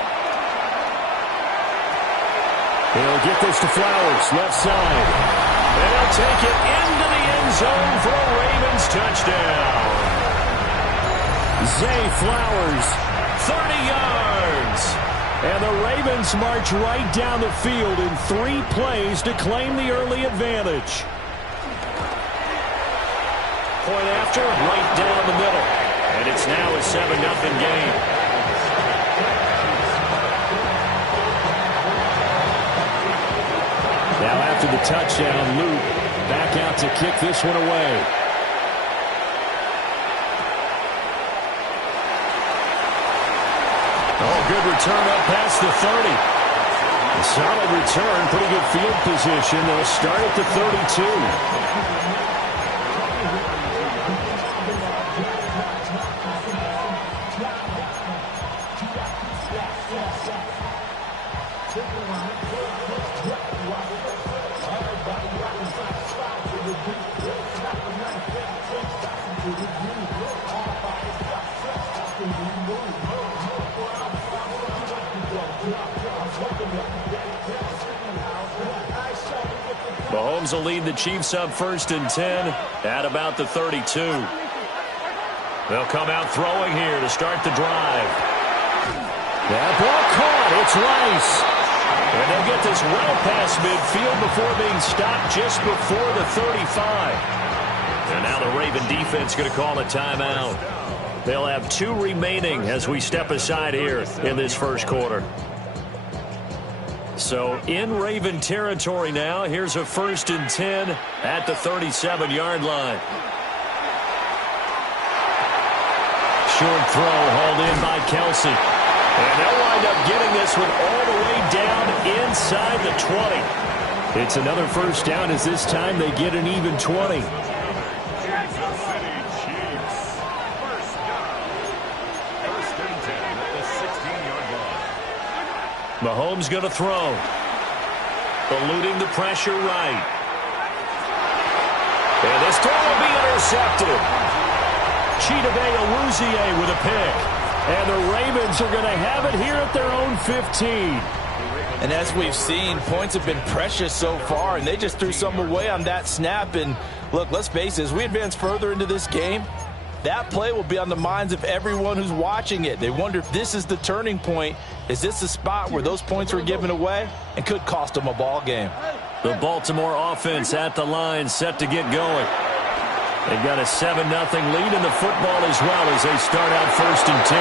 He'll get this to Flowers, left side. And he'll take it into the end zone for a Ravens touchdown. Zay Flowers, 30 yards. And the Ravens march right down the field in 3 plays to claim the early advantage. Point after, right down the middle. And it's now a 7-0 game. Now after the touchdown, Luke back out to kick this one away. Oh, good return up past the 30. A solid return, pretty good field position. They'll start at the 32. Mahomes will lead the Chiefs up 1st and 10 at about the 32. They'll come out throwing here to start the drive. That ball caught. It's Rice. And they'll get this well past midfield before being stopped just before the 35. And now the Raven defense going to call a timeout. They'll have 2 remaining as we step aside here in this first quarter. So in Raven territory now. Here's a 1st and 10 at the 37-yard line. Short throw hauled in by Kelsey. And they'll wind up getting this one all the way down inside the 20. It's another first down as this time they get an even 20. Mahomes going to throw. Eluding the pressure right. And this throw will be intercepted. Chidobe Awuzie with a pick. And the Ravens are going to have it here at their own 15. And as we've seen, points have been precious so far, and they just threw some away on that snap. And look, let's face it, as we advance further into this game, that play will be on the minds of everyone who's watching it. They wonder if this is the turning point. Is this the spot where those points were given away and could cost them a ball game? The Baltimore offense at the line, set to get going. They've got a 7-0 lead in the football as well as they start out 1st and 10.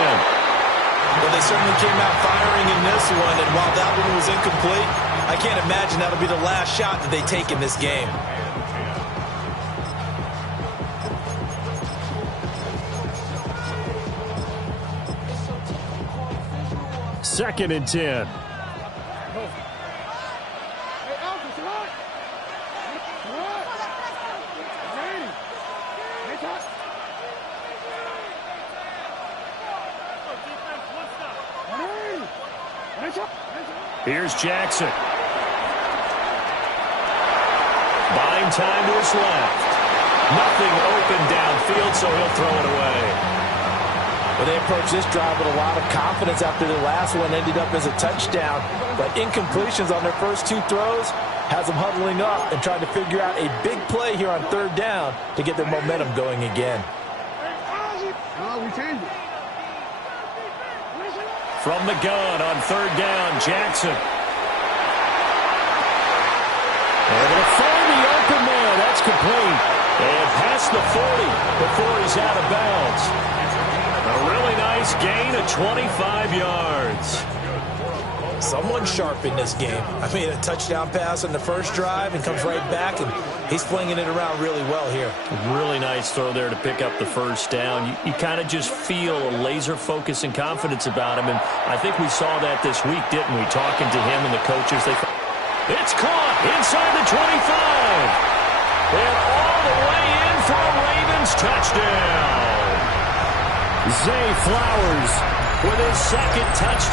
Well, they certainly came out firing in this one, and while that one was incomplete, I can't imagine that'll be the last shot that they take in this game. Second and 10. Here's Jackson. Buying time to his left. Nothing open downfield, so he'll throw it away. Well, they approached this drive with a lot of confidence after the last one ended up as a touchdown. But incompletions on their first 2 throws has them huddling up and trying to figure out a big play here on 3rd down to get their momentum going again. From the gun on 3rd down, Jackson. Able to find the open man. That's complete. And past the 40 before he's out of bounds. A really nice gain of 25 yards. Someone sharp in this game. I mean, a touchdown pass on the first drive and comes right back, and he's flinging it around really well here. Really nice throw there to pick up the first down. You kind of just feel a laser focus and confidence about him, and I think we saw that this week, didn't we? Talking to him and the coaches. It's caught inside the 25. And all the way in for a Ravens touchdown. Zay Flowers with his second touchdown.